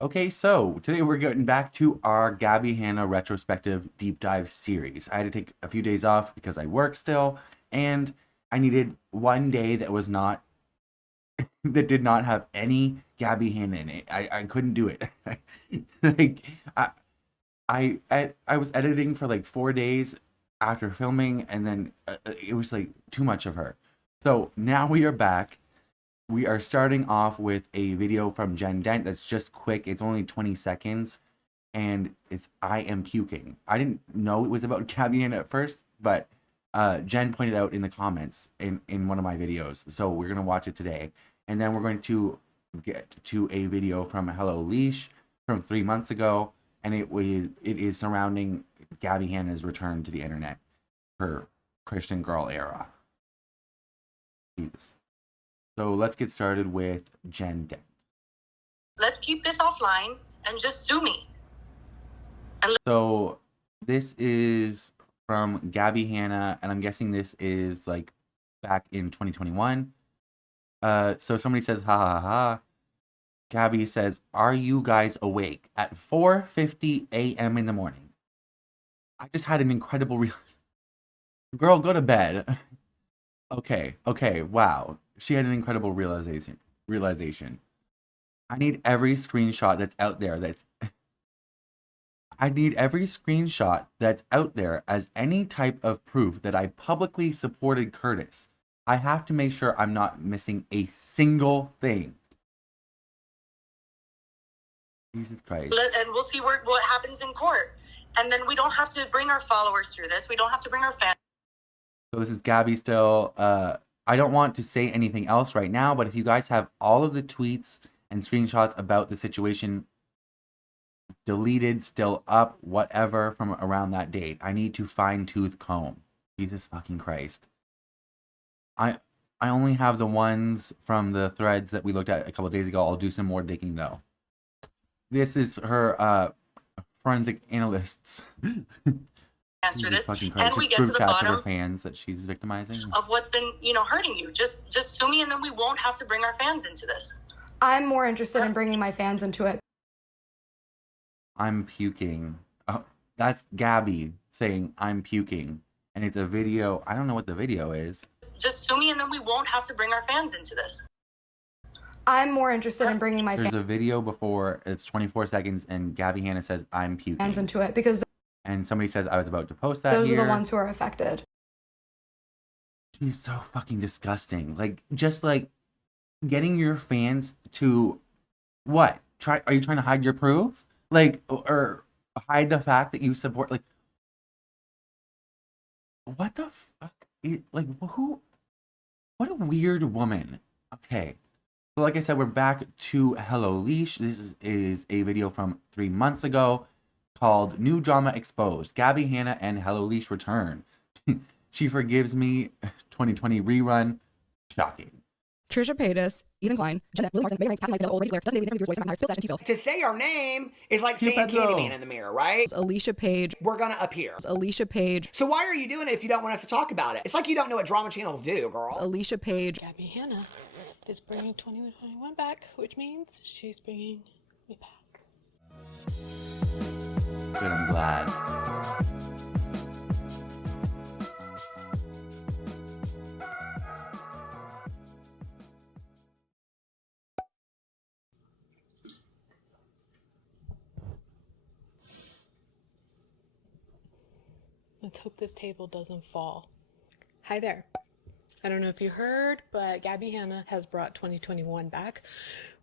Okay, so today we're getting back to our Gabbie Hanna retrospective deep dive series. I had to take a few days off because I work still, and I needed one day that was not that did not have any Gabbie Hanna in it. I couldn't do it. like I, I was editing for like 4 days after filming, and then it was like too much of her. So now we are back. We are starting off with a video from Jen Dent that's just quick. It's only 20 seconds, and it's I am puking. I didn't know it was about Gabbie Hanna at first, but Jen pointed out in the comments in one of my videos. So we're gonna watch it today, and then we're going to get to a video from helloleesh from 3 months ago, and it is surrounding Gabbie Hanna's return to the internet, her Christian girl era. Jesus. So let's get started with Jen Dent. Let's keep this offline and just sue me. So this is from Gabbie Hanna, and I'm guessing this is like back in 2021. So somebody says, ha ha ha. Gabbie says, are you guys awake at 4:50 a.m. in the morning? I just had an incredible Girl, go to bed. Okay, wow. She had an incredible realization. I need every screenshot that's out there as any type of proof that I publicly supported Curtis. I have to make sure I'm not missing a single thing. Jesus Christ. And we'll see what happens in court. And then we don't have to bring our followers through this. We don't have to bring our fans. So this is Gabbie still. I don't want to say anything else right now, but if you guys have all of the tweets and screenshots about the situation deleted, still up, whatever, from around that date, I need to fine-tooth comb. Jesus fucking Christ. I only have the ones from the threads that we looked at a couple of days ago. I'll do some more digging, though. This is her forensic analysts. Answer this, and we get to the bottom of her fans that she's victimizing of what's been, hurting you. Just sue me, and then we won't have to bring our fans into this. I'm more interested in bringing my fans into it. I'm puking. Oh, that's Gabbie saying I'm puking, and it's a video. I don't know what the video is. Just sue me, and then we won't have to bring our fans into this. I'm more interested in bringing my There's a video before. It's 24 seconds, and Gabbie Hanna says I'm puking. fans into it because And somebody says I was about to post that those here. are the ones who are affected. She's so fucking disgusting. Like, just like getting your fans to what? Are you trying to hide your proof? Like, or hide the fact that you support? Like, what the fuck? Like, who? What a weird woman. Okay. So like I said, we're back to helloleesh. This is a video from 3 months ago called New Drama Exposed. Gabbie Hanna and helloleesh return. She forgives me. 2020 rerun. Shocking. Trisha Paytas, Ethan Klein, Jeanette, Willie Carson, Megan Ranks, Patton, old lady Blair, doesn't even interview voice, my heart, spill session, To say our name is like saying Candyman in the mirror, right? Alicia Page. We're gonna appear. Alicia Page. So why are you doing it if you don't want us to talk about it? It's like you don't know what drama channels do, girl. Alicia Page. Gabbie Hanna is bringing 2021 back, which means she's bringing me back. Good, I'm glad. Let's hope this table doesn't fall. Hi there. I don't know if you heard, but Gabbie Hanna has brought 2021 back,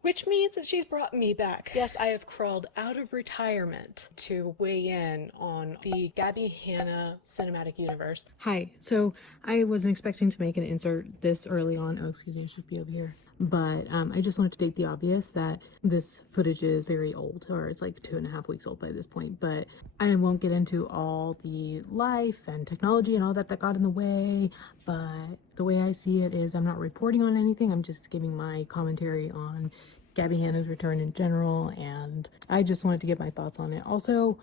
which means that she's brought me back. Yes, I have crawled out of retirement to weigh in on the Gabbie Hanna cinematic universe. Hi, so I wasn't expecting to make an insert this early on. Oh, excuse me, I should be over here. But I just wanted to state the obvious that this footage is very old, or it's like 2.5 weeks old by this point. But I won't get into all the life and technology and all that got in the way. But the way I see it is I'm not reporting on anything. I'm just giving my commentary on Gabbie Hanna's return in general. And I just wanted to get my thoughts on it. Also,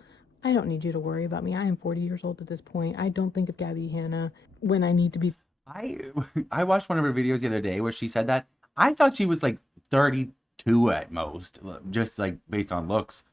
I don't need you to worry about me. I am 40 years old at this point. I don't think of Gabbie Hanna when I need to be. I watched one of her videos the other day where she said that. I thought she was like 32 2 at most, just like based on looks.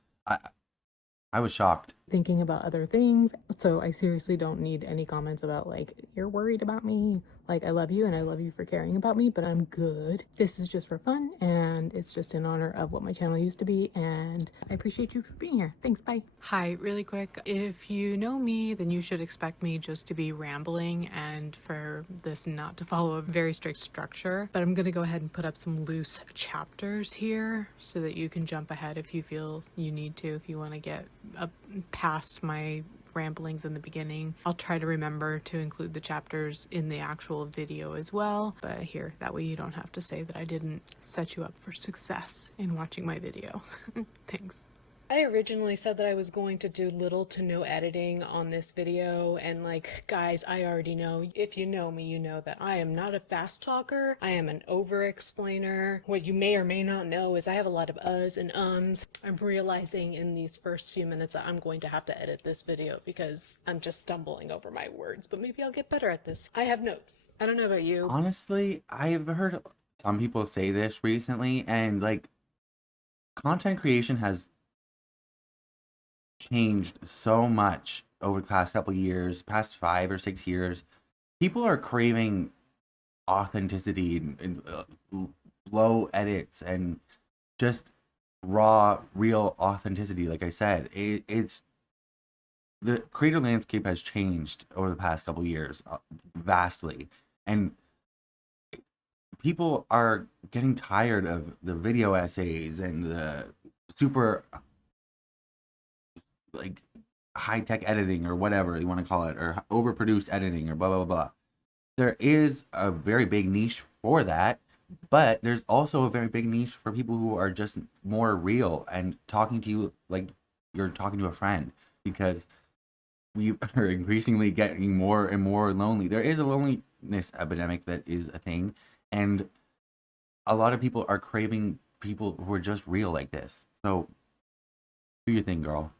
I was shocked. Thinking about other things. So I seriously don't need any comments about like, you're worried about me. Like, I love you and I love you for caring about me, but I'm good. This is just for fun and it's just in honor of what my channel used to be. And I appreciate you for being here. Thanks. Bye. Hi, really quick. If you know me, then you should expect me just to be rambling and for this not to follow a very strict structure. But I'm going to go ahead and put up some loose chapters here so that you can jump ahead if you feel you need to, if you want to get up past my ramblings in the beginning. I'll try to remember to include the chapters in the actual video as well, but here, that way you don't have to say that I didn't set you up for success in watching my video. Thanks. I originally said that I was going to do little to no editing on this video, and like, guys, I already know, if you know me, you know that I am not a fast talker. I am an over-explainer. What you may or may not know is I have a lot of uhs and ums. I'm realizing in these first few minutes that I'm going to have to edit this video because I'm just stumbling over my words, but maybe I'll get better at this. I have notes. I don't know about you. Honestly, I've heard some people say this recently, and like, content creation has changed so much over the past couple years, past 5 or 6 years. People are craving authenticity and low edits and just raw, real authenticity. Like I said, it's the creator landscape has changed over the past couple years vastly, and people are getting tired of the video essays and the super like high-tech editing or whatever you want to call it, or overproduced editing or blah blah blah. There is a very big niche for that, but there's also a very big niche for people who are just more real and talking to you like you're talking to a friend, because we are increasingly getting more and more lonely. There is a loneliness epidemic that is a thing, and a lot of people are craving people who are just real like this. So do your thing, girl.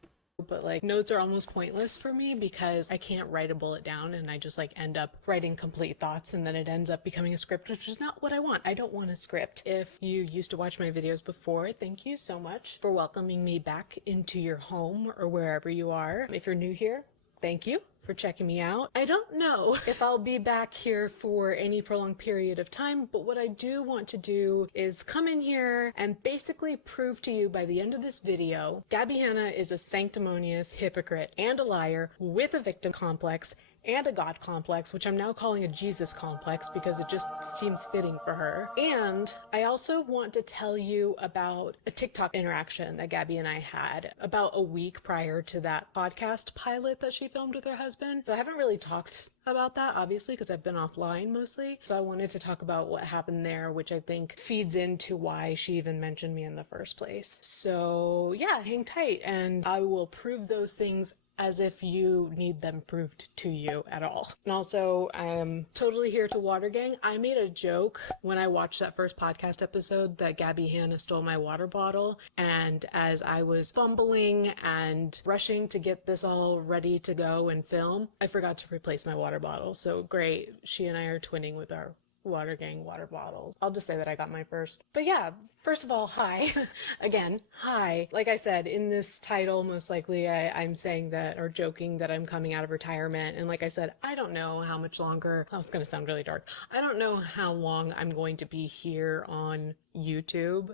But like, notes are almost pointless for me because I can't write a bullet down and I just like end up writing complete thoughts, and then it ends up becoming a script, which is not what I want. I don't want a script. If you used to watch my videos before, thank you so much for welcoming me back into your home or wherever you are. If you're new here, thank you for checking me out. I don't know if I'll be back here for any prolonged period of time, but what I do want to do is come in here and basically prove to you by the end of this video, Gabbie Hanna is a sanctimonious hypocrite and a liar with a victim complex and a God complex, which I'm now calling a Jesus complex because it just seems fitting for her. And I also want to tell you about a TikTok interaction that Gabbie and I had about a week prior to that podcast pilot that she filmed with her husband. So I haven't really talked about that, obviously, because I've been offline mostly. So I wanted to talk about what happened there, which I think feeds into why she even mentioned me in the first place. So yeah, hang tight and I will prove those things as if you need them proved to you at all. And also, I am totally here to water gang. I made a joke when I watched that first podcast episode that Gabbie Hanna stole my water bottle, and as I was fumbling and rushing to get this all ready to go and film, I forgot to replace my water bottle. So great, she and I are twinning with our water gang water bottles. I'll just say that I got mine first. But yeah, first of all, hi. Again, hi. Like I said, in this title, most likely I'm saying that, or joking that I'm coming out of retirement. And like I said, I don't know how much longer, that was going to sound really dark. I don't know how long I'm going to be here on YouTube.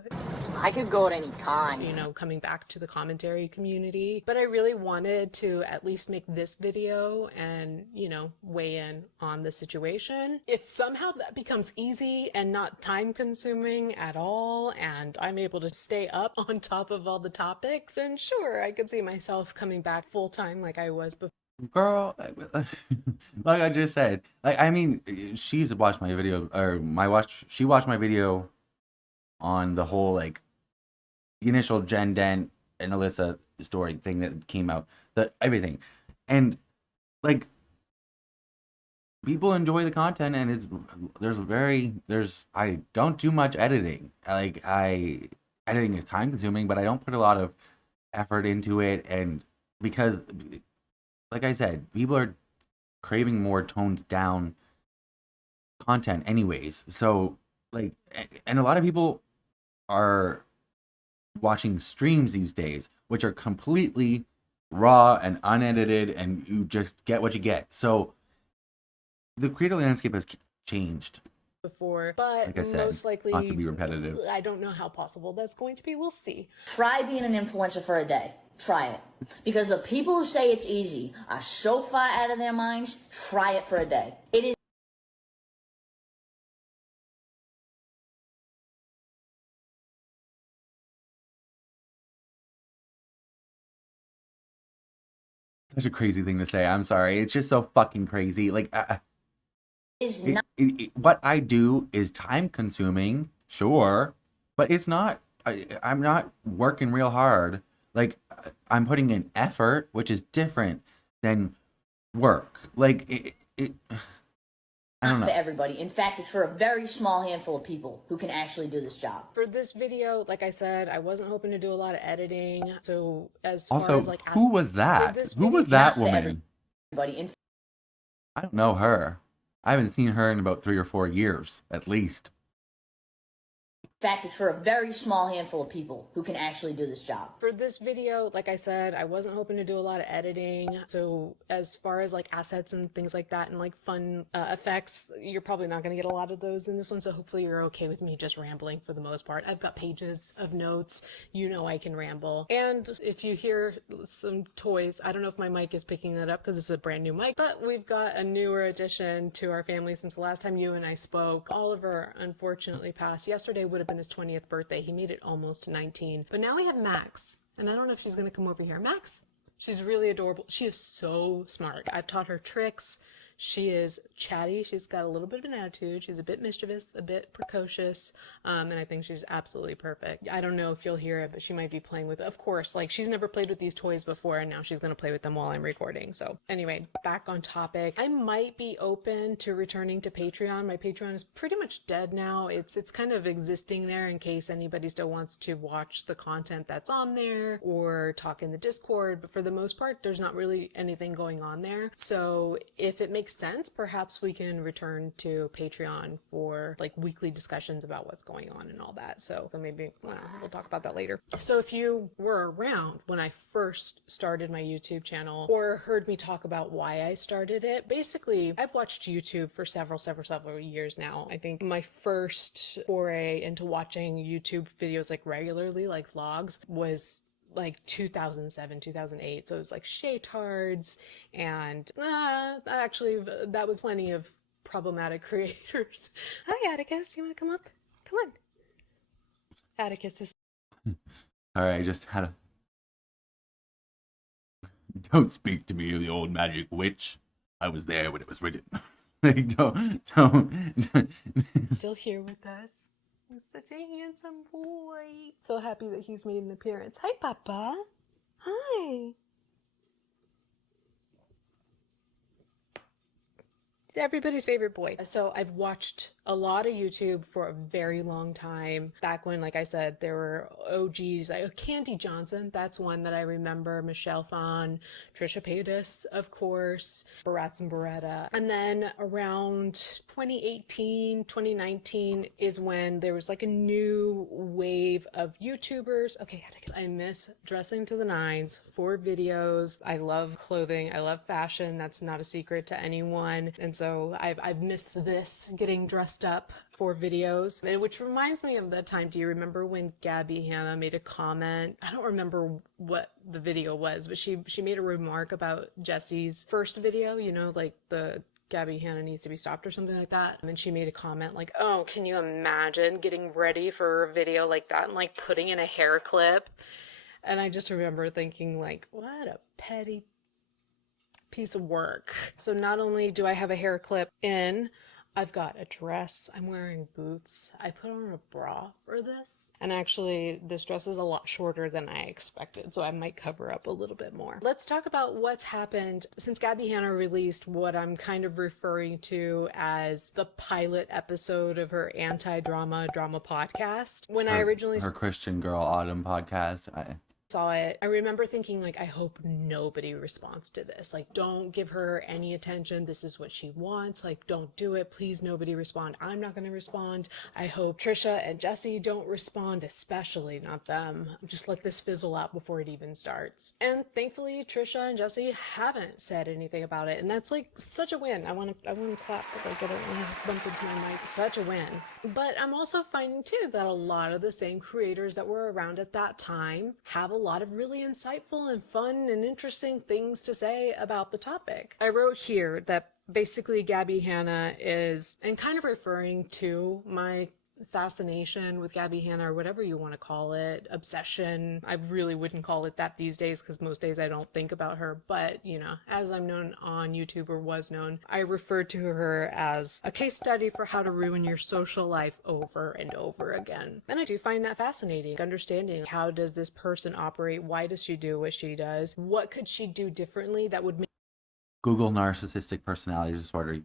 I could go at any time. You know, coming back to the commentary community. But I really wanted to at least make this video and, you know, weigh in on the situation. If somehow that becomes easy and not time consuming at all, and I'm able to stay up on top of all the topics, then sure, I could see myself coming back full time like I was before. Girl, like I just said, like, I mean, she's watched my video, or she watched my video on the whole, like, the initial Jen Dent and Alyssa story thing that came out, everything. And, like, people enjoy the content, and I don't do much editing. Editing is time consuming, but I don't put a lot of effort into it, and because, like I said, people are craving more toned down content anyways. So, like, and a lot of people are watching streams these days, which are completely raw and unedited, and you just get what you get. So the creative landscape has changed. Before, but Like I said, most likely, not to be repetitive. I don't know how possible that's going to be. We'll see. Try being an influencer for a day. Try it. Because the people who say it's easy are so far out of their minds, try it for a day. It is Such a crazy thing to say. I'm sorry. It's just so fucking crazy. Like, not what I do is time consuming, sure, but it's not. I'm not working real hard. Like, I'm putting in effort, which is different than work. Like, I don't not know. for everybody. In fact, it's for a very small handful of people who can actually do this job. For this video, like I said, I wasn't hoping to do a lot of editing. So as far Also, as like who was that? this Who was video- that Not for woman? everybody. In I don't know her. I haven't seen her in about 3 or 4 years, at least. fact, it's for a very small handful of people who can actually do this job. For this video, like I said, I wasn't hoping to do a lot of editing. So as far as like assets and things like that and like fun effects, you're probably not going to get a lot of those in this one. So hopefully you're okay with me just rambling for the most part. I've got pages of notes. You know I can ramble. And if you hear some toys, I don't know if my mic is picking that up because it's a brand new mic, but we've got a newer addition to our family since the last time you and I spoke. Oliver unfortunately passed. Yesterday would have been his 20th birthday. He made it almost 19. But now we have Max, and I don't know if she's going to come over here. Max, she's really adorable. She is so smart. I've taught her tricks. She is chatty. She's got a little bit of an attitude. She's a bit mischievous, a bit precocious, and I think she's absolutely perfect. I don't know if you'll hear it, but she might be playing with, of course, like she's never played with these toys before, and now she's going to play with them while I'm recording. So anyway, back on topic. I might be open to returning to Patreon. My Patreon is pretty much dead now. It's kind of existing there in case anybody still wants to watch the content that's on there or talk in the Discord, but for the most part, there's not really anything going on there. So if it makes sense, perhaps we can return to Patreon for like weekly discussions about what's going on and all that. So maybe we'll talk about that later. So if you were around when I first started my YouTube channel or heard me talk about why I started it, basically I've watched YouTube for several years now. I think my first foray into watching YouTube videos like regularly, like vlogs, was like 2007, 2008. So it was like Shaytards and actually that was plenty of problematic creators. Hi Atticus, you want to come up? Come on. Atticus is All right, I just had a... Don't speak to me, the old magic witch. I was there when it was written. Like, don't. still here with us. He's such a handsome boy. So happy that he's made an appearance. Hi, Papa. Hi. He's everybody's favorite boy. So I've watched a lot of YouTube for a very long time. Back when, like I said, there were OGs. Candy Johnson, that's one that I remember. Michelle Phan, Trisha Paytas, of course, Barats and Beretta. And then around 2018, 2019 is when there was like a new wave of YouTubers. Okay, I miss dressing to the nines for videos. I love clothing. I love fashion. That's not a secret to anyone. And so I've missed this, getting dressed up for videos, and which reminds me of that time. Do you remember when Gabbie Hanna made a comment? I don't remember what the video was, but she made a remark about Jessi's first video, you know, like the Gabbie Hanna needs to be stopped or something like that. And she made a comment like, oh, can you imagine getting ready for a video like that and like putting in a hair clip? And I just remember thinking like, what a petty piece of work. So not only do I have a hair clip in, I've got a dress, I'm wearing boots, I put on a bra for this, and actually this dress is a lot shorter than I expected, so I might cover up a little bit more. Let's talk about what's happened since Gabbie Hanna released what I'm kind of referring to as the pilot episode of her anti-drama podcast. When I originally... Her Christian Girl Autumn podcast. saw it, I remember thinking, like, I hope nobody responds to this. Like, don't give her any attention. This is what she wants. Like, don't do it. Please, nobody respond. I'm not going to respond. I hope Trisha and Jessi don't respond, especially not them. Just let this fizzle out before it even starts. And thankfully, Trisha and Jessi haven't said anything about it. And that's like such a win. I want to clap, but like, I don't want to bump into my mic. Such a win. But I'm also finding too that a lot of the same creators that were around at that time have a lot of really insightful and fun and interesting things to say about the topic. I wrote here that basically Gabbie Hanna is, and kind of referring to my fascination with Gabbie Hanna, or whatever you want to call it, obsession. I really wouldn't call it that these days, because most days I don't think about her, but you know, as I'm known on YouTube, or was known, I refer to her as a case study for how to ruin your social life over and over again. And I do find that fascinating, understanding how does this person operate, why does she do what she does, what could she do differently that would Google narcissistic personality disorder.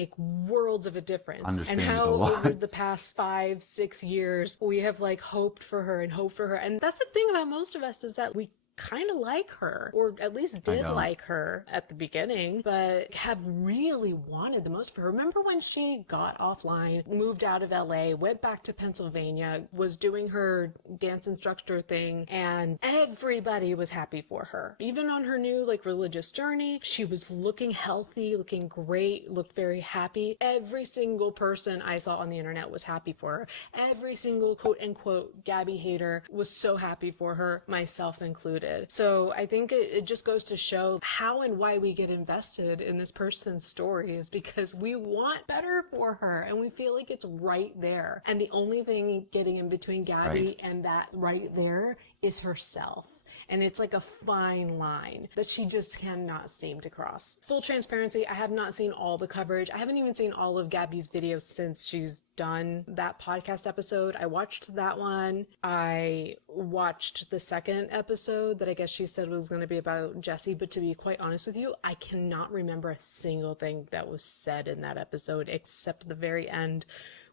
make worlds of a difference. And how Understandable. over the past 5-6 years we have like hoped for her and hoped for her. And that's the thing about most of us, is that we kind of like her, or at least did like her at the beginning, but have really wanted the most for her. Remember when she got offline, moved out of LA, went back to Pennsylvania, was doing her dance instructor thing, and everybody was happy for her. Even on her new like religious journey, she was looking healthy, looking great, looked very happy. Every single person I saw on the internet was happy for her. Every single quote unquote Gabbie hater was so happy for her, myself included. So I think it just goes to show how and why we get invested in this person's story, is because we want better for her and we feel like it's right there. And the only thing getting in between Gabbie and that right there is herself. And it's like a fine line that she just cannot seem to cross. Full transparency, I have not seen all the coverage. I haven't even seen all of Gabbie's videos since she's done that podcast episode. I watched that one. I watched the second episode that I guess she said was going to be about Jessi, but to be quite honest with you, I cannot remember a single thing that was said in that episode except the very end,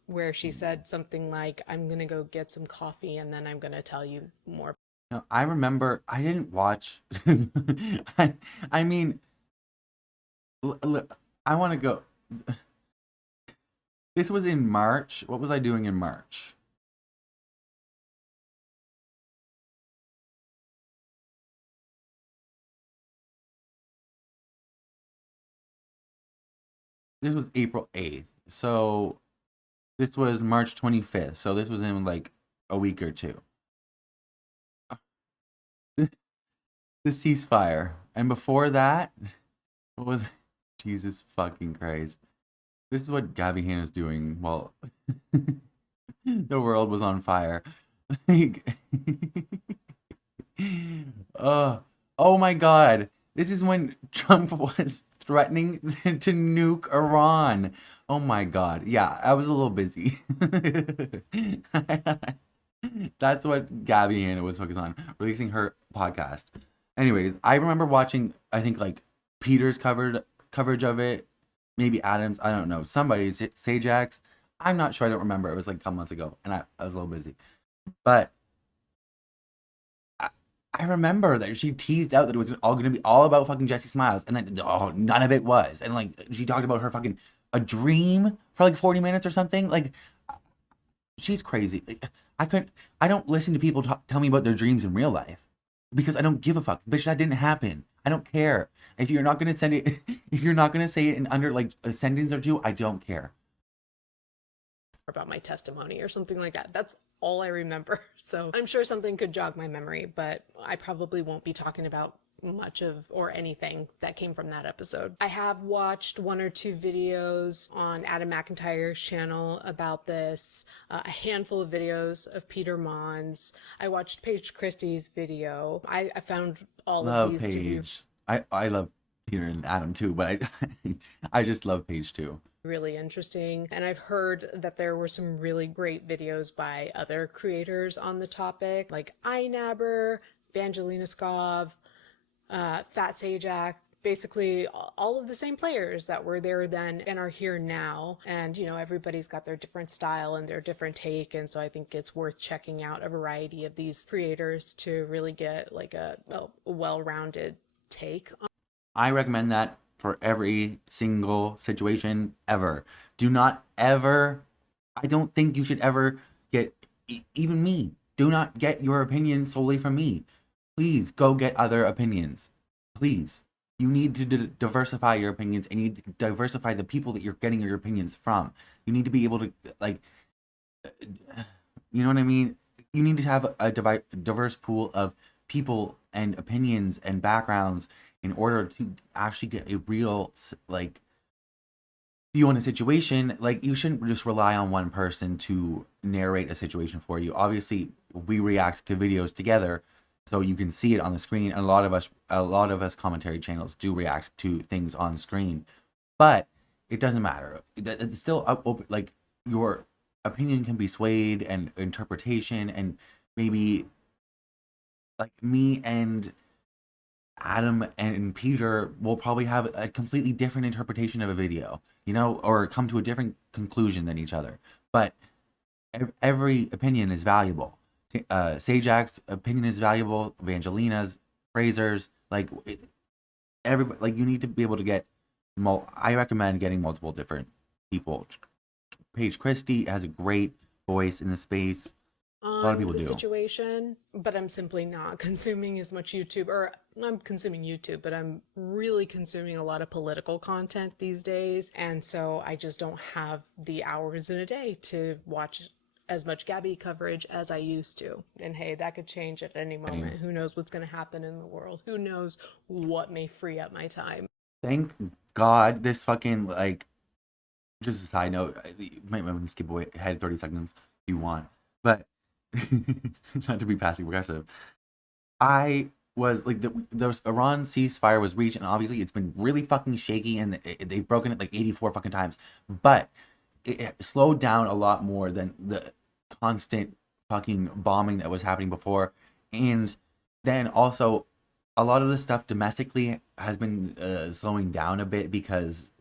where she said something like, I'm going to go get some coffee and then I'm going to tell you more. No, I remember I didn't watch. I mean, I want to go. This was in March. What was I doing in March? This was April 8th. So this was March 25th. So this was in like a week or two. The ceasefire. And before that, what was, Jesus fucking Christ. This is what Gabbie Hanna's doing while the world was on fire. Oh my God. This is when Trump was threatening to nuke Iran. Oh my God. Yeah, I was a little busy. That's what Gabbie Hanna was focused on, releasing her podcast. Anyways, I remember watching, I think like Peter's coverage of it, maybe Adams, I don't know, somebody's, Sajax, I'm not sure, I don't remember, it was like a couple months ago, and I was a little busy. But I remember that she teased out that it was all going to be all about fucking Jessi Smiles, and then none of it was. And like, she talked about her fucking, a dream for like 40 minutes or something. Like, she's crazy. Like, I don't listen to people tell me about their dreams in real life, because I don't give a fuck. Bitch, that didn't happen. I don't care. If you're not going to send it, if you're not going to say it in under like a sentence or two, I don't care. About my testimony or something like that. That's all I remember. So I'm sure something could jog my memory, but I probably won't be talking about much of or anything that came from that episode. I have watched 1 or 2 videos on Adam McIntyre's channel about this, a handful of videos of Peter Mon's. I watched Paige Christie's video. I found all of these Paige. I love Peter and Adam too, but I just love Paige too. Really interesting. And I've heard that there were some really great videos by other creators on the topic, like iNabber, Evangelina Skov, Fat Sajak, basically all of the same players that were there then and are here now. And, everybody's got their different style and their different take. And so I think it's worth checking out a variety of these creators to really get like a well-rounded take. I recommend that for every single situation ever. Do not ever, I don't think you should ever get, even me, do not get your opinion solely from me. Please go get other opinions. Please. You need to diversify your opinions, and you need to diversify the people that you're getting your opinions from. You need to be able to, like, you know what I mean? You need to have a diverse pool of people and opinions and backgrounds in order to actually get a real, like, view on a situation. Like, you shouldn't just rely on one person to narrate a situation for you. Obviously, we react to videos together, so you can see it on the screen, and a lot of us commentary channels do react to things on screen, but it doesn't matter. It's still open, like, your opinion can be swayed, and interpretation, and maybe, like, me and Adam and Peter will probably have a completely different interpretation of a video, or come to a different conclusion than each other, but every opinion is valuable. Sajak's opinion is valuable. Evangelina's, Fraser's, everybody. Like, you need to be able to get. I recommend getting multiple different people. Paige Christie has a great voice in the space. A lot of people the do. Situation, but I'm simply not consuming as much YouTube, or I'm consuming YouTube, but I'm really consuming a lot of political content these days, and so I just don't have the hours in a day to watch as much Gabbie coverage as I used to. And hey, that could change at any moment. Who knows what's going to happen in the world? Who knows what may free up my time? Thank God this fucking, just a side note, you might want to skip ahead 30 seconds if you want, but not to be passive aggressive. I was like, the Iran ceasefire was reached, and obviously it's been really fucking shaky, and they've broken it like 84 fucking times, but it slowed down a lot more than the constant fucking bombing that was happening before. And then also a lot of the stuff domestically has been slowing down a bit, because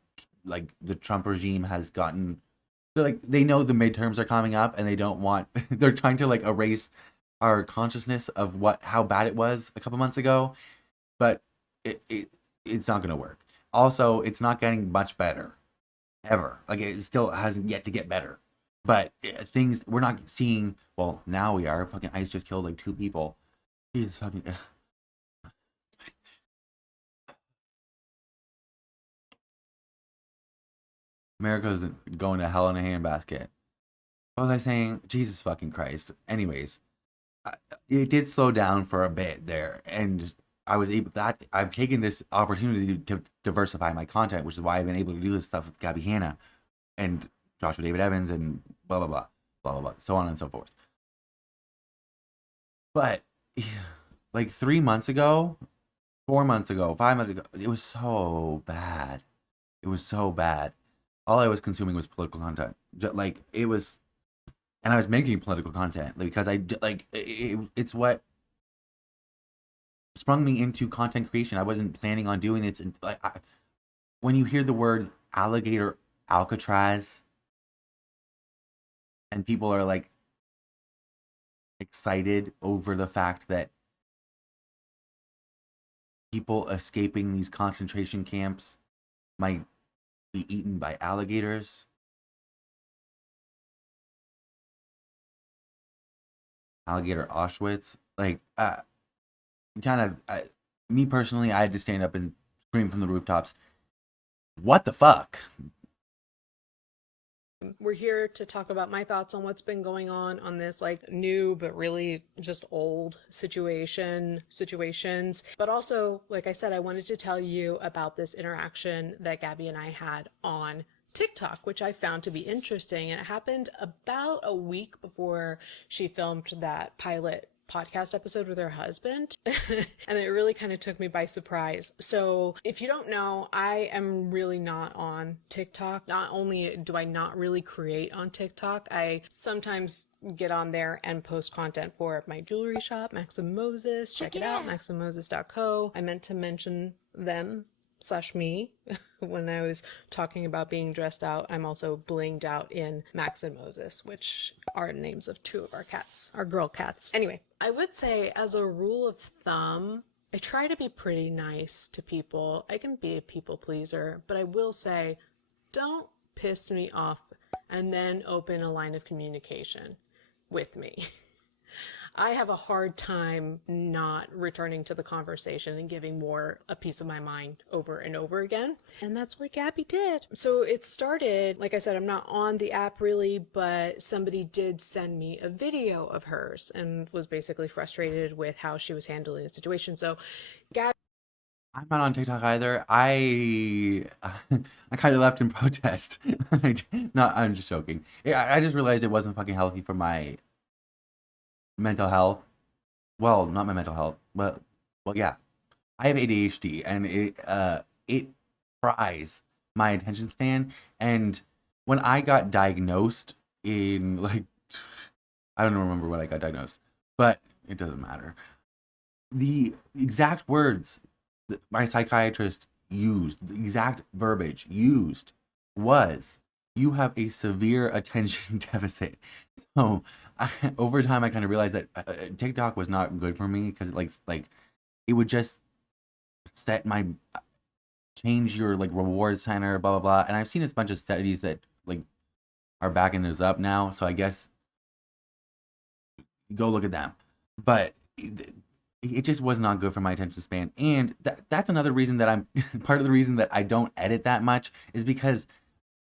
like the Trump regime has gotten, they know the midterms are coming up, and they don't want they're trying to erase our consciousness of how bad it was a couple months ago, but it's not going to work. Also, it's not getting much better ever. Like, it still hasn't yet to get better, but things we're not seeing. Well, now we are. Fucking ICE just killed 2 people. Jesus fucking. America's going to hell in a handbasket. What was I saying? Jesus fucking Christ. Anyways, it did slow down for a bit there, and I was able that I've taken this opportunity to diversify my content, which is why I've been able to do this stuff with Gabbie Hanna and Joshua David Evans and blah blah blah blah blah blah, so on and so forth. But 3 months ago, 4 months ago, 5 months ago, it was so bad. It was so bad. All I was consuming was political content. It was, and I was making political content because it's what sprung me into content creation. I wasn't planning on doing this, and when you hear the words alligator Alcatraz, and people are excited over the fact that people escaping these concentration camps might be eaten by alligators. Alligator Auschwitz. Me personally, I had to stand up and scream from the rooftops, what the fuck? We're here to talk about my thoughts on what's been going on this new but really just old situations. But also, like I said, I wanted to tell you about this interaction that Gabbie and I had on TikTok, which I found to be interesting. And it happened about a week before she filmed that pilot podcast episode with her husband. And it really kind of took me by surprise. So if you don't know, I am really not on TikTok. Not only do I not really create on TikTok, I sometimes get on there and post content for my jewelry shop, Maxim Moses. Check it out, maximmoses.co. I meant to mention them me when I was talking about being dressed out. I'm also blinged out in Max and Moses, which are names of two of our cats, our girl cats. Anyway, I would say as a rule of thumb, I try to be pretty nice to people. I can be a people pleaser, but I will say, don't piss me off and then open a line of communication with me. I have a hard time not returning to the conversation and giving more a piece of my mind over and over again. And that's what Gabbie did. So it started, like I said, I'm not on the app really, but somebody did send me a video of hers and was basically frustrated with how she was handling the situation. So Gabbie, I'm not on TikTok either. I kind of left in protest. I'm just joking. I just realized it wasn't fucking healthy for my mental health. Well, not my mental health, but yeah. I have ADHD, and it fries my attention span. And when I got diagnosed in like, I don't remember when I got diagnosed, but it doesn't matter. The exact words that my psychiatrist used, the exact verbiage used was, "You have a severe attention deficit." So over time, I kind of realized that TikTok was not good for me because like it would just change your like reward center, blah blah blah. And I've seen a bunch of studies that like are backing this up now. So I guess go look at them. But it just was not good for my attention span, and that's another reason that I'm part of the reason that I don't edit that much is because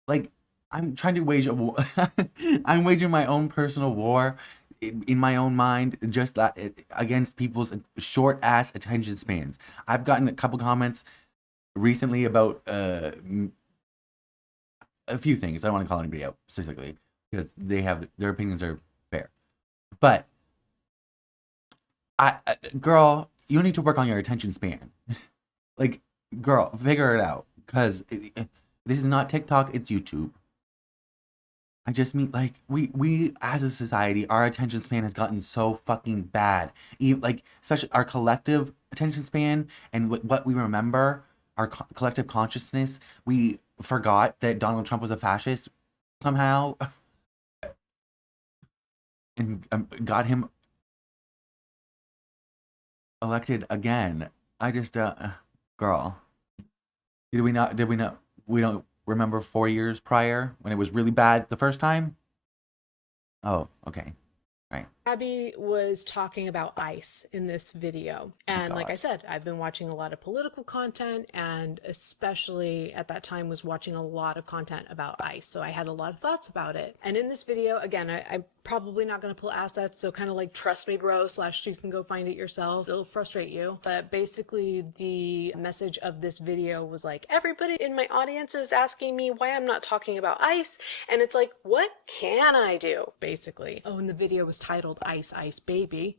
like I'm trying to wage a war. I'm waging my own personal war in my own mind, just against people's short ass attention spans. I've gotten a couple comments recently about a few things. I don't want to call anybody out specifically because their opinions are fair, but girl, you need to work on your attention span. Like, girl, figure it out. Because this is not TikTok, it's YouTube. I just mean, like, we as a society, our attention span has gotten so fucking bad. Even, like, especially our collective attention span and what we remember, our collective consciousness. We forgot that Donald Trump was a fascist somehow. And got him elected again. I just girl, we don't remember 4 years prior when it was really bad the first time. Oh, okay. Right. Gabbie was talking about ICE in this video. And like I said, I've been watching a lot of political content, and especially at that time was watching a lot of content about ICE. So I had a lot of thoughts about it. And in this video, again, I'm probably not going to pull assets. So kind of like, trust me, bro, / you can go find it yourself. It'll frustrate you. But basically the message of this video was like, everybody in my audience is asking me why I'm not talking about ICE. And it's like, what can I do? Basically. Oh, and the video was titled Ice Ice Baby.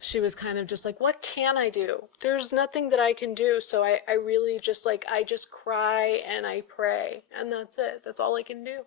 She was kind of just like, what can I do? There's nothing that I can do. So I really just like, I just cry and I pray, and that's it. That's all I can do.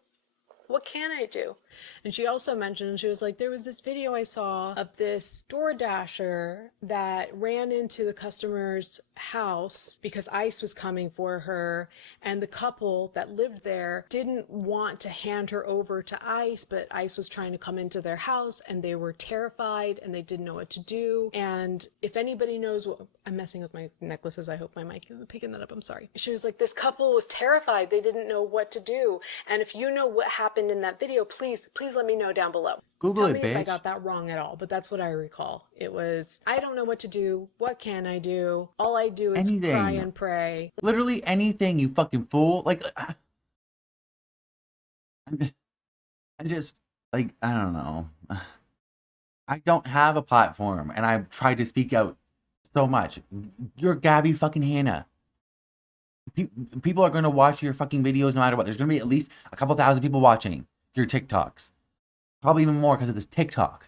What can I do? And she also mentioned, she was like, there was this video I saw of this DoorDasher that ran into the customer's house because ICE was coming for her, and the couple that lived there didn't want to hand her over to ICE, but ICE was trying to come into their house, and they were terrified and they didn't know what to do. And if anybody knows what, I'm messing with my necklaces, I hope my mic isn't picking that up, I'm sorry. She was like, this couple was terrified, they didn't know what to do. And if you know what happened in that video, please let me know down below. Google Tell it, me bitch. if I got that wrong at all, but that's what I recall. It was, I don't know what to do. What can I do? All I do is Anything. cry and pray. Literally anything, you fucking fool. Like, I'm just, like, I don't know. I don't have a platform, and I've tried to speak out so much. You're Gabbie fucking Hanna. People are going to watch your fucking videos no matter what. There's going to be at least a couple thousand people watching your TikToks. Probably even more because of this TikTok.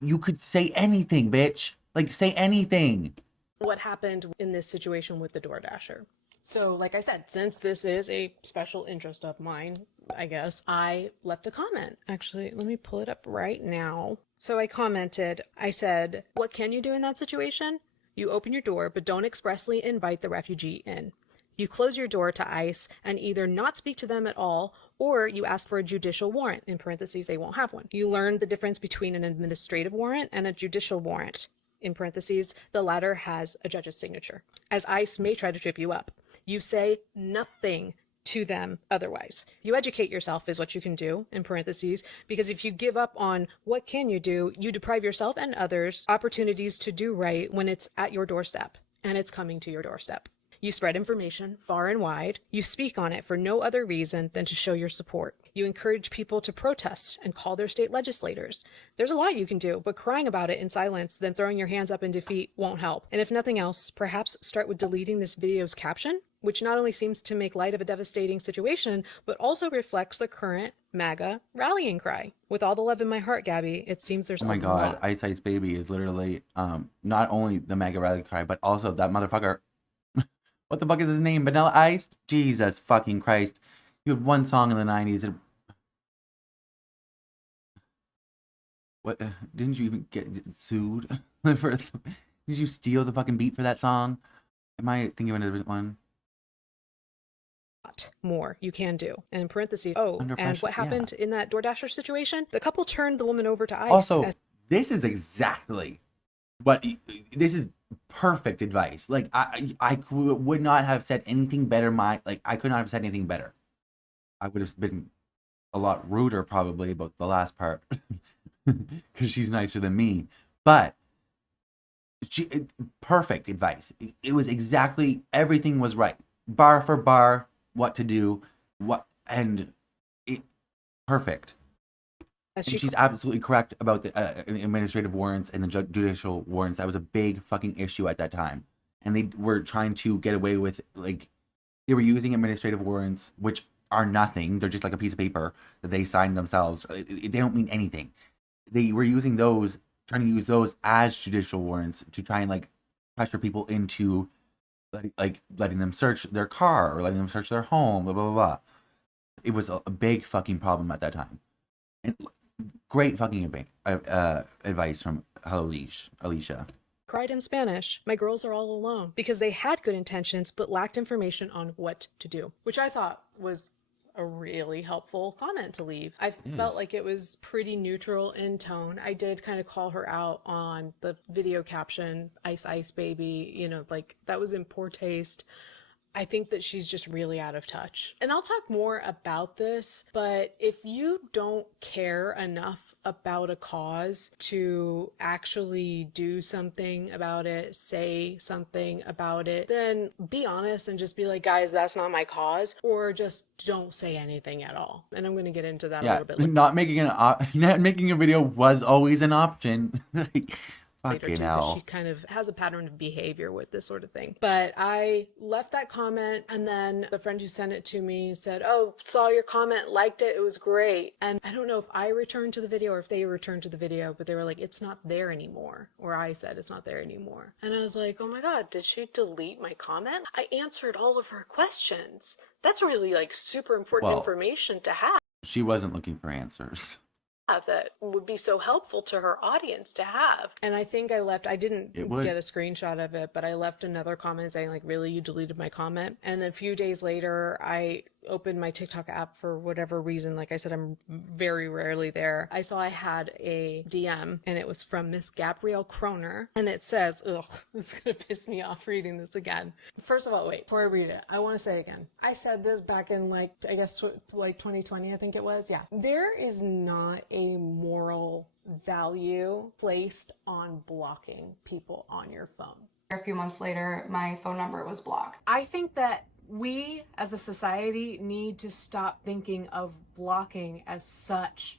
You could say anything, bitch. Like, say anything. What happened in this situation with the DoorDasher? So, like I said, since this is a special interest of mine, I guess, I left a comment. Actually, let me pull it up right now. So I commented, I said, what can you do in that situation? You open your door, but don't expressly invite the refugee in. You close your door to ICE and either not speak to them at all, or you ask for a judicial warrant, in parentheses, they won't have one. You learn the difference between an administrative warrant and a judicial warrant. In parentheses, the latter has a judge's signature, as ICE may try to trip you up. You say nothing to them otherwise. You educate yourself is what you can do, in parentheses, because if you give up on what can you do, you deprive yourself and others opportunities to do right when it's at your doorstep, and it's coming to your doorstep. You spread information far and wide. You speak on it for no other reason than to show your support. You encourage people to protest and call their state legislators. There's a lot you can do, but crying about it in silence, then throwing your hands up in defeat won't help. And if nothing else, perhaps start with deleting this video's caption, which not only seems to make light of a devastating situation, but also reflects the current MAGA rallying cry. With all the love in my heart, Gabby, it seems there's Oh my God, Ice Ice Baby is literally not only the MAGA rallying cry, but also that motherfucker. What the fuck is his name? Vanilla Ice? Jesus fucking Christ. You had one song in the 90s. What? Didn't you even get sued? Did you steal the fucking beat for that song? Am I thinking of a different one? More you can do. And in parentheses, and what happened in that DoorDasher situation? The couple turned the woman over to ICE. Also, this is exactly what... This is perfect advice. Like, I would not have said anything better. I could not have said anything better. I would have been a lot ruder probably about the last part because she's nicer than me. But perfect advice. It was exactly, everything was right. Bar for bar, what to do, perfect. And she's absolutely correct about the administrative warrants and the judicial warrants. That was a big fucking issue at that time. And they were trying to get away with, like, they were using administrative warrants, which are nothing. They're just like a piece of paper that they signed themselves. They don't mean anything. They were using those, trying to use those as judicial warrants to try and, like, pressure people into, like, letting them search their car or letting them search their home, blah, blah, blah, blah. It was a big fucking problem at that time. And great fucking advice from helloleesh, Alicia. Cried in Spanish, my girls are all alone, because they had good intentions but lacked information on what to do, which I thought was a really helpful comment to leave. I felt like it was pretty neutral in tone. I did kind of call her out on the video caption, Ice Ice Baby, you know, like that was in poor taste. I think that she's just really out of touch. And I'll talk more about this, but if you don't care enough about a cause to actually do something about it, say something about it, then be honest and just be like, guys, that's not my cause, or just don't say anything at all. And I'm going to get into that a little bit later. Not making a video was always an option. Fucking hell. She kind of has a pattern of behavior with this sort of thing. But I left that comment, and then the friend who sent it to me said, oh, saw your comment, liked it, it was great. And I don't know if I returned to the video or if they returned to the video, but they were like, it's not there anymore. Or I said, it's not there anymore. And I was like, oh my God, did she delete my comment? I answered all of her questions. That's really like super important information to have. She wasn't looking for answers. That would be so helpful to her audience to have. And I think I didn't get a screenshot of it, but I left another comment saying like, really, you deleted my comment? And then a few days later, I opened my TikTok app for whatever reason. Like I said, I'm very rarely there. I saw I had a DM and it was from Miss Gabrielle Kroner. And it says, ugh, this is going to piss me off reading this again. First of all, wait, before I read it, I want to say again, I said this back in like 2020, I think it was. Yeah. There is not a moral value placed on blocking people on your phone. A few months later, my phone number was blocked. I think that we as a society need to stop thinking of blocking as such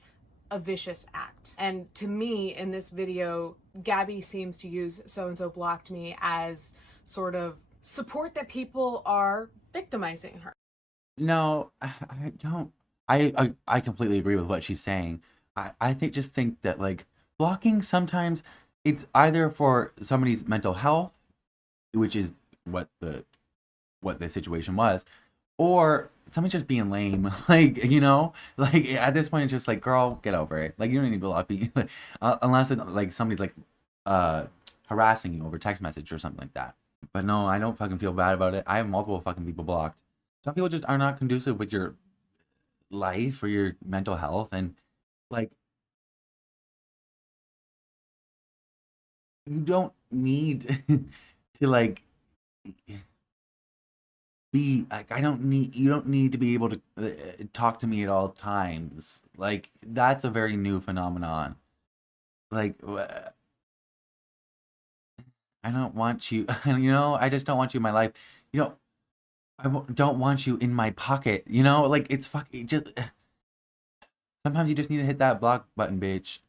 a vicious act. And to me, in this video, Gabby seems to use so-and-so blocked me as sort of support that people are victimizing her. No, I don't. I completely agree with what she's saying. I think that like blocking, sometimes it's either for somebody's mental health, which is what the situation was, or someone's just being lame. Like, you know, like at this point it's just like, girl, get over it. Like, you don't need to block me unless like somebody's like harassing you over text message or something like that. But no, I don't fucking feel bad about it. I have multiple fucking people blocked. Some people just are not conducive with your life or your mental health, and like, you don't need to like be like, you don't need to be able to talk to me at all times. Like, that's a very new phenomenon. Like, I don't want you, I just don't want you in my life. Don't want you in my pocket, like, it's just, sometimes you just need to hit that block button, bitch.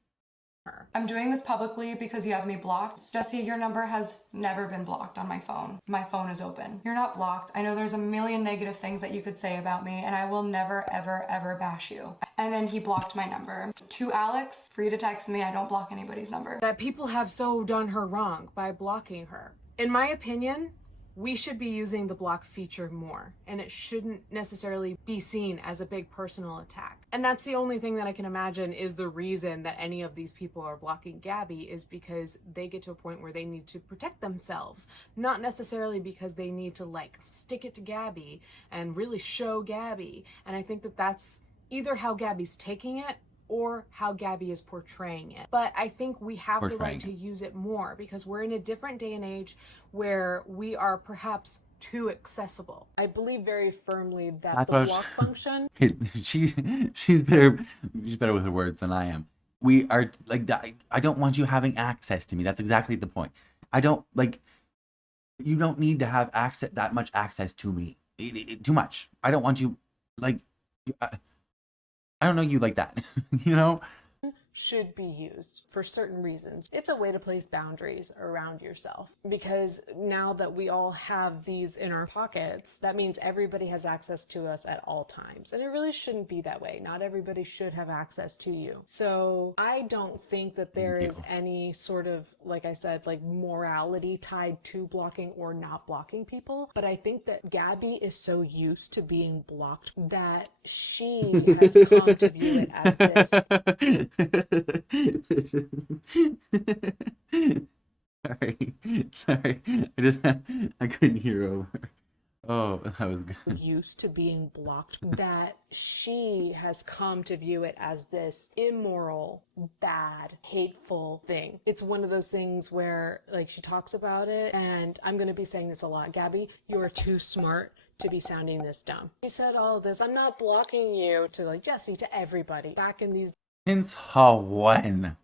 I'm doing this publicly because you have me blocked. Jessi, your number has never been blocked on my phone. My phone is open. You're not blocked. I know there's a million negative things that you could say about me, and I will never, ever, ever bash you. And then he blocked my number. To Alex, free to text me. I don't block anybody's number. That people have so done her wrong by blocking her. In my opinion, we should be using the block feature more, and it shouldn't necessarily be seen as a big personal attack. And that's the only thing that I can imagine is the reason that any of these people are blocking Gabbie, is because they get to a point where they need to protect themselves, not necessarily because they need to like stick it to Gabbie and really show Gabbie. And I think that that's either how Gabbie's taking it or how Gabbie is portraying it. But I think we have the right to use it more, because we're in a different day and age where we are perhaps too accessible. I believe very firmly that the block function... She's better with her words than I am. We are like that. I don't want you having access to me. That's exactly the point. I don't like, you don't need to have that much access to me. Too much. I don't want you like, I don't know you like that, should be used for certain reasons. It's a way to place boundaries around yourself, because now that we all have these in our pockets, that means everybody has access to us at all times. And it really shouldn't be that way. Not everybody should have access to you. So I don't think that there is any sort of, like I said, like morality tied to blocking or not blocking people. But I think that Gabbie is so used to being blocked that she has come to view it as this. Sorry. I couldn't hear over. Oh, that was good. Used to being blocked, that she has come to view it as this immoral, bad, hateful thing. It's one of those things where, like, she talks about it, and I'm going to be saying this a lot. Gabbie, you are too smart to be sounding this dumb. She said all of this. I'm not blocking you, to like Jessi, to everybody. Back in these Since when?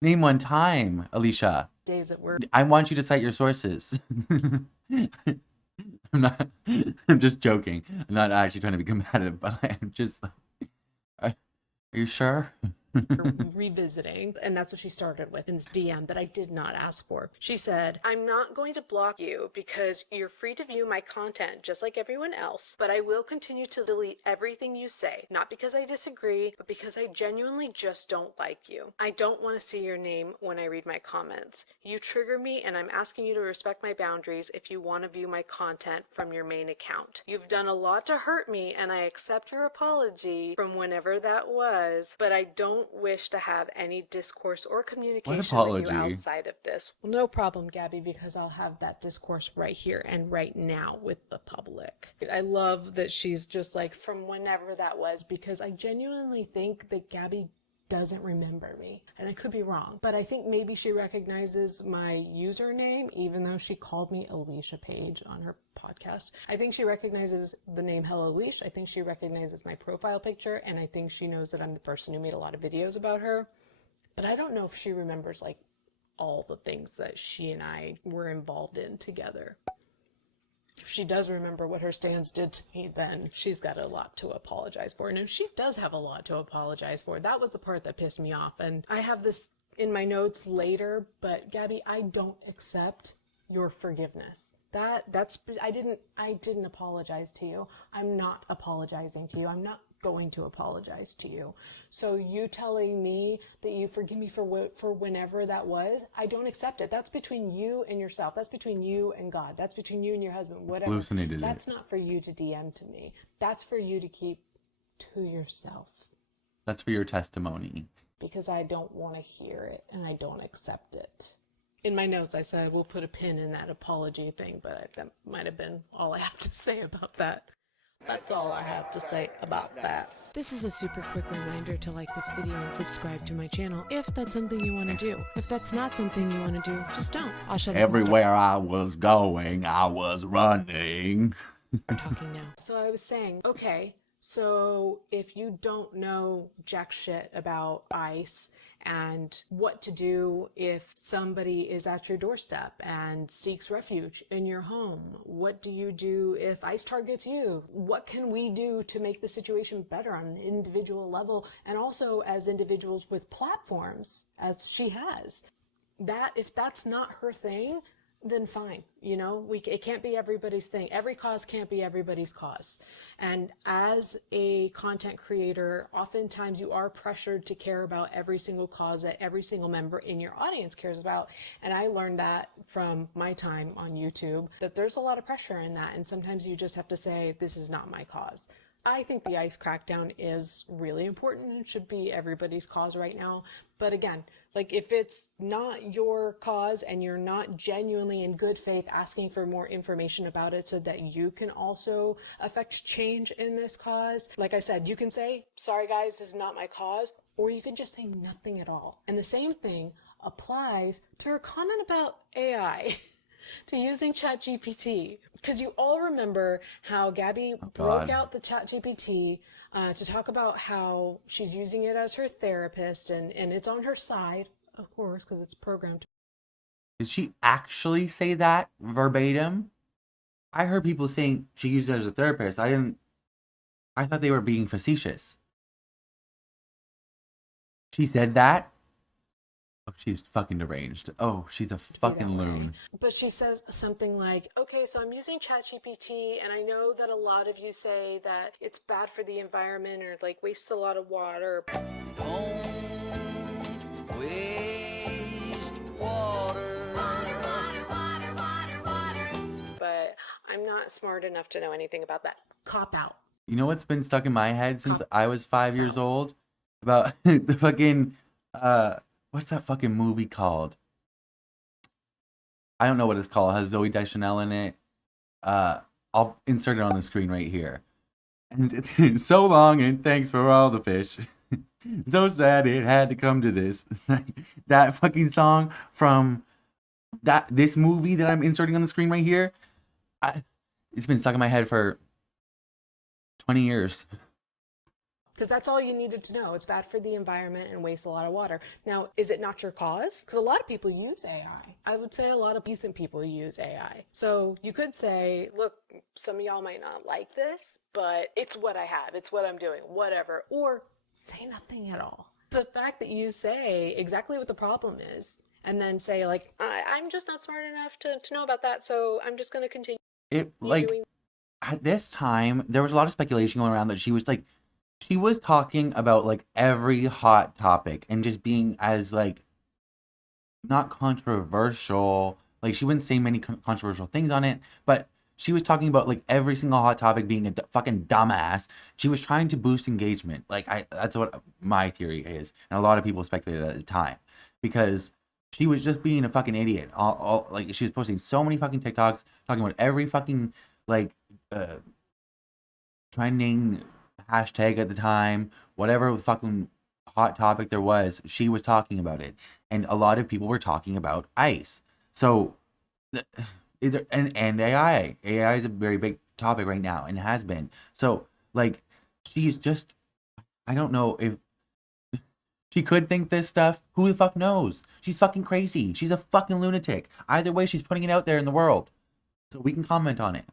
Name one time, Alicia. Days at work. I want you to cite your sources. I'm just joking. I'm not actually trying to be combative, but I'm just like, are you sure? Revisiting, and that's what she started with in this DM that I did not ask for. She said, I'm not going to block you because you're free to view my content just like everyone else, but I will continue to delete everything you say, not because I disagree, but because I genuinely just don't like you. I don't want to see your name when I read my comments. You trigger me, and I'm asking you to respect my boundaries if you want to view my content from your main account. You've done a lot to hurt me, and I accept your apology from whenever that was, but I don't wish to have any discourse or communication with you outside of this. Well, no problem, Gabbie, because I'll have that discourse right here and right now with the public. I love that she's just like, from whenever that was, because I genuinely think that Gabbie doesn't remember me, and I could be wrong, but I think maybe she recognizes my username, even though she called me Alicia Page on her podcast. I think she recognizes the name helloleesh. I think she recognizes my profile picture, and I think she knows that I'm the person who made a lot of videos about her, but I don't know if she remembers like all the things that she and I were involved in together. If she does remember what her stans did to me, then she's got a lot to apologize for. And she does have a lot to apologize for. That was the part that pissed me off. And I have this in my notes later, but Gabbie, I don't accept your forgiveness. I didn't apologize to you. I'm not apologizing to you. I'm not going to apologize to you. So you telling me that you forgive me for whenever that was, I don't accept it. That's between you and yourself. That's between you and God. That's between you and your husband, whatever. That's not for you to DM to me. That's for you to keep to yourself. That's for your testimony. Because I don't want to hear it and I don't accept it. In my notes, I said we'll put a pin in that apology thing, but that might have been all I have to say about that. That's all I have to say about that. This is a super quick reminder to like this video and subscribe to my channel if that's something you want to do. If that's not something you want to do, just don't. I'll shut up. Everywhere I was going, I was running. I'm talking now. So I was saying, okay, so if you don't know jack shit about ICE and what to do if somebody is at your doorstep and seeks refuge in your home, what do you do if ICE targets you? What can we do to make the situation better on an individual level and also as individuals with platforms, as she has? That, if that's not her thing, then fine. You know, it can't be everybody's thing. Every cause can't be everybody's cause. And as a content creator, oftentimes you are pressured to care about every single cause that every single member in your audience cares about. And I learned that from my time on YouTube, that there's a lot of pressure in that. And sometimes you just have to say, this is not my cause. I think the ICE crackdown is really important and should be everybody's cause right now. But again, like if it's not your cause and you're not genuinely in good faith asking for more information about it so that you can also affect change in this cause, like I said, you can say, sorry guys, this is not my cause, or you can just say nothing at all. And the same thing applies to her comment about AI. To using ChatGPT, because you all remember how Gabbie broke out the ChatGPT to talk about how she's using it as her therapist, and it's on her side, of course, because it's programmed. Did she actually say that verbatim? I heard people saying she used it as a therapist. I thought they were being facetious. She said that? Oh, she's fucking deranged. Oh, she's a fucking loon. But she says something like, okay, so I'm using ChatGPT, and I know that a lot of you say that it's bad for the environment or like wastes a lot of water. Don't waste water. But I'm not smart enough to know anything about that. Cop out. You know what's been stuck in my head since I was 5 years old? About the fucking, what's that fucking movie called? I don't know what it's called. It has Zoe Deschanel in it. I'll insert it on the screen right here. And so long and thanks for all the fish. So sad it had to come to this. That fucking song from this movie that I'm inserting on the screen right here. It's been stuck in my head for 20 years. Because that's all you needed to know. It's bad for the environment and wastes a lot of water. Now, is it not your cause? Because a lot of people use AI. I would say a lot of decent people use AI. So you could say, look, some of y'all might not like this, but it's what I have. It's what I'm doing, whatever. Or say nothing at all. The fact that you say exactly what the problem is and then say, like, I'm just not smart enough to know about that, so I'm just going to continue. At this time, there was a lot of speculation going around that she was talking about like every hot topic and just being as like not controversial. Like she wouldn't say many controversial things on it, but she was talking about like every single hot topic being a fucking dumbass. She was trying to boost engagement. That's what my theory is, and a lot of people speculated at the time because she was just being a fucking idiot. Like she was posting so many fucking TikToks talking about every fucking like trending hashtag at the time, whatever fucking hot topic there was, she was talking about it, and a lot of people were talking about ICE. So, and AI is a very big topic right now and has been. So, like, she's just, I don't know if she could think this stuff. Who the fuck knows? She's fucking crazy. She's a fucking lunatic. Either way, she's putting it out there in the world, so we can comment on it.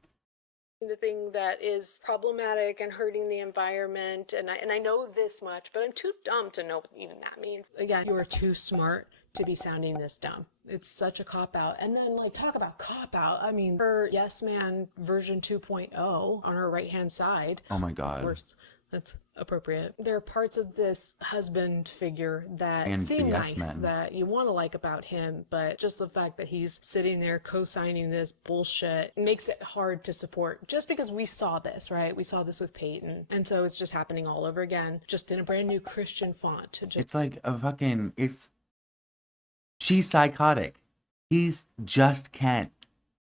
The thing that is problematic and hurting the environment, and I know this much, but I'm too dumb to know what even that means. Again, you are too smart to be sounding this dumb. It's such a cop-out. And then, like, talk about cop-out. I mean, her Yes Man version 2.0 on her right-hand side. Oh my God. Of course, that's appropriate. There are parts of this husband figure that And seem Yes nice, Man. that you want to like about him, but just the fact that he's sitting there co-signing this bullshit makes it hard to support, just because we saw this, right? We saw this with Peyton. And so it's just happening all over again, just in a brand new Christian font. It's like a fucking, she's psychotic. He's just Ken.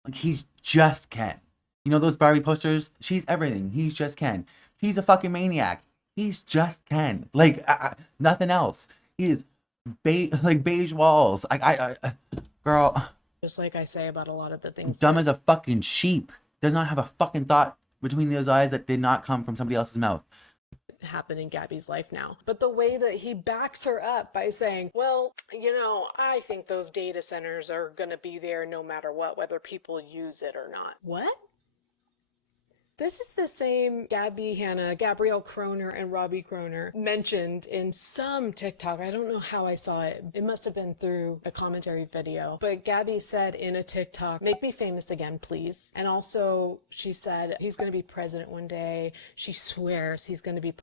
Like, he's just Ken. You know those Barbie posters? She's everything. He's just Ken. He's a fucking maniac. He's just Ken. Like, nothing else. He is like beige walls. Girl. Just like I say about a lot of the things. Dumb as a fucking sheep. Does not have a fucking thought between those eyes that did not come from somebody else's mouth. Happen in Gabby's life now. But the way that he backs her up by saying, well, you know, I think those data centers are going to be there no matter what, whether people use it or not. What? This is the same Gabbie Hanna, Gabrielle Kroner, and Robbie Kroner mentioned in some TikTok. I don't know how I saw it. It must have been through a commentary video. But Gabbie said in a TikTok, make me famous again, please. And also she said he's going to be president one day. She swears he's going to be.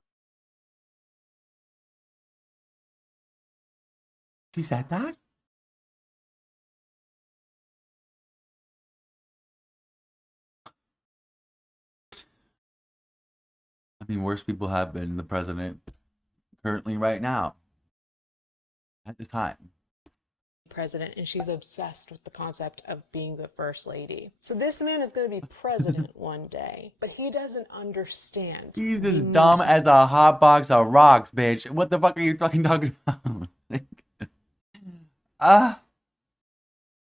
She said that? I mean, worse people have been the president currently right now at this time. President, and she's obsessed with the concept of being the first lady. So this man is going to be president one day, but he doesn't understand. He's as dumb as a hot box of rocks, bitch. What the fuck are you fucking talking about?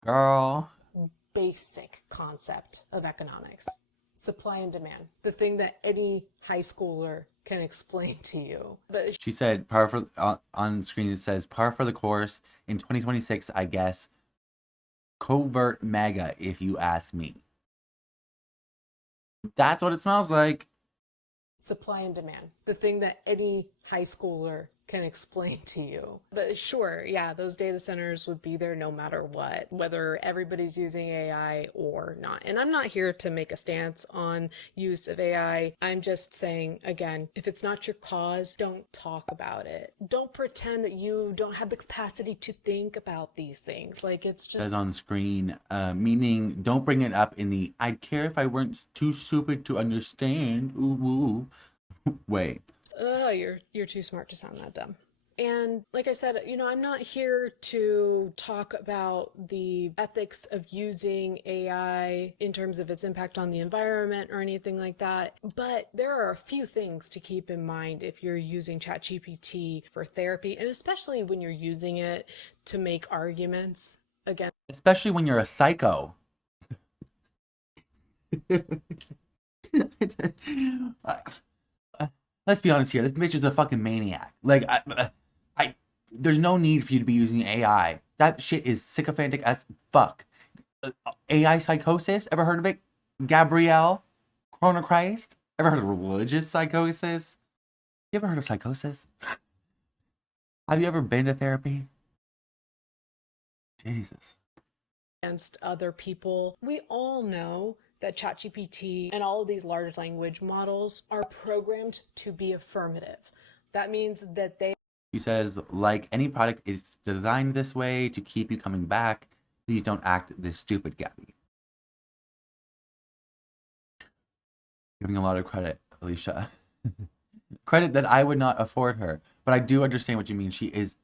Girl. Basic concept of economics. Supply and demand. The thing that any high schooler can explain to you. But She said, par for, on screen it says, par for the course in 2026, I guess. Covert mega, if you ask me. That's what it smells like. supply and demand. The thing that any high schooler can explain to you. But sure, yeah, those data centers would be there no matter what, whether everybody's using AI or not. And I'm not here to make a stance on use of AI. I'm just saying, again, if it's not your cause, don't talk about it. Don't pretend that you don't have the capacity to think about these things. Like, it's just... Says on screen, meaning don't bring it up in the I'd care if I weren't too stupid to understand. Ooh, ooh. Wait. You're too smart to sound that dumb. And like I said, you know, I'm not here to talk about the ethics of using AI in terms of its impact on the environment or anything like that. But there are a few things to keep in mind if you're using ChatGPT for therapy, and especially when you're using it to make arguments against. Especially when you're a psycho. Let's be honest here. This bitch is a fucking maniac. Like, there's no need for you to be using AI. That shit is sycophantic as fuck. AI psychosis? Ever heard of it? Gabrielle? Corona Christ? Ever heard of religious psychosis? You ever heard of psychosis? Have you ever been to therapy? Jesus. Against other people. We all know that ChatGPT and all of these large language models are programmed to be affirmative. That means that they... He says, like any product, it's designed this way to keep you coming back. Please don't act this stupid, Gabby. Giving a lot of credit, Alicia. Credit that I would not afford her. But I do understand what you mean. She is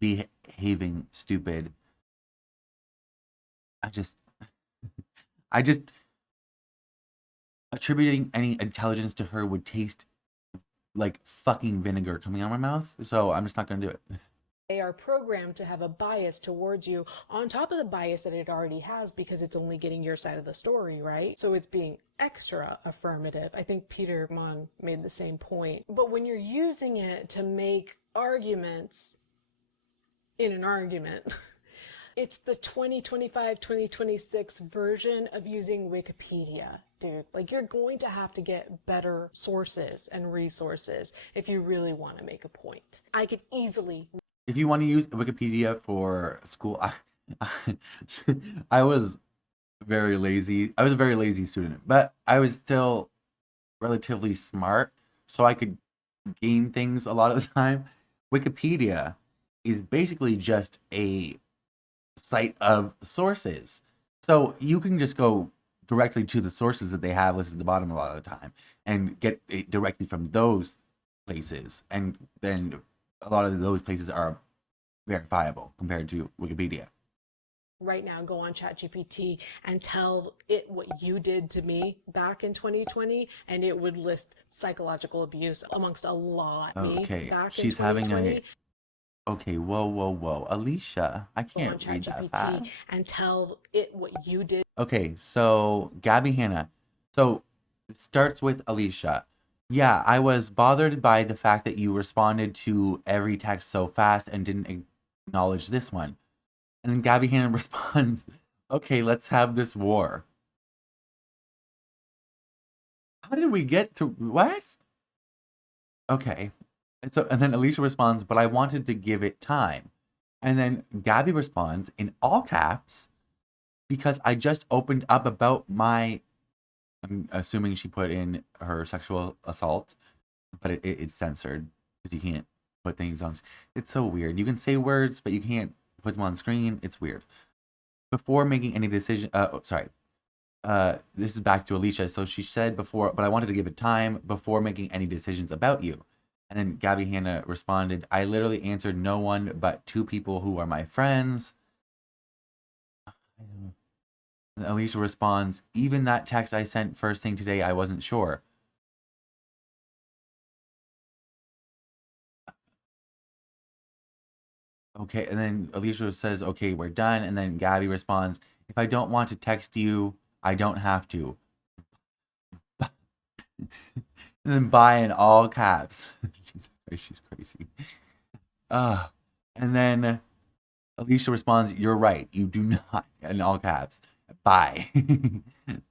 behaving stupid. I just attributing any intelligence to her would taste like fucking vinegar coming out of my mouth. So I'm just not going to do it. They are programmed to have a bias towards you on top of the bias that it already has because it's only getting your side of the story, right? So it's being extra affirmative. I think Peter Mon made the same point. But when you're using it to make arguments in an argument... It's the 2025, 2026 version of using Wikipedia, dude. Like, you're going to have to get better sources and resources if you really want to make a point. I could easily... If you want to use Wikipedia for school, I was very lazy. I was a very lazy student, but I was still relatively smart, so I could gain things a lot of the time. Wikipedia is basically just a site of sources, so you can just go directly to the sources that they have listed at the bottom a lot of the time and get it directly from those places, and then a lot of those places are verifiable compared to Wikipedia. right now, go on ChatGPT and tell it what you did to me back in 2020, and it would list psychological abuse amongst a lot me Okay, back in she's having 2020. a. Okay, whoa. Alicia, I Go on can't read that ChatGPT fast. and tell it what you did. Okay, so Gabbie Hanna. So it starts with Alicia. Yeah, I was bothered by the fact that you responded to every text so fast and didn't acknowledge this one. And then Gabbie Hanna responds, okay, let's have this war. How did we get to what? Okay. And then Alicia responds, but I wanted to give it time. And then Gabbie responds in all caps, because I just opened up about my, I'm assuming she put in her sexual assault, but it's censored because you can't put things on. It's so weird. You can say words, but you can't put them on screen. It's weird. Before making any decision, this is back to Alicia. So she said before, but I wanted to give it time before making any decisions about you. And then Gabbie Hanna responded, I literally answered no one but 2 people who are my friends. And Alicia responds, even that text I sent first thing today, I wasn't sure. Okay, and then Alicia says, okay, we're done. And then Gabbie responds, if I don't want to text you, I don't have to. And then bye in all caps. Jesus Christ, she's crazy. And then Alicia responds, you're right, you do not, in all caps. Bye.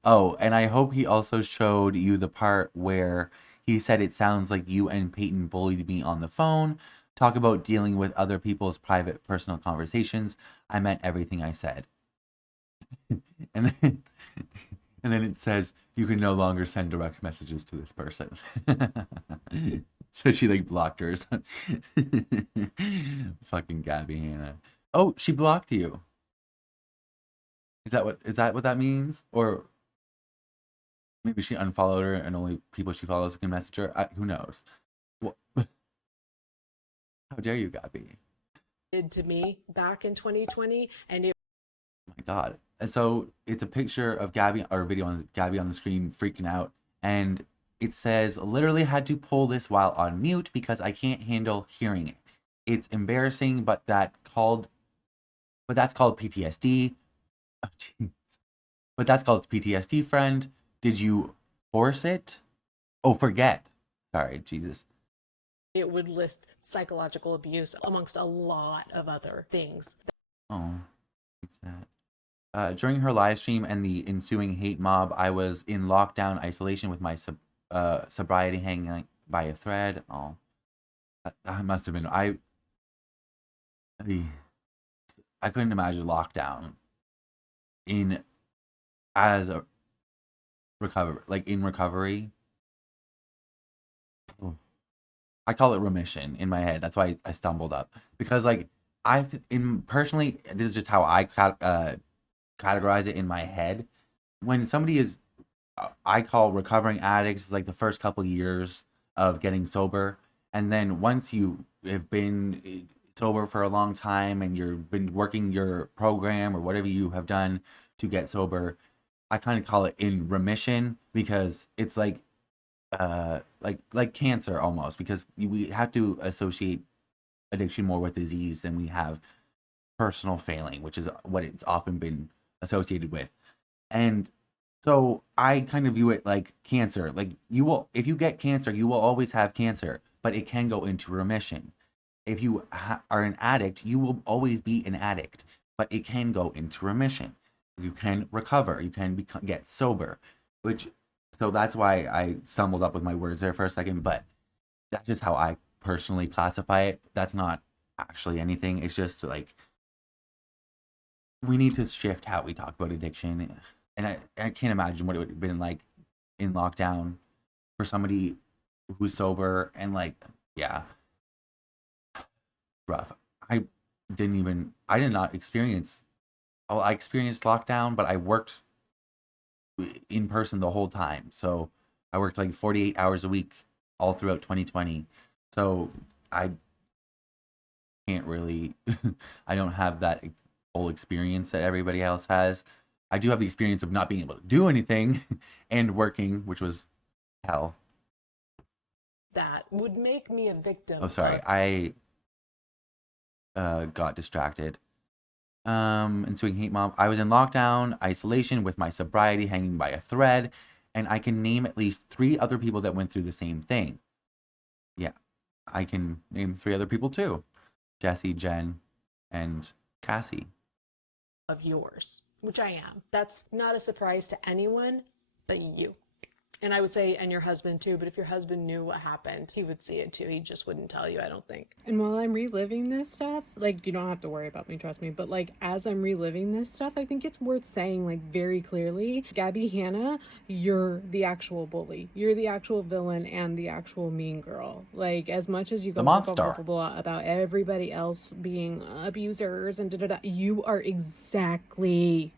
Oh, and I hope he also showed you the part where he said it sounds like you and Peyton bullied me on the phone. Talk about dealing with other people's private personal conversations. I meant everything I said. And then it says you can no longer send direct messages to this person. So she like blocked her. Fucking Gabbie Hanna. Oh, she blocked you. Is that what that means? Or maybe she unfollowed her and only people she follows can message her. Who knows? Well, how dare you, Gabbie? Did to me back in 2020, and it. Oh my God. And so it's a picture of Gabbie, or a video on Gabbie on the screen freaking out. And it says, literally had to pull this while on mute because I can't handle hearing it. It's embarrassing, but that's called PTSD. Oh, jeez. But that's called PTSD, friend. Did you force it? Oh, forget. Sorry, Jesus. It would list psychological abuse amongst a lot of other things. Oh, what's that? During her live stream and the ensuing hate mob, I was in lockdown isolation with my sobriety hanging by a thread. Oh, that must have been I couldn't imagine lockdown in recovery. Oh. I call it remission in my head. That's why I stumbled up, because like personally, this is just how I categorize it in my head. When somebody is, I call recovering addicts like the first couple years of getting sober, and then once you have been sober for a long time and you've been working your program or whatever you have done to get sober, I kind of call it in remission, because it's like cancer almost, because we have to associate addiction more with disease than we have personal failing, which is what it's often been associated with. And so I kind of view it like cancer. Like if you get cancer, you will always have cancer, but it can go into remission. If you are an addict, you will always be an addict, but it can go into remission. You can recover. You can get sober, so that's why I stumbled up with my words there for a second, but that's just how I personally classify it. That's not actually anything. It's just like, we need to shift how we talk about addiction. And I can't imagine what it would have been like in lockdown for somebody who's sober, and like, yeah, rough. I experienced lockdown, but I worked in person the whole time. So I worked like 48 hours a week all throughout 2020. So I can't really, I don't have that whole experience that everybody else has. I do have the experience of not being able to do anything and working, which was hell. That would make me a victim. Oh, sorry. I got distracted. Ensuing hate mob. I was in lockdown, isolation with my sobriety hanging by a thread, and I can name at least 3 other people that went through the same thing. Yeah, I can name 3 other people too. Jessi, Jen, and Cassie. Of yours, which I am. That's not a surprise to anyone but you. And I would say, and your husband too, but if your husband knew what happened, he would see it too. He just wouldn't tell you, I don't think. And while I'm reliving this stuff, like, you don't have to worry about me, trust me, but like, as I'm reliving this stuff, I think it's worth saying, like, very clearly, Gabbie Hanna, you're the actual bully. You're the actual villain and the actual mean girl. Like, as much as you go blah, blah, blah, about everybody else being abusers and da-da-da, you are exactly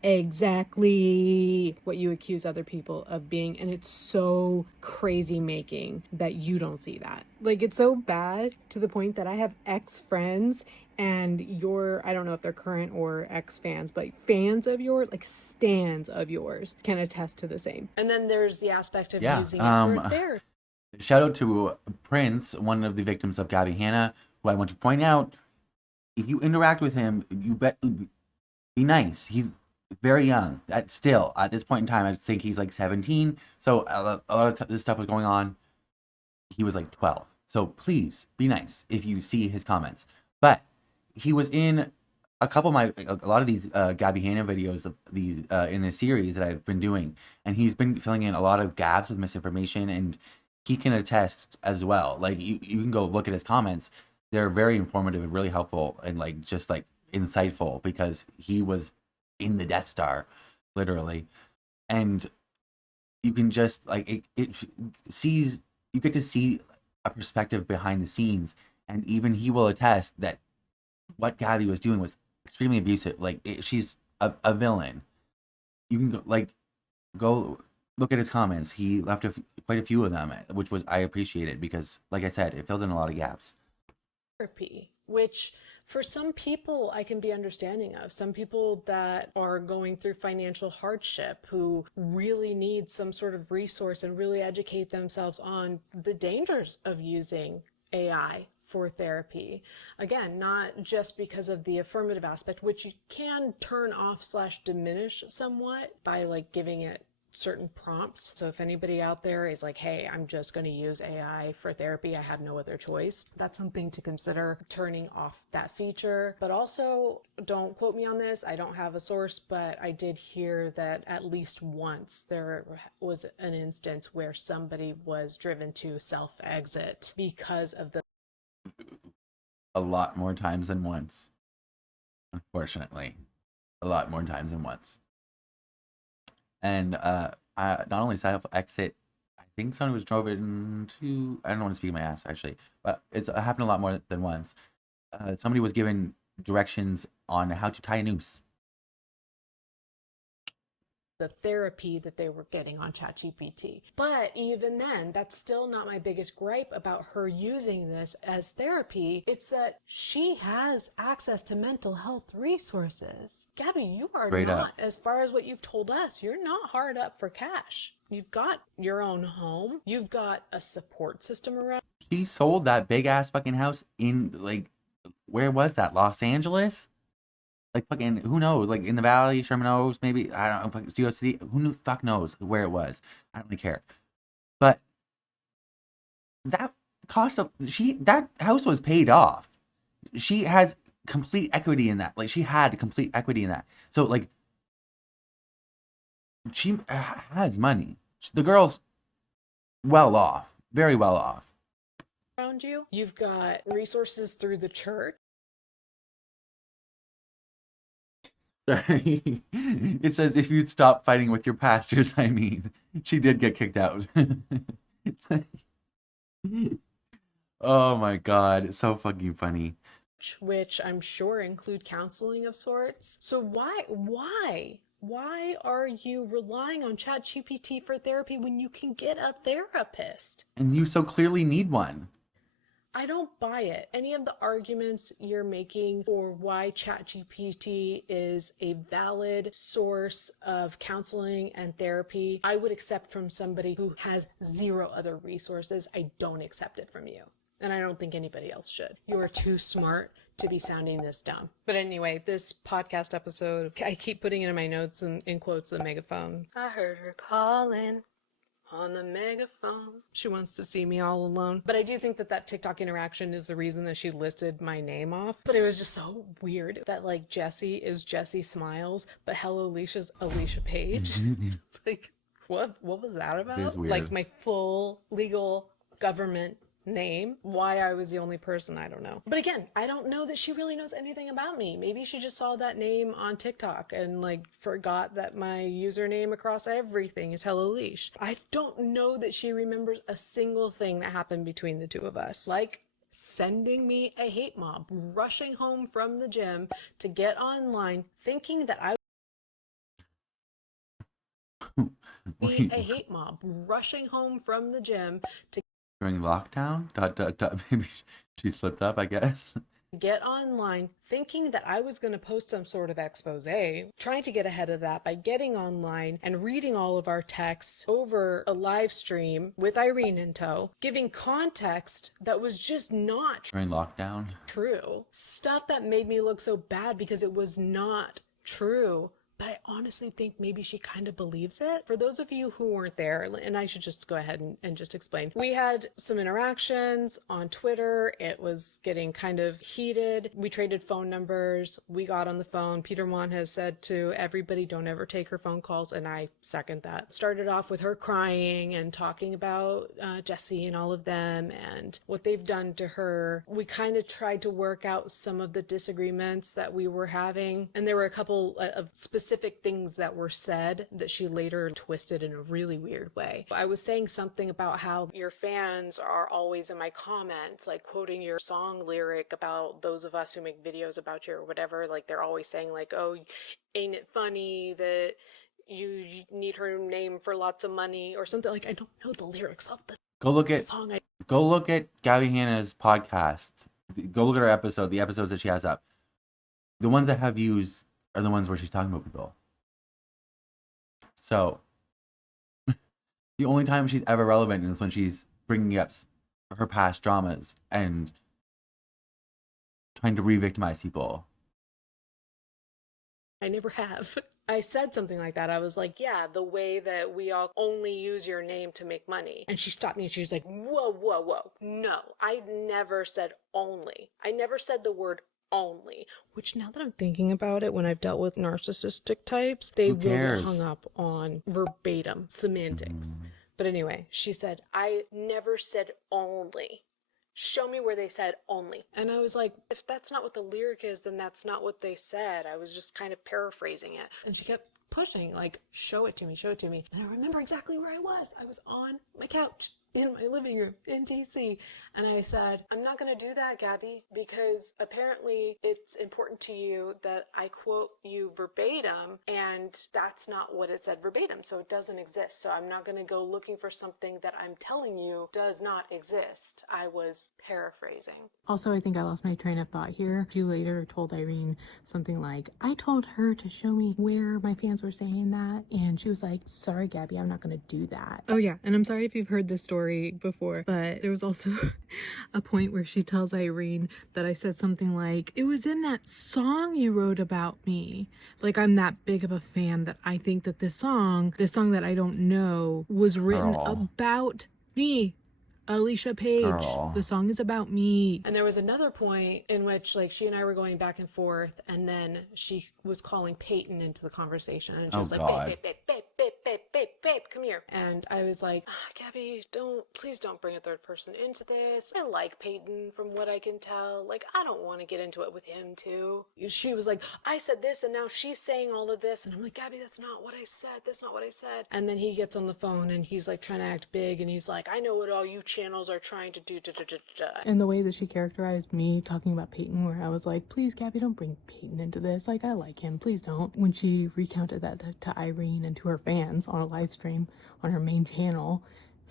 what you accuse other people of being, and it's so crazy making that you don't see that. Like, it's so bad to the point that I have ex-friends and I don't know if they're current or ex-fans, but fans of yours, like stans of yours, can attest to the same. And then there's the aspect of using it for therapy. Shout out to Prince, one of the victims of Gabbie Hanna, who I want to point out, if you interact with him, you be nice. He's very young. At this point in time, I think he's like 17. So a lot of this stuff was going on. He was like 12. So please be nice if you see his comments. But he was in a lot of these Gabbie Hanna videos of these in this series that I've been doing, and he's been filling in a lot of gaps with misinformation, and he can attest as well. Like, you can go look at his comments. They're very informative and really helpful and like just like insightful, because he was in the Death Star, literally, and you can just like you get to see a perspective behind the scenes, and even he will attest that what Gabbie was doing was extremely abusive. Like, she's a villain. You can go look at his comments. He left quite a few of them, which I appreciated, because, like I said, it filled in a lot of gaps. Therapy, which for some people I can be understanding of. Some people that are going through financial hardship, who really need some sort of resource and really educate themselves on the dangers of using AI for therapy. Again, not just because of the affirmative aspect, which you can turn off / diminish somewhat by like giving it certain prompts. So if anybody out there is like, hey, I'm just going to use AI for therapy, I have no other choice, that's something to consider, turning off that feature. But also, don't quote me on this, I don't have a source, but I did hear that at least once there was an instance where somebody was driven to self-exit because of the... A lot more times than once. Unfortunately. A lot more times than once. And not only self-exit, I think someone was driven to... I don't want to speak my ass, actually. But it's happened a lot more than once. Somebody was given directions on how to tie a noose. The therapy that they were getting on ChatGPT. But even then, that's still not my biggest gripe about her using this as therapy. It's that she has access to mental health resources. Gabbie, you are Straight not, up. as far as what you've told us, you're not hard up for cash. You've got your own home. You've got a support system around. She sold that big ass fucking house in, like, where was that? Los Angeles? Like, fucking, who knows? Like, in the Valley, Sherman Oaks, maybe, I don't know, fucking Studio City. Who the fuck knows where it was? I don't really care. But that that house was paid off. She has complete equity in that. Like, she had complete equity in that. So, like, she has money. The girl's well off. Very well off. Around you. You've got resources through the church. Sorry. It says, if you'd stop fighting with your pastors, I mean. She did get kicked out. Oh my god, it's so fucking funny. Which I'm sure include counseling of sorts. So why are you relying on ChatGPT for therapy when you can get a therapist? And you so clearly need one. I don't buy it. Any of the arguments you're making for why ChatGPT is a valid source of counseling and therapy, I would accept from somebody who has zero other resources. I don't accept it from you. And I don't think anybody else should. You are too smart to be sounding this dumb. But anyway, this podcast episode, I keep putting it in my notes and in quotes, the megaphone. I heard her calling on the megaphone. She wants to see me all alone. But I do think that TikTok interaction is the reason that she listed my name off. But it was just so weird that like Jessi is Jessi Smiles, but helloleesh is Alicia Page. Like, what was that about? It is weird. Like my full legal government name. Why I was the only person, I don't know. But again, I don't know that she really knows anything about me. Maybe she just saw that name on TikTok and like forgot that my username across everything is helloleesh. I don't know that she remembers a single thing that happened between the two of us. Like sending me a hate mob, rushing home from the gym to get online thinking that I be a hate mob, rushing home from the gym to During lockdown? Maybe she slipped up, I guess. get online thinking that I was going to post some sort of expose, trying to get ahead of that by getting online and reading all of our texts over a live stream with Irene in tow, giving context that was just not During lockdown? true. Stuff that made me look so bad because it was not true. But I honestly think maybe she kind of believes it. For those of you who weren't there, and I should just go ahead and just explain. We had some interactions on Twitter. It was getting kind of heated. We traded phone numbers. We got on the phone. Peter Mon has said to everybody, don't ever take her phone calls, and I second that. Started off with her crying and talking about Jessi and all of them and what they've done to her. We kind of tried to work out some of the disagreements that we were having, and there were a couple of specific things that were said that she later twisted in a really weird way. I was saying something about how your fans are always in my comments, like quoting your song lyric about those of us who make videos about you or whatever. Like they're always saying like, oh, ain't it funny that you need her name for lots of money or something. Like I don't know the lyrics of the song. Go look at Gabbie Hanna's podcast. Go look at her episode, the episodes that she has up. The ones that have views are the ones where she's talking about people. So, the only time she's ever relevant is when she's bringing up her past dramas and trying to re-victimize people. I never have. I said something like that. I was like, yeah, the way that we all only use your name to make money. And she stopped me and she was like, whoa, whoa, whoa. No, I never said only. I never said the word only, which now that I'm thinking about it, when I've dealt with narcissistic types, they really hung up on verbatim semantics. But anyway, she said, I never said only. Show me where they said only. And I was like, if that's not what the lyric is, then that's not what they said. I was just kind of paraphrasing it. And she kept pushing, like, show it to me, show it to me. And I remember exactly where I was. I was on my couch in my living room in DC. And I said, I'm not going to do that, Gabbie, because apparently it's important to you that I quote you verbatim, and that's not what it said verbatim. So it doesn't exist. So I'm not going to go looking for something that I'm telling you does not exist. I was paraphrasing. Also, I think I lost my train of thought here. She later told Irene something like, I told her to show me where my fans were saying that. And she was like, sorry, Gabbie, I'm not going to do that. Oh yeah, and I'm sorry if you've heard this story before, but there was also a point where she tells Irene that I said something like, it was in that song you wrote about me. Like I'm that big of a fan that I think that this song that I don't know, was written about me. Alicia Page. The song is about me. And there was another point in which like she and I were going back and forth, and then she was calling Peyton into the conversation, and she was like, babe, come here. And I was like, Gabbie, please don't bring a third person into this. I like Peyton from what I can tell. Like, I don't want to get into it with him too. She was like, I said this and now she's saying all of this. And I'm like, Gabbie, that's not what I said. That's not what I said. And then he gets on the phone and he's like trying to act big, and he's like, I know what all you channels are trying to do. And the way that she characterized me talking about Peyton, where I was like, please, Gabbie, don't bring Peyton into this. Like, I like him. Please don't. When she recounted that to Irene and to her fans on a live stream on her main channel,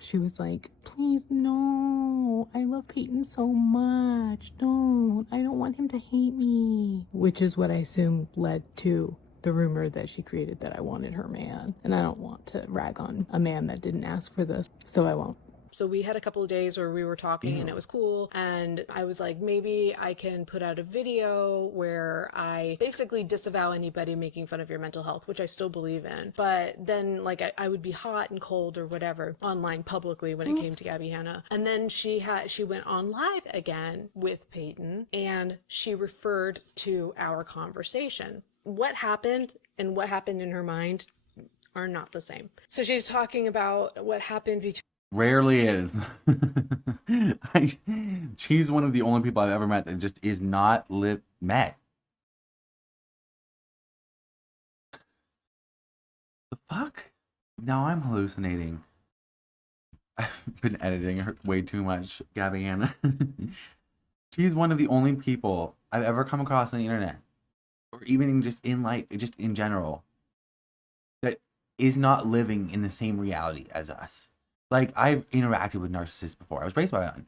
She was like, please, no, I love Peyton so much. I don't want him to hate me. Which is what I assume led to the rumor that she created that I wanted her man. And I don't want to rag on a man that didn't ask for this, so I won't. So we had a couple of days where we were talking and it was cool. And I was like, maybe I can put out a video where I basically disavow anybody making fun of your mental health, which I still believe in. But then like I would be hot and cold or whatever online publicly when it came to Gabbie Hanna. And then she went on live again with Peyton and she referred to our conversation. What happened and what happened in her mind are not the same. So she's talking about what happened between Rarely is. She's one of the only people I've ever met that just is not met. The fuck? Now I'm hallucinating. I've been editing her way too much, Gabbie Hanna. She's one of the only people I've ever come across on the internet, or even just in general, that is not living in the same reality as us. Like, I've interacted with narcissists before. I was raised by one.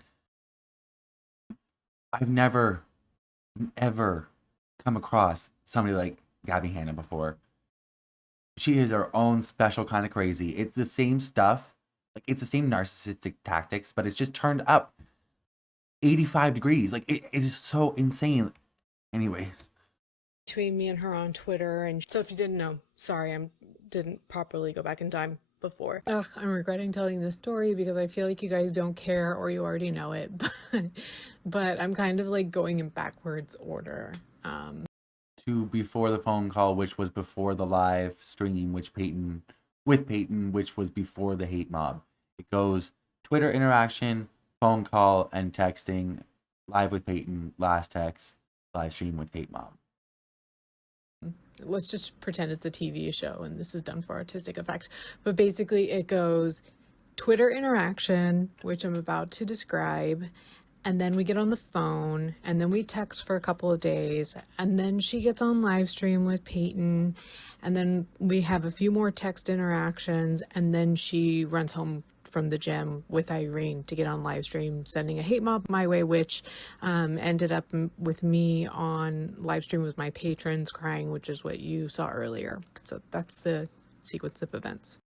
I've never, ever come across somebody like Gabbie Hanna before. She is her own special kind of crazy. It's the same stuff. Like, it's the same narcissistic tactics, but it's just turned up 85 degrees. Like, it is so insane. Anyways. Between me and her on Twitter. And so if you didn't know, sorry, I didn't properly go back in time before. Ugh, I'm regretting telling this story because I feel like you guys don't care or you already know it, but I'm kind of like going in backwards order. To before the phone call, which was before the live stream, with Peyton, which was before the hate mob. It goes Twitter interaction, phone call, and texting, live with Peyton, last text, live stream with hate mob. Let's just pretend it's a TV show and this is done for artistic effect. But basically it goes Twitter interaction, which I'm about to describe, and then we get on the phone, and then we text for a couple of days, and then she gets on live stream with Peyton, and then we have a few more text interactions, and then she runs home from the gym with Irene to get on live stream, sending a hate mob my way, which ended up with me on live stream with my patrons crying, which is what you saw earlier. So that's the sequence of events.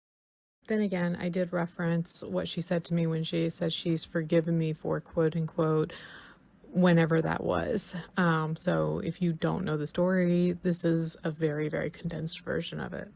Then again, I did reference what she said to me when she said she's forgiven me for quote unquote whenever that was. So if you don't know the story, this is a very, very condensed version of it.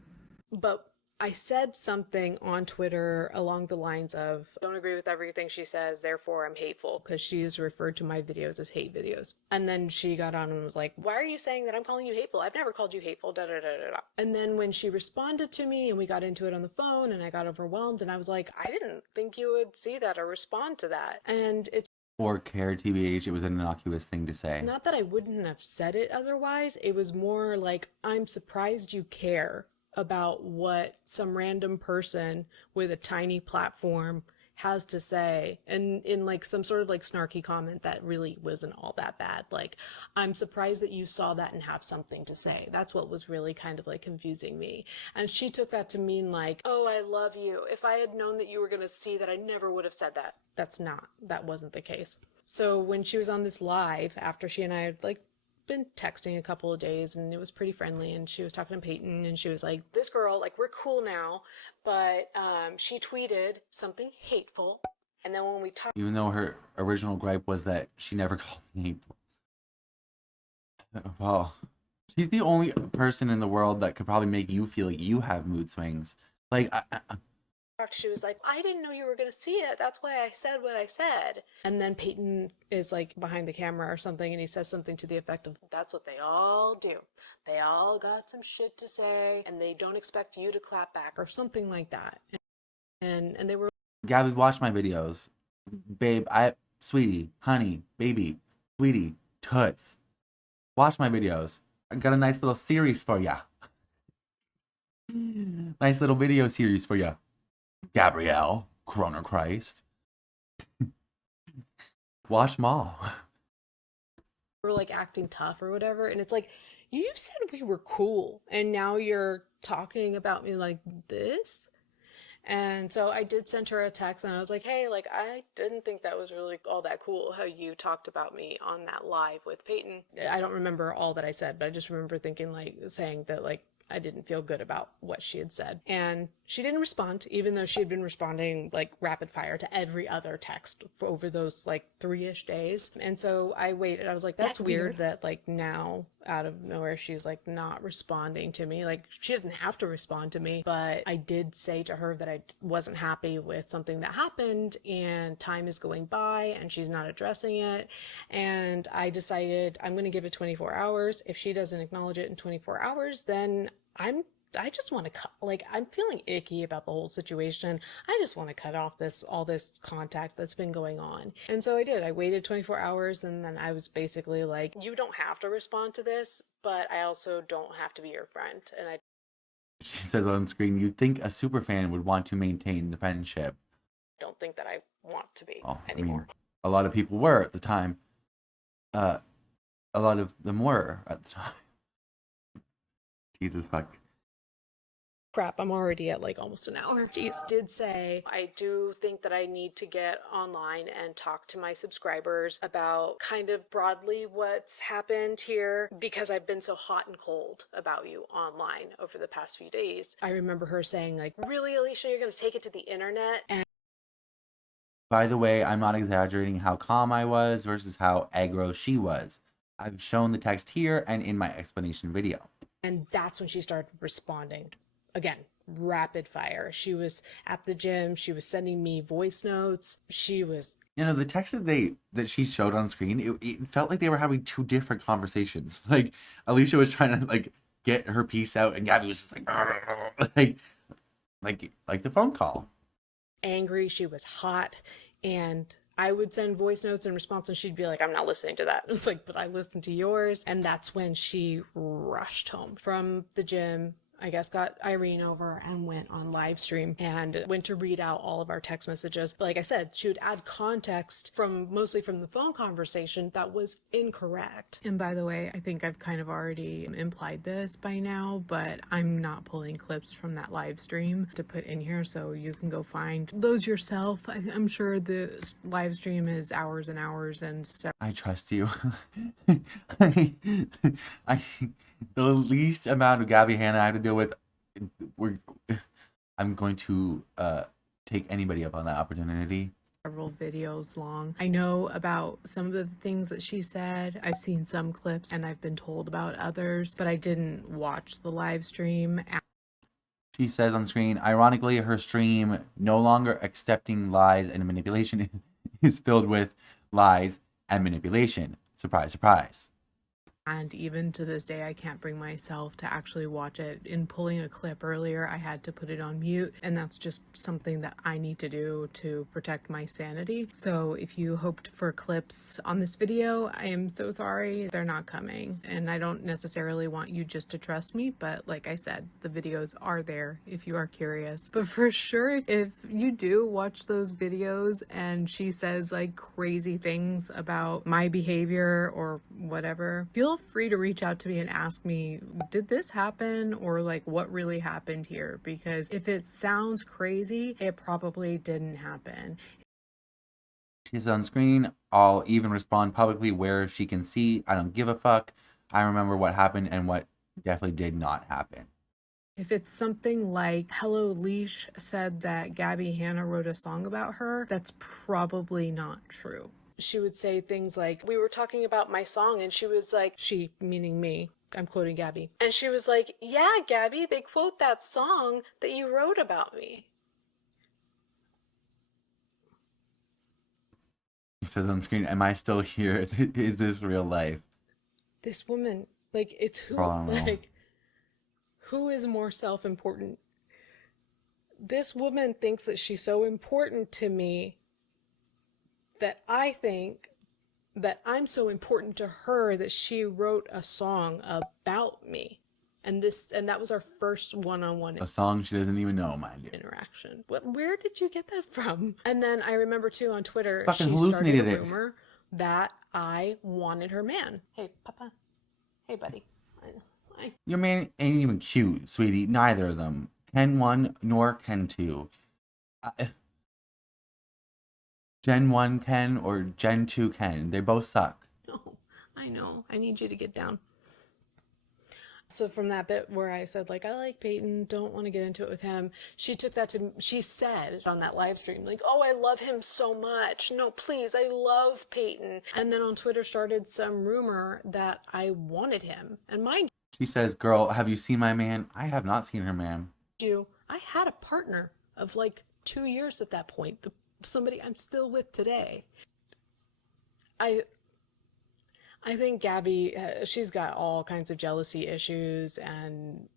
But I said something on Twitter along the lines of, don't agree with everything she says, therefore I'm hateful, because she has referred to my videos as hate videos. And then she got on and was like, why are you saying that I'm calling you hateful? I've never called you hateful, da da da da da. And then when she responded to me and we got into it on the phone and I got overwhelmed and I was like, I didn't think you would see that or respond to that. And it's Or care, TBH, it was an innocuous thing to say. It's not that I wouldn't have said it otherwise. It was more like, I'm surprised you care about what some random person with a tiny platform has to say, and in like some sort of like snarky comment that really wasn't all that bad. Like, I'm surprised that you saw that and have something to say. That's what was really kind of like confusing me. And she took that to mean like, oh, I love you. If I had known that you were going to see that, I never would have said that. That wasn't the case. So when she was on this live, after she and I had like been texting a couple of days and it was pretty friendly, and she was talking to Peyton and she was like, this girl, like, we're cool now, but she tweeted something hateful, and then when we talked, even though her original gripe was that she never called me hateful. Well, she's the only person in the world that could probably make you feel like you have mood swings. Like, she was like, I didn't know you were gonna see it, that's why I said what I said. And then Peyton is like behind the camera or something, and he says something to the effect of, that's what they all do, they all got some shit to say and they don't expect you to clap back, or something like that. And they were, Gabby, watch my videos. Babe, sweetie, honey, baby, sweetie, toots. Watch my videos. I got a nice little series for ya. Nice little video series for ya. Gabrielle, Kroner Christ. Watch them all. we're like acting tough or whatever, and it's like, you said we were cool and now you're talking about me like this. And so I did send her a text and I was like, hey, like, I didn't think that was really all that cool how you talked about me on that live with Peyton. I don't remember all that I said, but I just remember thinking, like, saying that, like, I didn't feel good about what she had said. And she didn't respond, even though she had been responding like rapid fire to every other text for over those like 3-ish days. And so I waited. I was like, that's weird that like now out of nowhere she's like not responding to me. Like she didn't have to respond to me, but I did say to her that I wasn't happy with something that happened and time is going by and she's not addressing it. And I decided I'm going to give it 24 hours. If she doesn't acknowledge it in 24 hours, then I just want to cut, like, I'm feeling icky about the whole situation. I just want to cut off all this contact that's been going on. And so I did. I waited 24 hours and then I was basically like, you don't have to respond to this, but I also don't have to be your friend. And She says on screen, you'd think a superfan would want to maintain the friendship. don't think that I want to be Well, anymore. I mean, a lot of people were at the time. A lot of them were at the time. Jesus fuck. Crap, I'm already at like almost an hour. Jeez. Did say, I do think that I need to get online and talk to my subscribers about kind of broadly what's happened here because I've been so hot and cold about you online over the past few days. I remember her saying like, really, Alicia, you're going to take it to the internet? And By the way, I'm not exaggerating how calm I was versus how aggro she was. I've shown the text here and in my explanation video. And that's when she started responding. Again, rapid fire. She was at the gym. She was sending me voice notes. She was... You know, the text that she showed on screen, it felt like they were having two different conversations. Like, Alicia was trying to, like, get her piece out, and Gabby was just like the phone call. Angry. She was hot. And I would send voice notes in response and she'd be like, I'm not listening to that. It's like, but I listened to yours. And that's when she rushed home from the gym. I guess got Irene over and went on live stream and went to read out all of our text messages. But like I said, she would add context mostly from the phone conversation that was incorrect. And by the way, I think I've kind of already implied this by now, but I'm not pulling clips from that live stream to put in here, so you can go find those yourself. I'm sure the live stream is hours and hours and stuff. I trust you. The least amount of Gabbie Hanna I have to deal with, I'm going to take anybody up on that opportunity. Several videos long. I know about some of the things that she said. I've seen some clips and I've been told about others, but I didn't watch the live stream. She says on screen, ironically, her stream no longer accepting lies and manipulation is filled with lies and manipulation. Surprise, surprise. And even to this day, I can't bring myself to actually watch it. In pulling a clip earlier, I had to put it on mute, and that's just something that I need to do to protect my sanity. So if you hoped for clips on this video, I am so sorry. They're not coming. And I don't necessarily want you just to trust me, but like I said, the videos are there if you are curious. But for sure, if you do watch those videos and she says like crazy things about my behavior or whatever, feel free to reach out to me and ask me, did this happen, or like what really happened here? Because if it sounds crazy, it probably didn't happen. She's on screen. I'll even respond publicly where she can see. I don't give a fuck. I remember what happened and what definitely did not happen. If it's something like helloleesh said that Gabbie Hanna wrote a song about her, that's probably not true. She would say things like, we were talking about my song, and she was like, she, meaning me, I'm quoting Gabby, and she was like, yeah, Gabby, they quote that song that you wrote about me. He says on screen, am I still here? Is this real life? This woman, like, it's who, like, who is more self-important? This woman thinks that she's so important to me that I think that I'm so important to her that she wrote a song about me. And that was our first one-on-one A song she doesn't even know, mind you. interaction. Where did you get that from? And then I remember too on Twitter, Fucking she hallucinated started a it. rumor that I wanted her man. Hey, Papa. Hey, buddy. Your man ain't even cute, sweetie. Neither of them. Can one nor can two. Gen 1 Ken or Gen 2 Ken. They both suck. No, I know. I need you to get down. So from that bit where I said, like, I like Peyton, don't want to get into it with him, she took that to, she said on that live stream, like, oh, I love him so much. No, please, I love Peyton. And then on Twitter started some rumor that I wanted him. And mind She says, girl, have you seen my man? I have not seen her man. you, I had a partner of like 2 years at that point, somebody I'm still with today. I think Gabbie, she's got all kinds of jealousy issues, and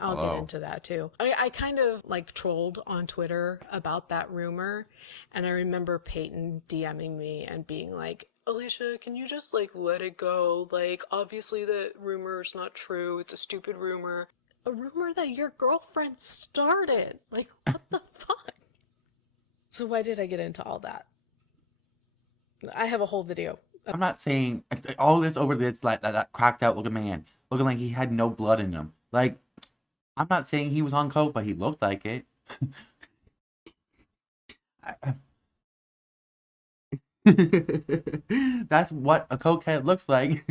I'll get into that too. I kind of like trolled on Twitter about that rumor, and I remember Peyton DMing me and being like, Alicia, can you just like let it go? Like, obviously the rumor is not true. It's a stupid rumor. A rumor that your girlfriend started. Like, what the fuck? So why did I get into all that? I have a whole video. I'm not saying all this over this like that cracked out looking man, looking like he had no blood in him. Like, I'm not saying he was on coke, but he looked like it. That's what a cokehead looks like.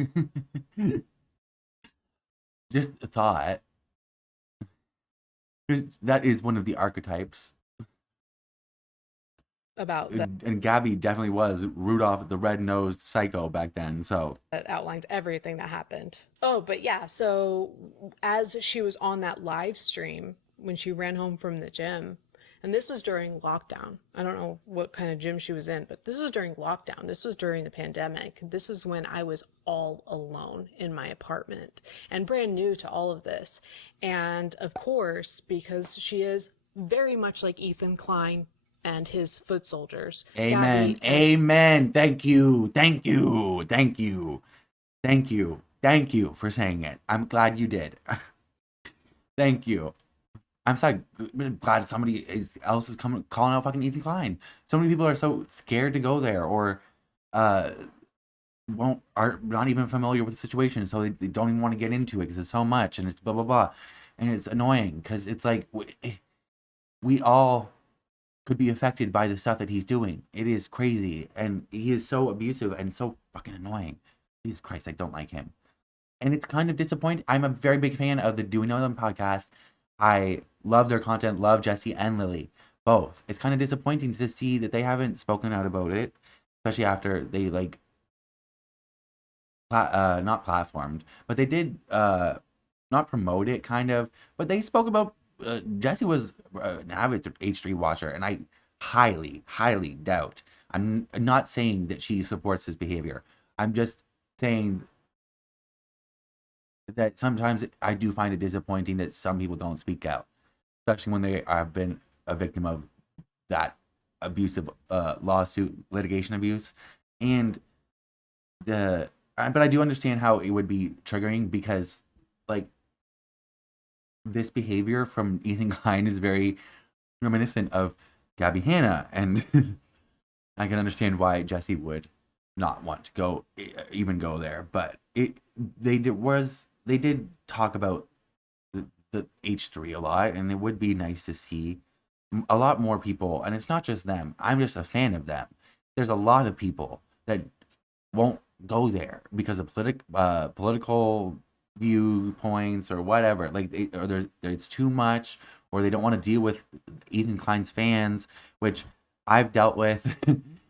Just a thought. That is one of the archetypes. About that. And Gabbie definitely was Rudolph the red-nosed psycho back then, so That outlines everything that happened. Oh, but yeah, so as she was on that live stream when she ran home from the gym, and this was during lockdown. I don't know what kind of gym she was in, but this was during lockdown. This was during the pandemic. This was when I was all alone in my apartment and brand new to all of this. And of course, because she is very much like Ethan Klein and his foot soldiers. amen. Gabbie Amen. Thank you. Thank you. Thank you. Thank you. Thank you for saying it. I'm glad you did. Thank you. I'm so glad somebody else is calling out fucking Ethan Klein. So many people are so scared to go there, or are not even familiar with the situation, so they don't even want to get into it because it's so much and it's blah blah blah, and it's annoying because it's like we all could be affected by the stuff that he's doing. It is crazy, and he is so abusive and so fucking annoying. Jesus Christ, I don't like him, and it's kind of disappointing. I'm a very big fan of the Do We Know Them podcast. I love their content, love Jessi and Lily, both. It's kind of disappointing to see that they haven't spoken out about it, especially after they like not platformed, but they did not promote it, kind of, but they spoke about Jessi was an avid H3 watcher, and I highly doubt. I'm not saying that she supports his behavior. I'm just saying that sometimes I do find it disappointing that some people don't speak out, especially when they have been a victim of that abusive lawsuit, litigation abuse, and but I do understand how it would be triggering because, like, this behavior from Ethan Klein is very reminiscent of Gabbie Hanna, and I can understand why Jessi would not want to even go there. But they did talk about the H3 a lot, and it would be nice to see a lot more people. And it's not just them. I'm just a fan of them. There's a lot of people that won't go there because of political viewpoints or whatever, like it's too much, or they don't want to deal with Ethan Klein's fans, which I've dealt with.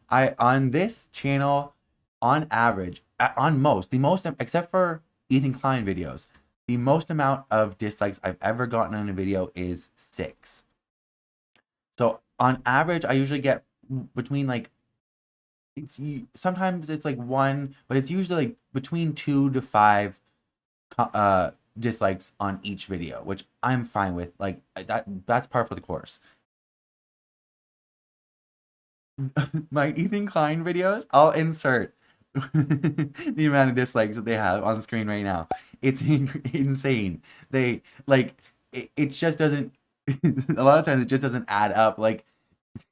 On this channel, on average, the most except for Ethan Klein videos, the most amount of dislikes I've ever gotten on a video is 6. So on average, I usually get between like sometimes it's like 1, but it's usually like between 2 to 5 dislikes on each video, which I'm fine with. Like that's par for the course. My Ethan Klein videos, I'll insert the amount of dislikes that they have on the screen right now. It's insane. They like it just doesn't a lot of times it just doesn't add up. Like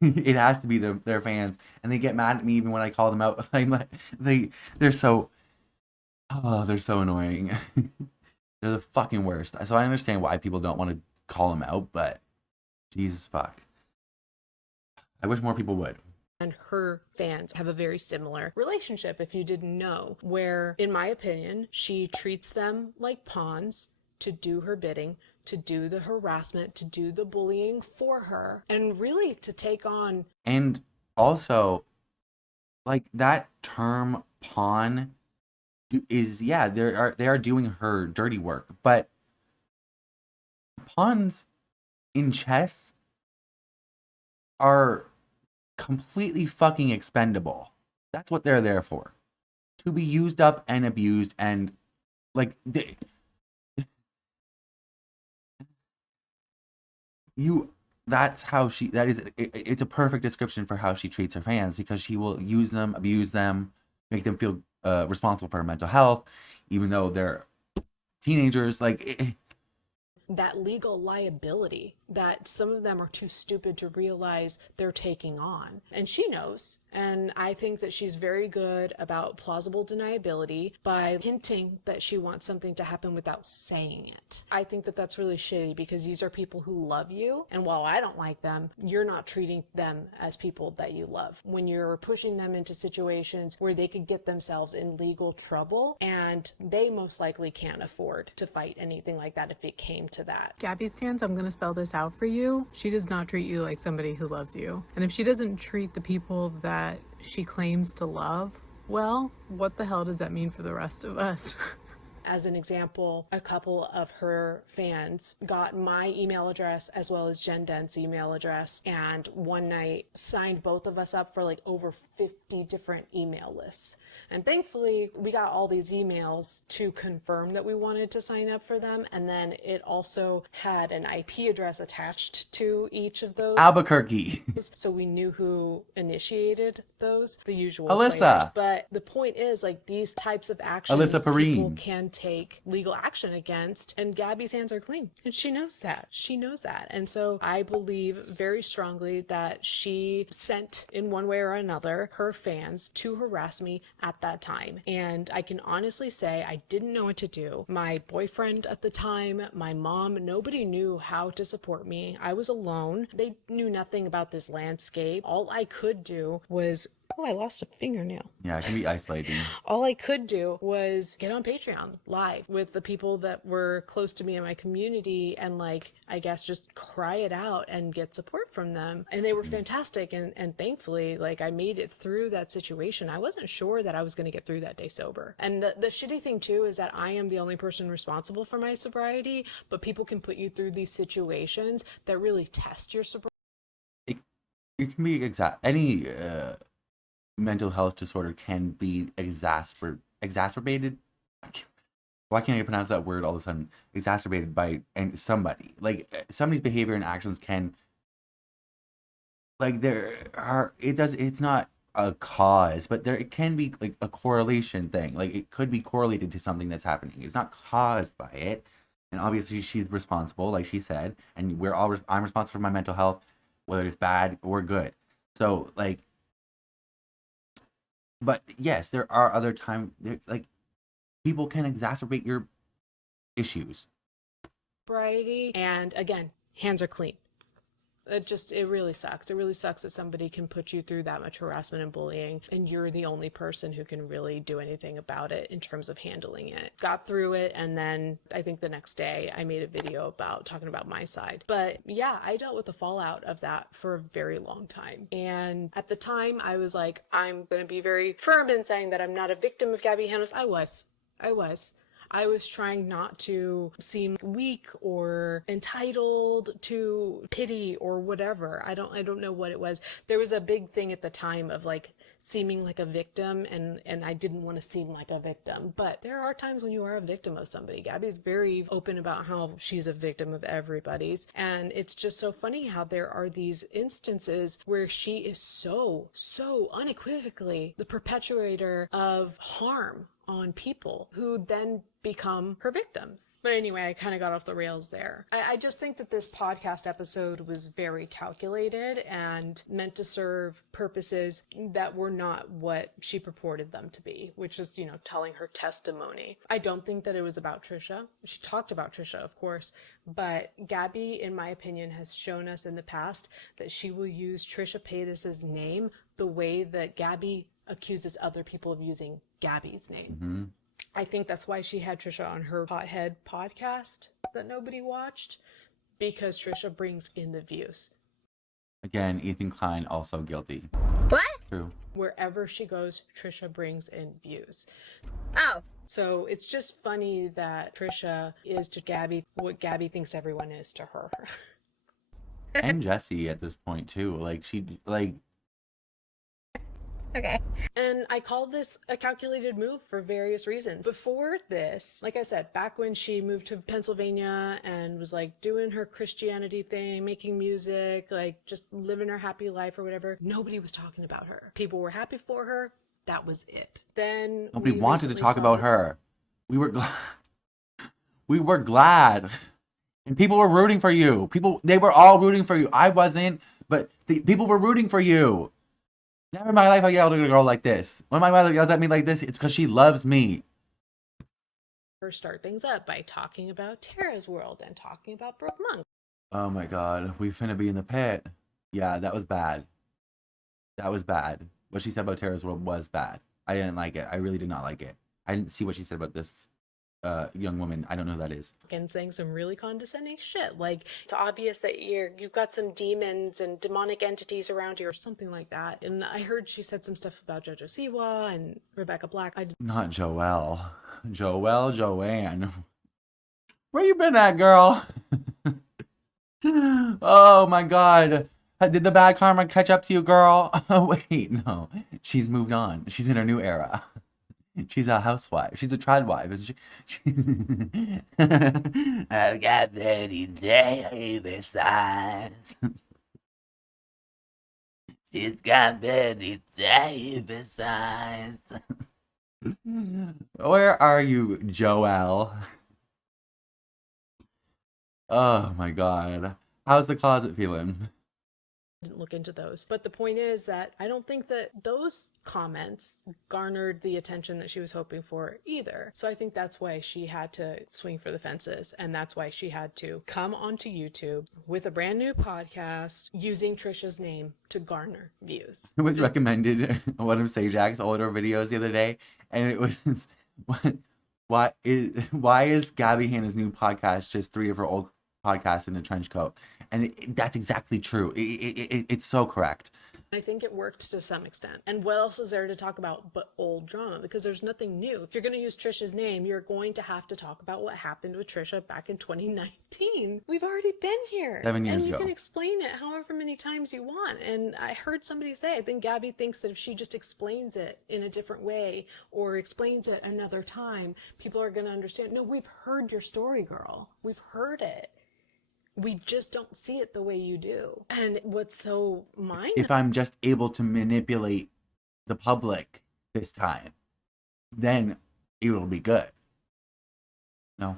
it has to be their fans, and they get mad at me even when I call them out. They're so annoying. They're the fucking worst. So I understand why people don't want to call them out, but Jesus fuck. I wish more people would. And her fans have a very similar relationship, if you didn't know, where, in my opinion, she treats them like pawns to do her bidding, to do the harassment, to do the bullying for her, and really to take on. And also, like, that term pawn is, yeah, they are doing her dirty work, but pawns in chess are completely fucking expendable. That's what they're there for. To be used up and abused, and like it's a perfect description for how she treats her fans, because she will use them, abuse them, make them feel responsible for her mental health, even though they're teenagers. That legal liability that some of them are too stupid to realize they're taking on. And she knows. And I think that she's very good about plausible deniability by hinting that she wants something to happen without saying it. I think that that's really shitty, because these are people who love you. And while I don't like them, you're not treating them as people that you love. When you're pushing them into situations where they could get themselves in legal trouble, and they most likely can't afford to fight anything like that if it came to that. Gabby stands, I'm going to spell this out for you. She does not treat you like somebody who loves you. And if she doesn't treat the people that she claims to love, well, what the hell does that mean for the rest of us? As an example, a couple of her fans got my email address as well as Jen Dent's email address, and one night signed both of us up for like over 50 different email lists. And thankfully, we got all these emails to confirm that we wanted to sign up for them, and then it also had an IP address attached to each of those. Albuquerque. So we knew who initiated those, the usual Alyssa. players. But the point is, like, these types of actions Alyssa people Perrine. can take legal action against, and Gabby's hands are clean, and she knows that. She knows that. And so I believe very strongly that she sent, in one way or another, her fans to harass me at that time. And I can honestly say I didn't know what to do. My boyfriend at the time, my mom, nobody knew how to support me. I was alone. They knew nothing about this landscape. All I could do was, oh, I lost a fingernail. Yeah, it can be isolating. All I could do was get on Patreon live with the people that were close to me in my community, and, like, I guess just cry it out and get support from them. And they were fantastic. And thankfully, like, I made it through that situation. I wasn't sure that I was going to get through that day sober. And the shitty thing too is that I am the only person responsible for my sobriety, but people can put you through these situations that really test your sobriety. It can be any mental health disorder can be exacerbated. Why can't I pronounce that word all of a sudden? Exacerbated by somebody. Like, somebody's behavior and actions can, like, it's not a cause, but it can be like a correlation thing. Like, it could be correlated to something that's happening. It's not caused by it. And obviously she's responsible, like she said, and I'm responsible for my mental health, whether it's bad or good. So, like, but yes, there are other times, like, people can exacerbate your issues. Sobriety, and again, hands are clean. It really sucks. It really sucks that somebody can put you through that much harassment and bullying, and you're the only person who can really do anything about it in terms of handling it. Got through it, and then I think the next day I made a video about talking about my side. But yeah, I dealt with the fallout of that for a very long time. And at the time I was like, I'm going to be very firm in saying that I'm not a victim of Gabbie Hanna's. I was trying not to seem weak or entitled to pity or whatever. I don't know what it was. There was a big thing at the time of, like, seeming like a victim, and I didn't want to seem like a victim. But there are times when you are a victim of somebody. Gabbie's very open about how she's a victim of everybody's. And it's just so funny how there are these instances where she is so unequivocally the perpetuator of harm on people who then become her victims. But anyway, I kind of got off the rails there. I just think that this podcast episode was very calculated and meant to serve purposes that were not what she purported them to be, which was, you know, telling her testimony. I don't think that it was about Trisha. She talked about Trisha, of course, but Gabbie, in my opinion, has shown us in the past that she will use Trisha Paytas' name the way that Gabbie accuses other people of using Gabbie's name. Mm-hmm. I think that's why she had Trisha on her Pothead podcast that nobody watched, because Trisha brings in the views. Again, Ethan Klein also guilty. What? True. Wherever she goes, Trisha brings in views. Oh. So it's just funny that Trisha is to Gabbie what Gabbie thinks everyone is to her. And Jessi at this point too. Like Okay. And I call this a calculated move for various reasons. Before this, like I said, back when she moved to Pennsylvania and was like doing her Christianity thing, making music, like just living her happy life or whatever, nobody was talking about her. People were happy for her. That was it. Then nobody wanted to talk about her. We were glad. And people were rooting for you. They were all rooting for you. I wasn't, but people were rooting for you. Never in my life I yelled at a girl like this. When my mother yells at me like this, it's because she loves me. Her start things up by talking about Tara's world and talking about Brooke Monk. Oh my God, we finna be in the pit. Yeah, that was bad. That was bad. What she said about Tara's world was bad. I didn't like it. I really did not like it. I didn't see what she said about this young woman. I don't know who that is. And saying some really condescending shit. Like, it's obvious that you've got some demons and demonic entities around you or something like that. And I heard she said some stuff about JoJo Siwa and Rebecca Black. Not Joelle. Joanne. Where you been at, girl? Oh my God. Did the bad karma catch up to you, girl? Oh, wait, no. She's moved on. She's in her new era. She's a housewife. She's a trad wife, isn't she? I've got 30 Davis eyes. She's got 30 Davis eyes. Where are you, Joelle? Oh my God. How's the closet feeling? Didn't look into those. But the point is that I don't think that those comments garnered the attention that she was hoping for either. So I think that's why she had to swing for the fences. And that's why she had to come onto YouTube with a brand new podcast using Trisha's name to garner views. It was recommended one of Sajak's older videos the other day. And it was, why is Gabbie Hanna's new podcast just 3 of her old podcasts in a trench coat? And that's exactly true. It's so correct. I think it worked to some extent. And what else is there to talk about but old drama? Because there's nothing new. If you're going to use Trisha's name, you're going to have to talk about what happened with Trisha back in 2019. We've already been here. 7 years ago. And you ago. can explain it however many times you want. And I heard somebody say, I think Gabbie thinks that if she just explains it in a different way or explains it another time, people are going to understand. No, we've heard your story, girl. We've heard it. We just don't see it the way you do. And what's so If I'm just able to manipulate the public this time, then it will be good. No.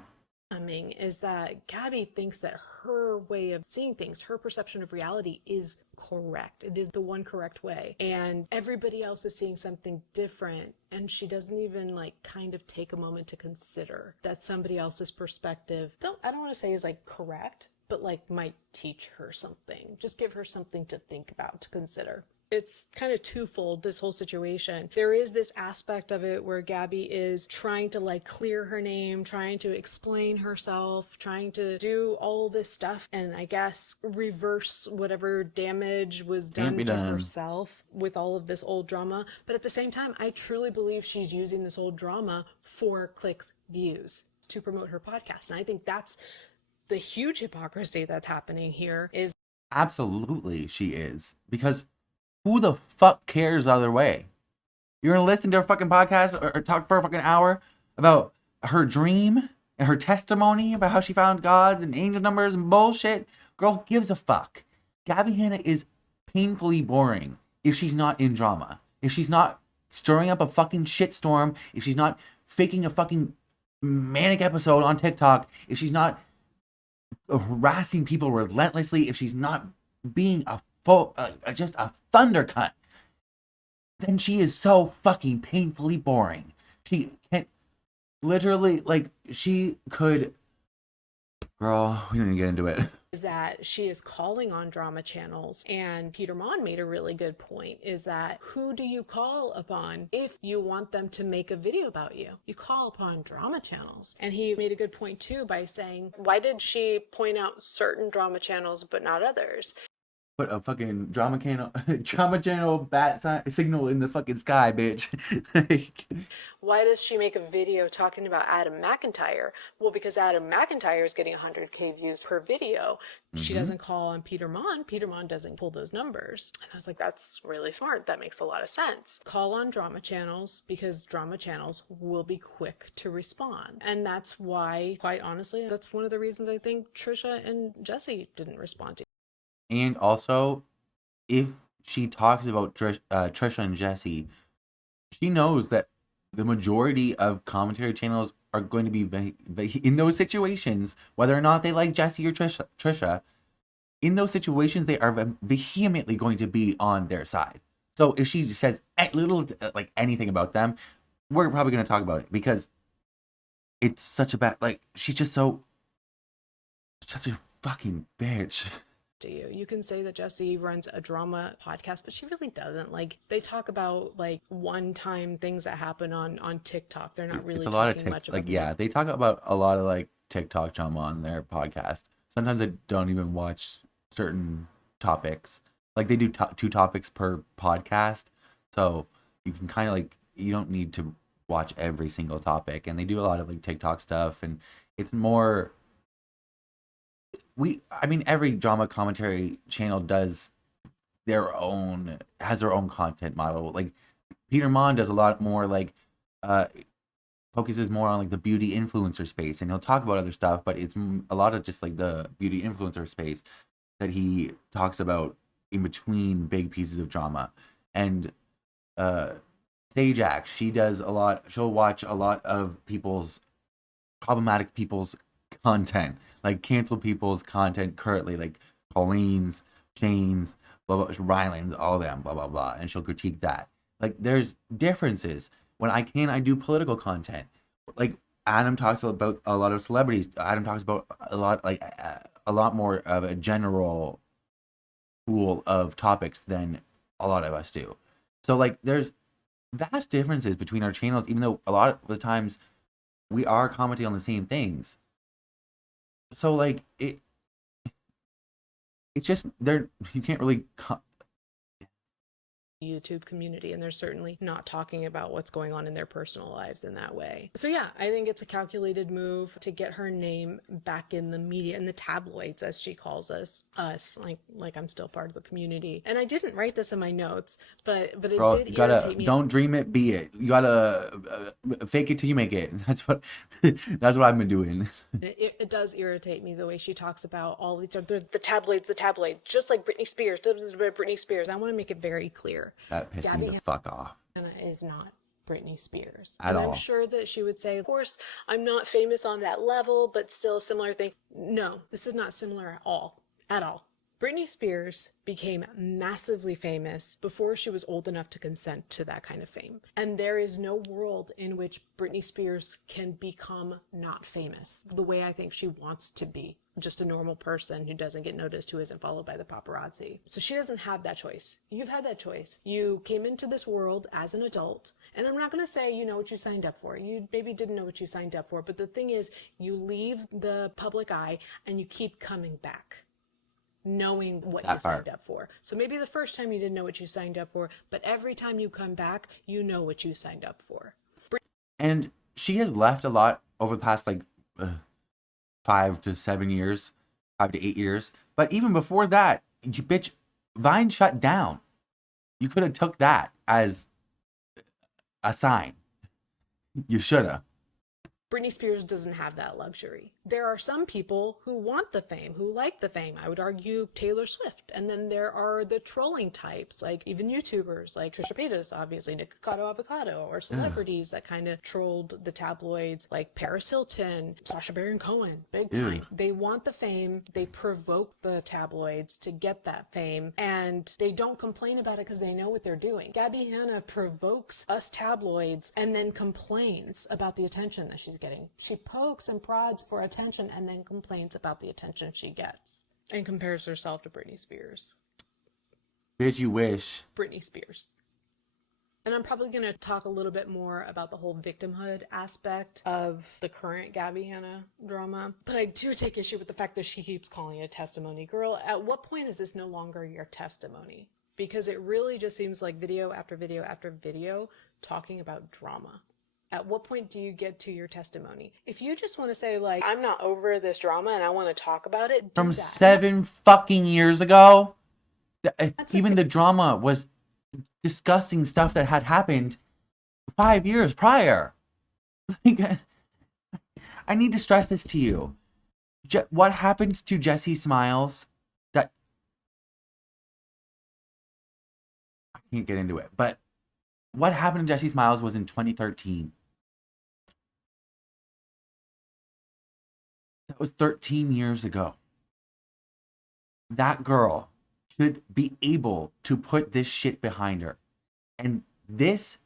Is that Gabbie thinks that her way of seeing things, her perception of reality is correct. It is the one correct way. And everybody else is seeing something different. And she doesn't even kind of take a moment to consider that somebody else's perspective, I don't want to say is correct, but might teach her something. Just give her something to think about, to consider. It's kind of twofold, this whole situation. There is this aspect of it where Gabbie is trying to clear her name, trying to explain herself, trying to do all this stuff, and I guess reverse whatever damage was done to herself with all of this old drama. But at the same time, I truly believe she's using this old drama for clicks, views, to promote her podcast. And I think that's the huge hypocrisy that's happening here. Is Absolutely she is. Because who the fuck cares either way? You're gonna listen to her fucking podcast or talk for a fucking hour about her dream and her testimony about how she found God and angel numbers and bullshit? Girl, who gives a fuck? Gabbie Hanna is painfully boring if she's not in drama. If she's not stirring up a fucking shitstorm, if she's not faking a fucking manic episode on TikTok, if she's not harassing people relentlessly, if she's not being a just a thunder cunt, then she is so fucking painfully boring. She can't literally, like, she could. Girl, we don't even get into it. Is that she is calling on drama channels, and Peter Mon made a really good point, is that who do you call upon if you want them to make a video about you? You call upon drama channels. And he made a good point too by saying, why did she point out certain drama channels but not others? Put a fucking drama channel bat signal in the fucking sky, bitch. Like, why does she make a video talking about Adam McIntyre? Well, because Adam McIntyre is getting 100K views per video. She doesn't call on Peter Mon. Peter Mon doesn't pull those numbers. And I was like, that's really smart. That makes a lot of sense. Call on drama channels because drama channels will be quick to respond. And that's why, quite honestly, that's one of the reasons I think Trisha and Jessi didn't respond to. and also, if she talks about Trisha and Jessi, she knows that the majority of commentary channels are going to be in those situations, whether or not they like Jessi or Trisha, in those situations, they are vehemently going to be on their side. So if she says like anything about them, we're probably going to talk about it because it's such a bad, like, she's just such a fucking bitch. You can say that Jessi runs a drama podcast, but she really doesn't. Like, they talk about like one-time things that happen on TikTok. They're not really It's a lot talking of much about like, yeah, they talk about a lot of like TikTok drama on their podcast. Sometimes I don't even watch certain topics. Like, they do 2 topics per podcast, so you can kind of like, you don't need to watch every single topic. And they do a lot of like TikTok stuff, and it's more. I mean, every drama commentary channel has their own content model. Like, Peter Mon does a lot more like, focuses more on like the beauty influencer space, and he'll talk about other stuff, but it's a lot of just like the beauty influencer space that he talks about in between big pieces of drama. And Sajak, she'll watch a lot of problematic people's content, like cancel people's content currently, like Colleen's, Shane's, blah blah, Ryland's, all them, blah blah blah, and she'll critique that. Like, there's differences. When I do political content. Like, Adam talks about a lot of celebrities. Adam talks about a lot more of a general pool of topics than a lot of us do. So like, there's vast differences between our channels, even though a lot of the times we are commenting on the same things. So like, it's just you can't really YouTube community, and they're certainly not talking about what's going on in their personal lives in that way. So yeah, I think it's a calculated move to get her name back in the media, in the tabloids, as she calls us, like I'm still part of the community. And I didn't write this in my notes, but it did irritate me. Don't dream it, be it. You gotta fake it till you make it. That's what I've been doing. It does irritate me the way she talks about all these the tabloids, just like Britney Spears. I want to make it very clear. That pissed me the fuck off. Hanna is not Britney Spears. At all. I'm sure that she would say, of course, I'm not famous on that level, but still a similar thing. No, this is not similar at all. At all. Britney Spears became massively famous before she was old enough to consent to that kind of fame. And there is no world in which Britney Spears can become not famous the way I think she wants to be. Just a normal person who doesn't get noticed, who isn't followed by the paparazzi. So she doesn't have that choice. You've had that choice. You came into this world as an adult, and I'm not going to say you know what you signed up for. You maybe didn't know what you signed up for, but the thing is, you leave the public eye and you keep coming back, knowing what you signed up for. So maybe the first time you didn't know what you signed up for, but every time you come back, you know what you signed up for. And she has left a lot over the past like 5 to 7 years, 5 to 8 years. But even before that, Vine shut down. You could have took that as a sign. You shoulda. Britney Spears doesn't have that luxury. There are some people who want the fame, who like the fame. I would argue Taylor Swift. And then there are the trolling types, like even YouTubers like Trisha Paytas, obviously, Nikocado Avocado, or celebrities that kind of trolled the tabloids like Paris Hilton, Sacha Baron Cohen, big time. They want the fame, they provoke the tabloids to get that fame, and they don't complain about it because they know what they're doing. Gabbie Hanna provokes us tabloids and then complains about the attention that she's getting. She pokes and prods for attention and then complains about the attention she gets and compares herself to Britney Spears. Bitch, you wish. Britney Spears. And I'm probably going to talk a little bit more about the whole victimhood aspect of the current Gabbie Hanna drama. But I do take issue with the fact that she keeps calling it a testimony. Girl, at what point is this no longer your testimony? Because it really just seems like video after video after video talking about drama. At what point do you get to your testimony? If you just want to say, like, I'm not over this drama and I want to talk about it, From 7 fucking years ago, even the drama was discussing stuff that had happened 5 years prior. I need to stress this to you. What happened to Jessi Smiles? That I can't get into it, but what happened to Jessi Smiles was in 2013. That was 13 years ago. That girl should be able to put this shit behind her. And this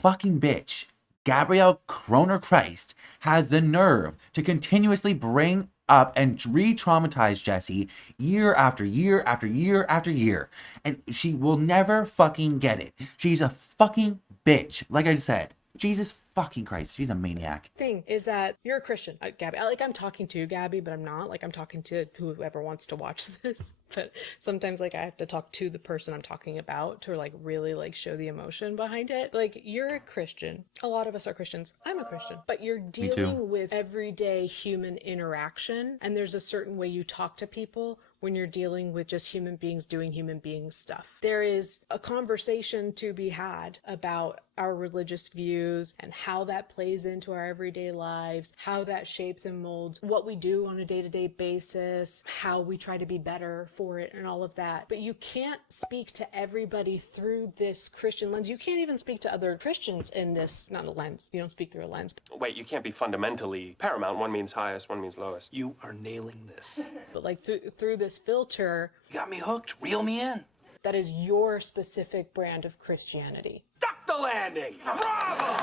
fucking bitch, Gabrielle Kroner Christ, has the nerve to continuously bring up and re-traumatize Jessi year after year after year after year. And she will never fucking get it. She's a fucking bitch. Like I said, Jesus fucking Christ, she's a maniac. Thing is that you're a Christian, Gabbie. I'm talking to Gabbie, but I'm not. Like, I'm talking to whoever wants to watch this. But sometimes, like, I have to talk to the person I'm talking about to, like, really, like, show the emotion behind it. Like, you're a Christian. A lot of us are Christians. I'm a Christian. But you're dealing with everyday human interaction, and there's a certain way you talk to people when you're dealing with just human beings doing human beings stuff. There is a conversation to be had about our religious views and how that plays into our everyday lives, how that shapes and molds what we do on a day-to-day basis, how we try to be better for it and all of that. But you can't speak to everybody through this Christian lens. You can't even speak to other Christians in this, not a lens. You don't speak through a lens. Wait, you can't be fundamentally paramount. One means highest, one means lowest. You are nailing this. But like through this filter, you got me hooked. Reel me in. That is your specific brand of Christianity. Duck the landing! Bravo!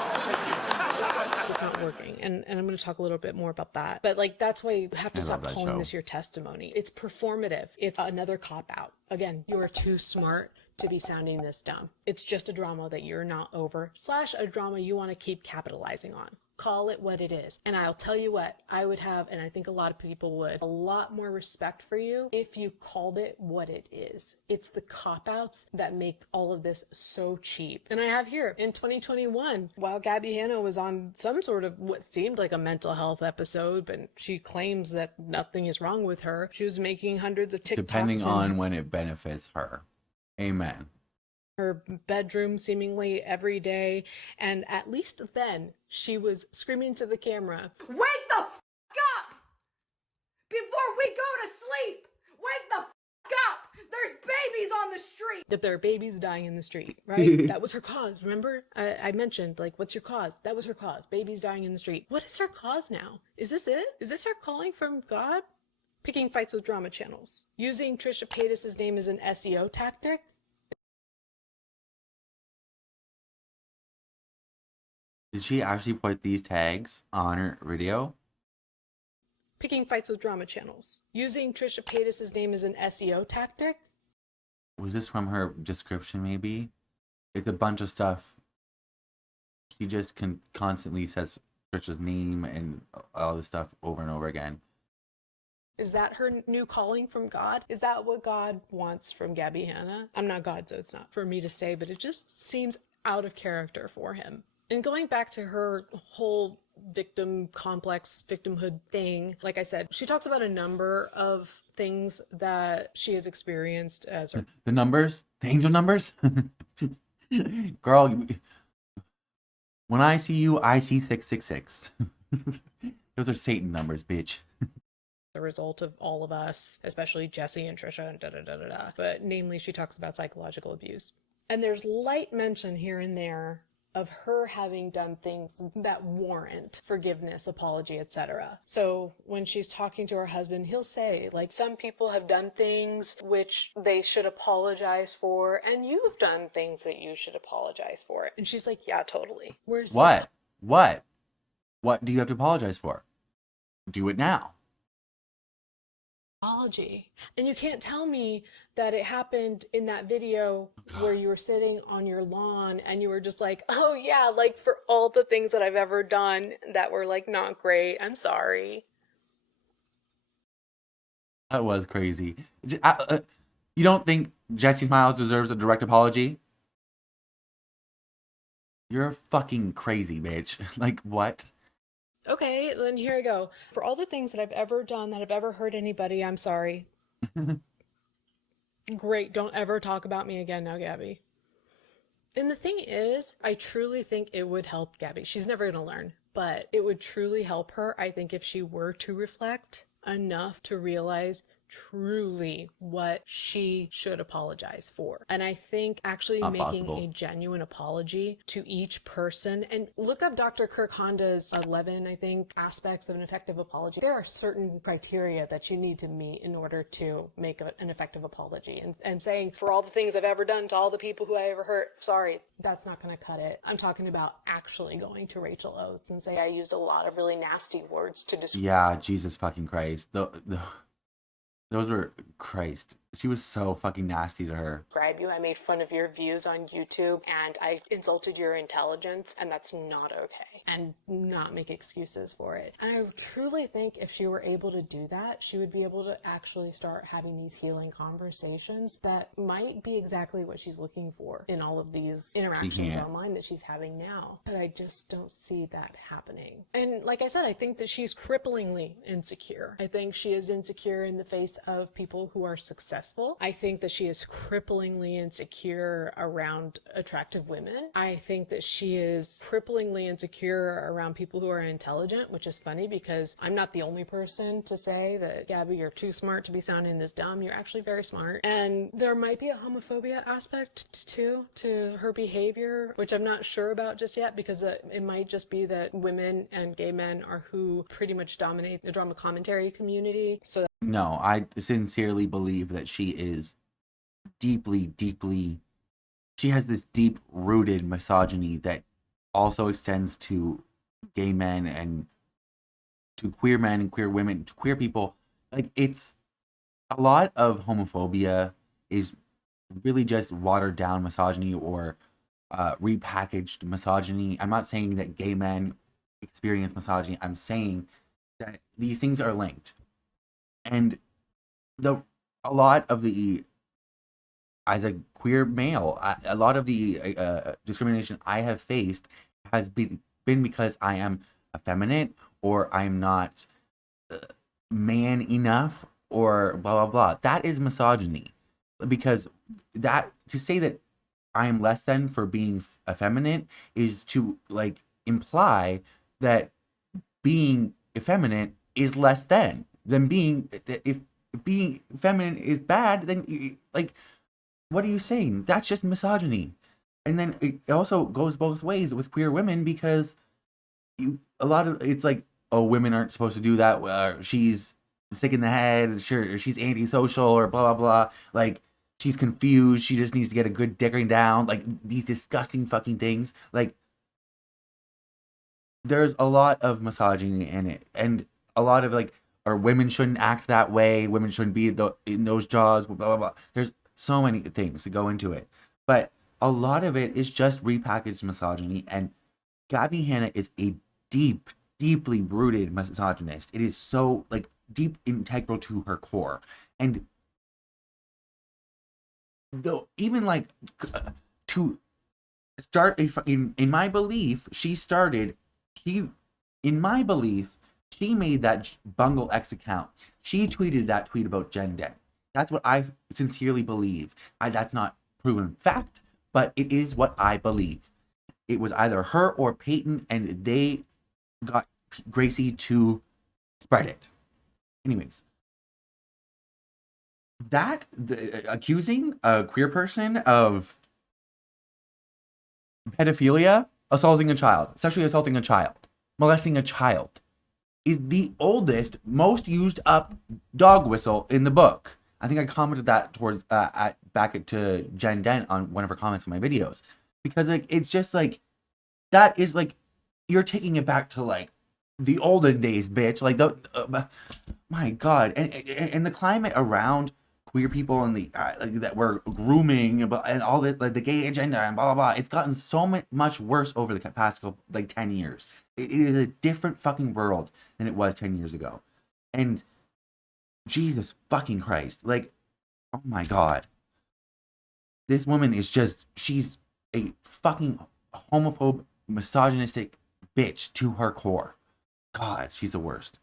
It's not working. And I'm going to talk a little bit more about that. But like, that's why you have to stop calling this your testimony. It's performative. It's another cop-out. Again, you are too smart to be sounding this dumb. It's just a drama that you're not over, / a drama you want to keep capitalizing on. Call it what it is. And I'll tell you what, I would have, and I think a lot of people would, a lot more respect for you if you called it what it is. It's the cop-outs that make all of this so cheap. And I have here, in 2021, while Gabbie Hanna was on some sort of what seemed like a mental health episode, but she claims that nothing is wrong with her, she was making hundreds of TikToks. Depending on when it benefits her. Amen. Her bedroom seemingly every day, and at least then she was screaming to the camera, "Wake the f*** up before we go to sleep! Wake the f*** up! There's babies on the street!" That there are babies dying in the street, right? That was her cause. Remember, I mentioned, like, what's your cause? That was her cause. Babies dying in the street. What is her cause now? Is this it? Is this her calling from God? Picking fights with drama channels. Using Trisha Paytas' name as an SEO tactic. Did she actually put these tags on her video? Picking fights with drama channels. Using Trisha Paytas' name as an SEO tactic. Was this from her description, maybe? It's a bunch of stuff. She just constantly says Trisha's name and all this stuff over and over again. Is that her new calling from God? Is that what God wants from Gabbie Hanna? I'm not God, so it's not for me to say, but it just seems out of character for him. And going back to her whole victim complex, victimhood thing, like I said, she talks about a number of things that she has experienced as her... The numbers? The angel numbers? Girl, when I see you, I see 666. Those are Satan numbers, bitch. The result of all of us, especially Jessi and Trisha and da-da-da-da-da. But namely, she talks about psychological abuse. And there's light mention here and there of her having done things that warrant forgiveness, apology, etc. So when she's talking to her husband, he'll say, like, some people have done things which they should apologize for, and you've done things that you should apologize for. And she's like, yeah, totally. Where's What? What do you have to apologize for? Do it now. apology? And you can't tell me that it happened in that video where you were sitting on your lawn and you were just like, oh yeah, like for all the things that I've ever done that were like not great, I'm sorry. That was crazy. You don't think Jessi Smiles deserves a direct apology? You're fucking crazy, bitch. Like, what? Okay, then here I go. For all the things that I've ever done that I've ever hurt anybody, I'm sorry. Great, don't ever talk about me again now, Gabby. And the thing is, I truly think it would help Gabby. She's never going to learn, but it would truly help her, I think, if she were to reflect enough to realize truly what she should apologize for. And I think actually Not making possible. a genuine apology to each person, and look up Dr. Kirk Honda's 11, I think, aspects of an effective apology. There are certain criteria that you need to meet in order to make an effective apology. And saying, for all the things I've ever done to all the people who I ever hurt, sorry, that's not going to cut it. I'm talking about actually going to Rachel Oates and say I used a lot of really nasty words to describe. Yeah, Jesus fucking Christ. Those were Christ. She was so fucking nasty to her. You. I made fun of your views on YouTube and I insulted your intelligence, and that's not okay. And not make excuses for it. And I truly think if she were able to do that, she would be able to actually start having these healing conversations that might be exactly what she's looking for in all of these interactions online that she's having now. But I just don't see that happening. And like I said, I think that she's cripplingly insecure. I think she is insecure in the face of people who are successful. I think that she is cripplingly insecure around attractive women. I think that she is cripplingly insecure around people who are intelligent, which is funny because I'm not the only person to say that, Gabby, you're too smart to be sounding this dumb. You're actually very smart. And there might be a homophobia aspect too to her behavior, which I'm not sure about just yet, because it might just be that women and gay men are who pretty much dominate the drama commentary community. So No, I sincerely believe that she is deeply, she has this deep-rooted misogyny that also extends to gay men and to queer men and queer women, to queer people. Like, it's a lot of homophobia is really just watered down misogyny or repackaged misogyny. I'm not saying that gay men experience misogyny. I'm saying that these things are linked. And a lot of the, as a queer male, a lot of the discrimination I have faced has been because I am effeminate or I'm not man enough or blah, blah, blah. That is misogyny. Because that, to say that I am less than for being effeminate is to, like, imply that being effeminate is less than being, if being feminine is bad, then, like, what are you saying? That's just misogyny. And then it also goes both ways with queer women, because a lot of it's like, oh, women aren't supposed to do that. She's sick in the head. Sure, she's antisocial or blah, blah, blah. Like, she's confused. She just needs to get a good dickering down. Like, these disgusting fucking things. Like, there's a lot of misogyny in it. And a lot of, like, or women shouldn't act that way. Women shouldn't be in those jobs, blah, blah, blah. There's so many things to go into it. But a lot of it is just repackaged misogyny. And Gabbie Hanna is a deeply rooted misogynist. It is so, like, deep integral to her core. And though, even, like, to start in my belief, she made that Bungle X account. She tweeted that tweet about Jen Dent. That's what I sincerely believe. That's not proven fact, but it is what I believe. It was either her or Peyton, and they got Gracie to spread it. Anyways, accusing a queer person of pedophilia, assaulting a child, sexually assaulting a child, molesting a child, is the oldest, most used up dog whistle in the book. I think I commented that towards back to Jen Dent on one of her comments on my videos, because like it's just like that is like you're taking it back to like the olden days, bitch. Like my God, and the climate around queer people and the like, that we're grooming and all this, like the gay agenda and blah blah blah. It's gotten so much worse over the past like 10 years. It is a different fucking world than it was 10 years ago, and Jesus fucking Christ, like, oh my God, this woman is she's a fucking homophobe, misogynistic bitch to her core. God, she's the worst.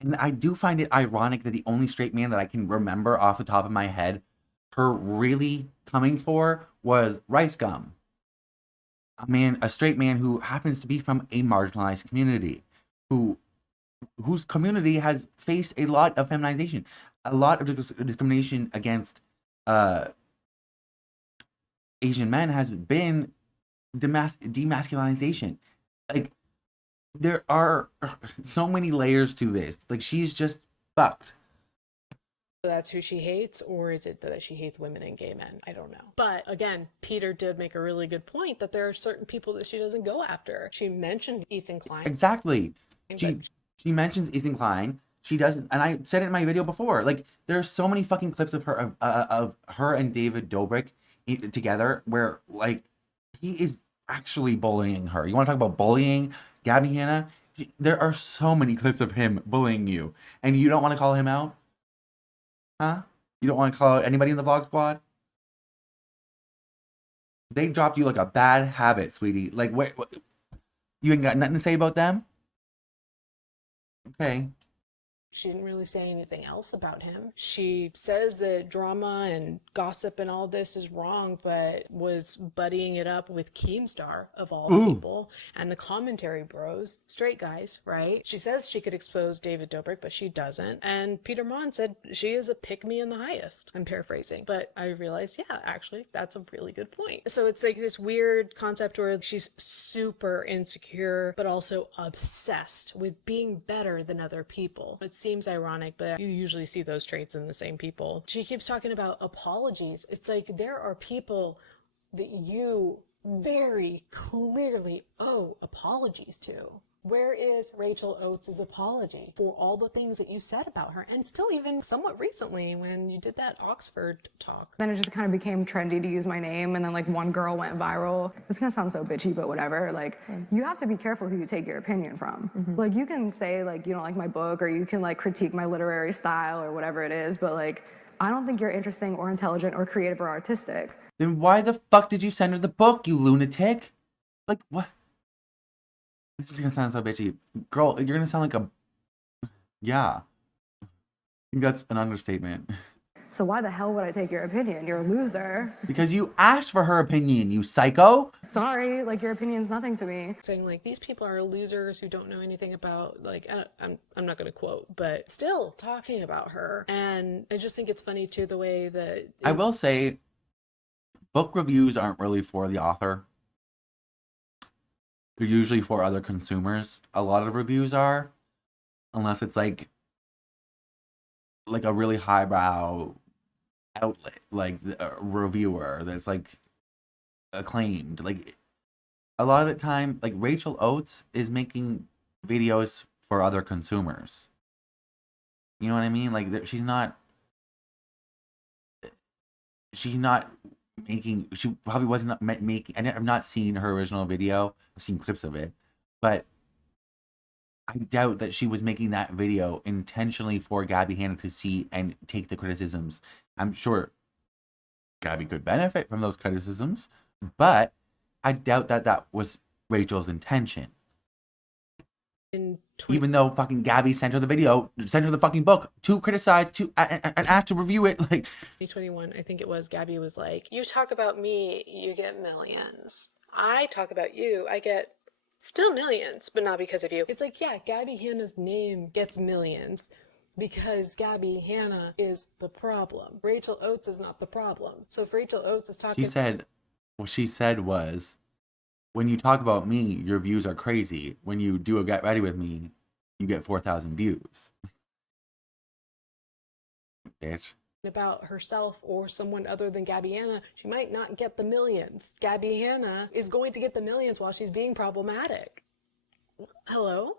And I do find it ironic that the only straight man that I can remember off the top of my head her really coming for was Rice Gum. A straight man who happens to be from a marginalized community, whose community has faced a lot of feminization, a lot of discrimination against Asian men has been demasculinization. Like, there are so many layers to this. Like, she's just fucked. So that's who she hates, or is it that she hates women and gay men? I don't know. But again, Peter did make a really good point that there are certain people that she doesn't go after. She mentioned Ethan Klein. Exactly. She mentions Ethan Klein. She doesn't, and I said it in my video before. Like, there's so many fucking clips of her and David Dobrik together where like he is actually bullying her. You want to talk about bullying, Gabbie Hanna? There are so many clips of him bullying you, and you don't want to call him out, huh? You don't want to call out anybody in the vlog squad? They dropped you like a bad habit, sweetie. Like, what? You ain't got nothing to say about them? Okay. She didn't really say anything else about him. She says that drama and gossip and all this is wrong, but was buddying it up with Keemstar, of all people, and the commentary bros, straight guys, right? She says she could expose David Dobrik, but she doesn't. And Peter Mon said she is a pick-me in the highest. I'm paraphrasing, but I realized, yeah, actually, that's a really good point. So it's like this weird concept where she's super insecure, but also obsessed with being better than other people. It seems ironic, but you usually see those traits in the same people. She keeps talking about apologies. It's like there are people that you very clearly owe apologies to. Where is Rachel Oates' apology for all the things that you said about her? And still even somewhat recently when you did that Oxford talk. Then it just kind of became trendy to use my name, and then like one girl went viral. This is gonna sound so bitchy, but whatever. Like, you have to be careful who you take your opinion from. Like, you can say like you don't like my book, or you can like critique my literary style or whatever it is, but like, I don't think you're interesting or intelligent or creative or artistic. Then why the fuck did you send her the book, you lunatic? Like, what? This is gonna sound so bitchy. Girl, you're gonna sound like a... Yeah. I think that's an understatement. So why the hell would I take your opinion? You're a loser. Because you asked for her opinion, you psycho! Sorry, like, your opinion's nothing to me. Saying like, these people are losers who don't know anything about, like, I'm not gonna quote, but still talking about her. And I just think it's funny too, the way that... I will say, book reviews aren't really for the author. They're usually for other consumers. A lot of reviews are, unless it's like a really highbrow outlet, like a reviewer that's like acclaimed. Like, a lot of the time, like Rachel Oates is making videos for other consumers. You know what I mean? Like, she's not making, she probably wasn't making, I've not seen her original video. I've seen clips of it, but I doubt that she was making that video intentionally for Gabbie Hanna to see and take the criticisms. I'm sure Gabbie could benefit from those criticisms, but I doubt that that was Rachel's intention. Even though fucking Gabbie sent her the video, sent her the fucking book to criticize, and asked to review it, like... 2021, I think it was, Gabbie was like, you talk about me, you get millions. I talk about you, I get Still millions, but not because of you. It's like, yeah, Gabbie Hanna's name gets millions because Gabbie Hanna is the problem. Rachel Oates is not the problem. So if Rachel Oates is talking... What she said was, when you talk about me, your views are crazy. When you do a Get Ready With Me, you get 4,000 views. Bitch. About herself or someone other than Gabbie Hanna, she might not get the millions. Gabbie Hanna is going to get the millions while she's being problematic. Hello?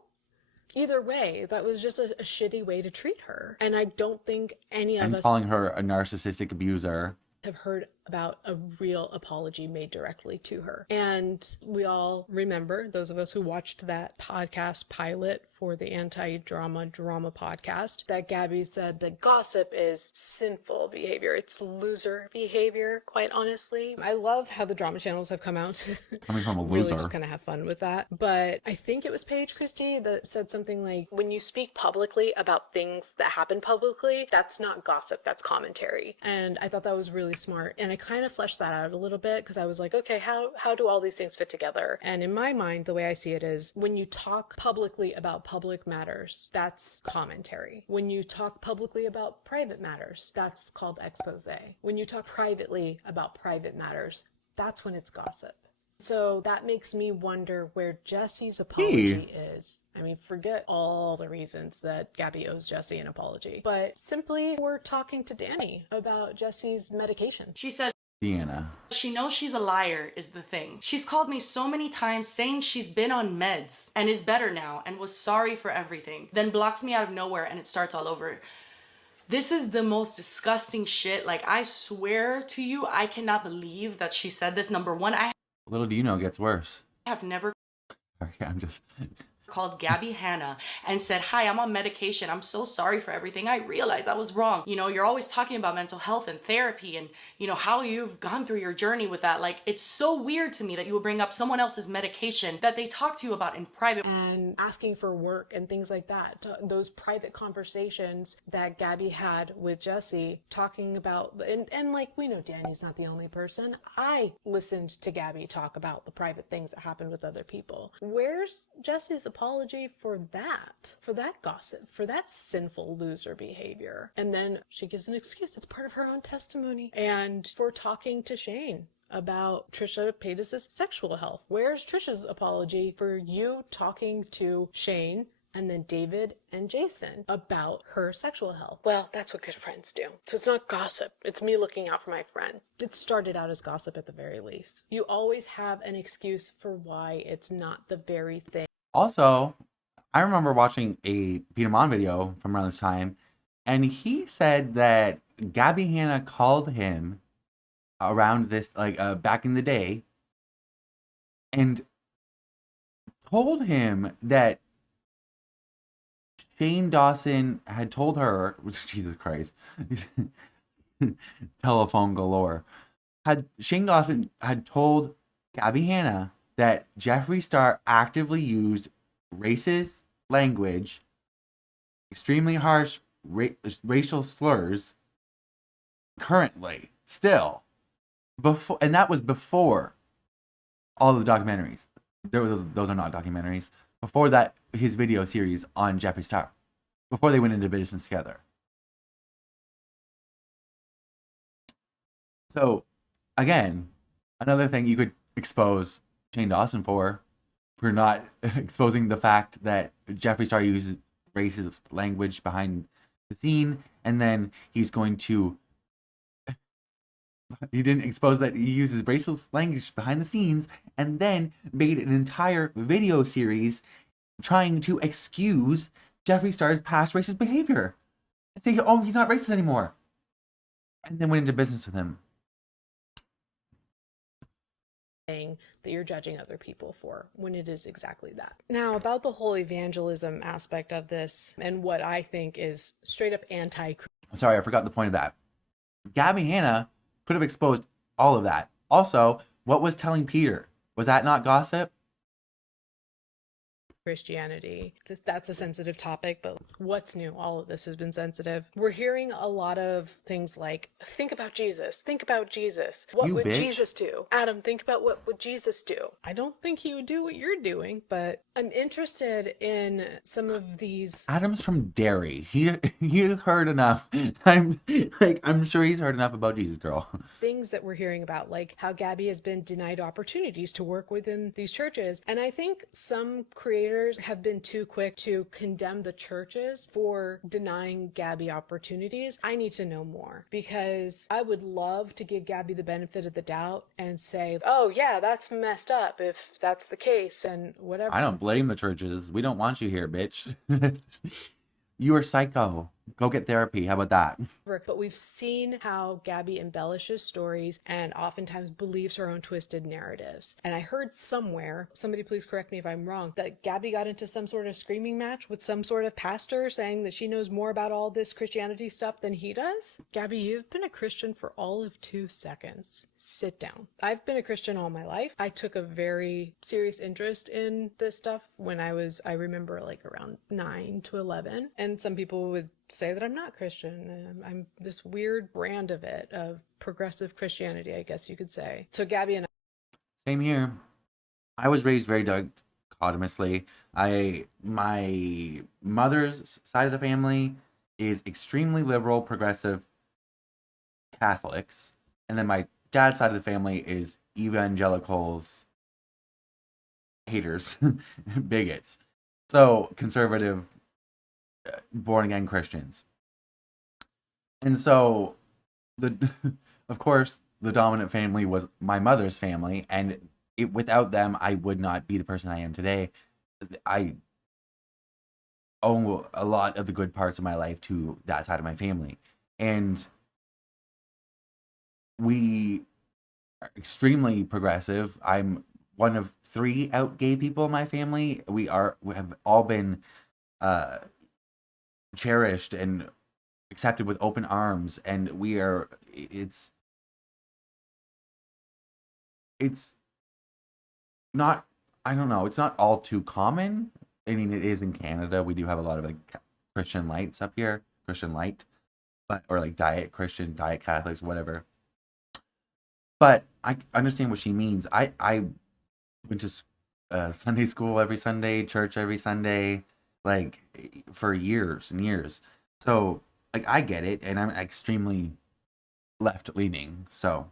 Either way, that was just a shitty way to treat her. And I don't think any of us... calling her a narcissistic abuser. ...have heard about a real apology made directly to her. And we all remember, those of us who watched that podcast pilot for the anti-drama podcast, that Gabbie said that gossip is sinful behavior. It's loser behavior, quite honestly. I love how the drama channels have come out. Coming from a loser. Really just kind of have fun with that. But I think it was Paige Christie that said something like, when you speak publicly about things that happen publicly, that's not gossip, that's commentary. And I thought that was really smart. And I kind of fleshed that out a little bit because I was like, okay, how do all these things fit together? And in my mind, the way I see it is, when you talk publicly about public matters, that's commentary. When you talk publicly about private matters, that's called expose. When you talk privately about private matters, that's when it's gossip. So that makes me wonder where Jessi's apology is. I mean, forget all the reasons that Gabbie owes Jessi an apology, but simply we're talking to Danny about Jessi's medication. She says Deanna. she knows she's a liar is the thing. She's called me so many times saying she's been on meds and is better now and was sorry for everything, then blocks me out of nowhere and it starts all over. This is the most disgusting shit. Like, I swear to you, I cannot believe that she said this. Number one, Little do you know, it gets worse. have never Sorry, I'm just... called Gabbie Hanna and said, hi, I'm on medication. I'm so sorry for everything. I realized I was wrong. You know, you're always talking about mental health and therapy and, you know, how you've gone through your journey with that. Like, it's so weird to me that you would bring up someone else's medication that they talk to you about in private. And asking for work and things like that. Those private conversations that Gabbie had with Jessi, talking about, and like, we know Danny's not the only person. I listened to Gabbie talk about the private things that happened with other people. Where's Jessi's apology for that gossip, for that sinful loser behavior? And then she gives an excuse. It's part of her own testimony. And for talking to Shane about Trisha Paytas' sexual health. Where's Trisha's apology for you talking to Shane and then David and Jason about her sexual health? Well, that's what good friends do. So it's not gossip. It's me looking out for my friend. It started out as gossip at the very least. You always have an excuse for why it's not the very thing. Also, I remember watching a Peter Mon video from around this time, and he said that Gabbie Hanna called him around this, like, back in the day, and told him that Shane Dawson had told her, Jesus Christ, telephone galore, Shane Dawson had told Gabbie Hanna that Jeffree Star actively used racist language, extremely harsh racial slurs, currently, still, before, and that was before all the documentaries. Those are not documentaries. Before that, his video series on Jeffree Star, before they went into business together. So, again, another thing you could expose Shane Dawson for not exposing the fact that Jeffree Star uses racist language behind the scene, and then he's going to... He didn't expose that he uses racist language behind the scenes, and then made an entire video series trying to excuse Jeffree Star's past racist behavior. And say, oh, he's not racist anymore. And then went into business with him. That you're judging other people for, when it is exactly that. Now, about the whole evangelism aspect of this, and what I think is straight up Sorry, I forgot the point of that. Gabbie Hanna could have exposed all of that. Also, what was telling Peter? Was that not gossip? Christianity. That's a sensitive topic, but what's new? All of this has been sensitive. We're hearing a lot of things like, think about Jesus. Think about Jesus. What would Jesus do? Adam, think about what would Jesus do? I don't think he would do what you're doing, but I'm interested in some of these. Adam's from Derry. He's heard enough. I'm sure he's heard enough about Jesus, girl. Things that we're hearing about, like how Gabbie has been denied opportunities to work within these churches. And I think some creators have been too quick to condemn the churches for denying Gabbie opportunities. I need to know more, because I would love to give Gabbie the benefit of the doubt and say, oh yeah, that's messed up if that's the case and whatever. I don't blame the churches. We don't want you here, bitch. You are psycho. Go get therapy. How about that? But we've seen how Gabbie embellishes stories and oftentimes believes her own twisted narratives. And I heard somewhere, somebody please correct me if I'm wrong, that Gabbie got into some sort of screaming match with some sort of pastor saying that she knows more about all this Christianity stuff than he does. Gabbie, you've been a Christian for all of 2 seconds. Sit down. I've been a Christian all my life. I took a very serious interest in this stuff when I remember like around 9 to 11. And some people would say that I'm not Christian. I'm this weird brand of it, of progressive Christianity, I guess you could say. So Gabbie and Same here. I was raised very dichotomously. My mother's side of the family is extremely liberal, progressive Catholics. And then my dad's side of the family is evangelicals, haters, bigots. So conservative, born-again Christians. And so of course the dominant family was my mother's family, and without them I would not be the person I am today. I owe a lot of the good parts of my life to that side of my family, and we are extremely progressive. I'm one of 3 out gay people in my family. We have all been cherished and accepted with open arms, and it's not, I don't know, it's not all too common. I mean, it is in Canada. We do have a lot of like Christian lights up here, Christian light, but or like diet Christian, diet Catholics, whatever. But I understand what she means. I went to Sunday school every Sunday, church every Sunday, like for years and years. So like I get it, and I'm extremely left leaning. So,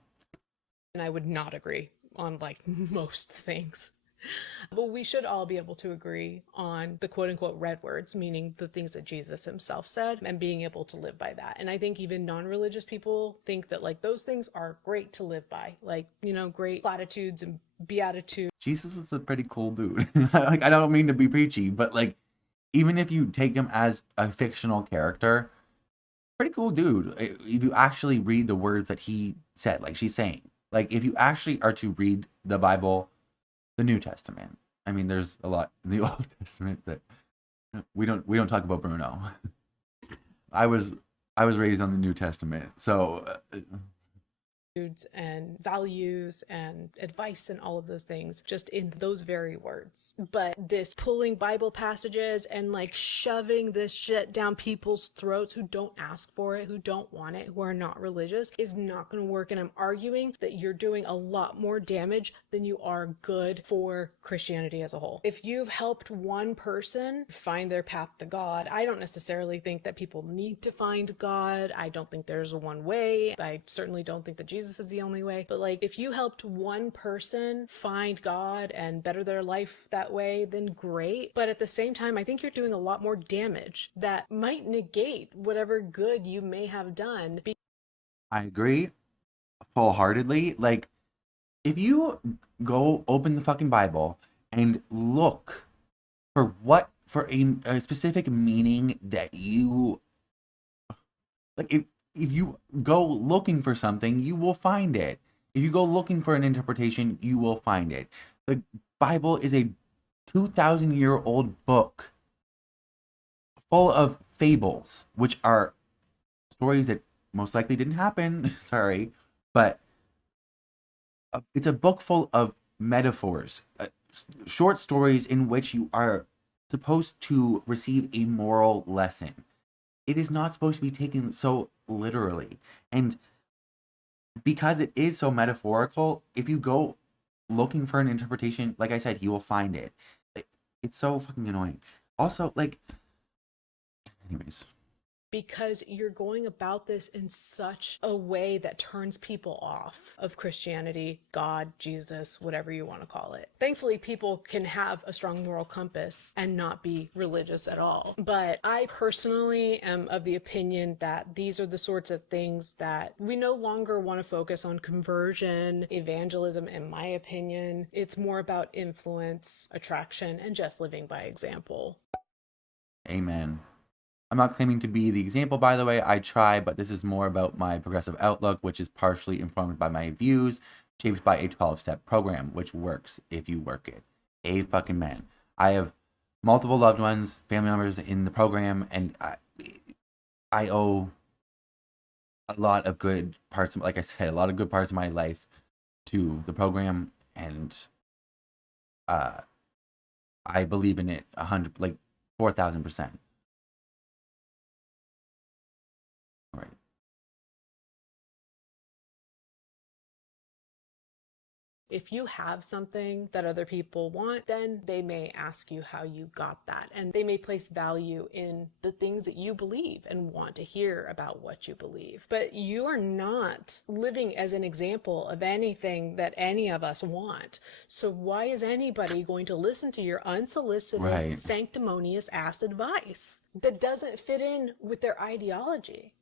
and I would not agree on like most things. But we should all be able to agree on the quote unquote red words, meaning the things that Jesus himself said, and being able to live by that. And I think even non-religious people think that like those things are great to live by, like, you know, great platitudes and beatitudes. Jesus is a pretty cool dude. Like, I don't mean to be preachy, but like, even if you take him as a fictional character, pretty cool dude. If you actually read the words that he said, like she's saying, like if you actually are to read the Bible, the New Testament. I mean, there's a lot in the Old Testament that we don't talk about Bruno. I was raised on the New Testament, so and values and advice and all of those things just in those very words. But this pulling Bible passages and like shoving this shit down people's throats who don't ask for it, who don't want it, who are not religious, is not going to work. And I'm arguing that you're doing a lot more damage than you are good for Christianity as a whole. If you've helped one person find their path to God, I don't necessarily think that people need to find God. I don't think there's a one way. I certainly don't think that Jesus is the only way. But like, if you helped one person find God and better their life that way, then great. But at the same time, I think you're doing a lot more damage that might negate whatever good you may have done. I agree full-heartedly. Like, if you go open the fucking Bible and look for a specific meaning that you like, if you go looking for something, you will find it. If you go looking for an interpretation, you will find it. The Bible is a 2,000-year-old book full of fables, which are stories that most likely didn't happen. Sorry, but it's a book full of metaphors, short stories in which you are supposed to receive a moral lesson. It is not supposed to be taken so literally. And because it is so metaphorical, if you go looking for an interpretation, like I said, you will find it. It's so fucking annoying. Also, like, anyways. Because you're going about this in such a way that turns people off of Christianity, God, Jesus, whatever you want to call it. Thankfully, people can have a strong moral compass and not be religious at all. But I personally am of the opinion that these are the sorts of things that we no longer want to focus on conversion, evangelism, in my opinion. It's more about influence, attraction, and just living by example. Amen. I'm not claiming to be the example, by the way. I try, but this is more about my progressive outlook, which is partially informed by my views, shaped by a 12-step program, which works if you work it. A fucking man. I have multiple loved ones, family members in the program, and I owe a lot of good parts, like I said, a lot of good parts of my life to the program, and I believe in it 4,000%. Right. If you have something that other people want, then they may ask you how you got that. And they may place value in the things that you believe and want to hear about what you believe. But you are not living as an example of anything that any of us want. So why is anybody going to listen to your unsolicited, sanctimonious ass advice that doesn't fit in with their ideology?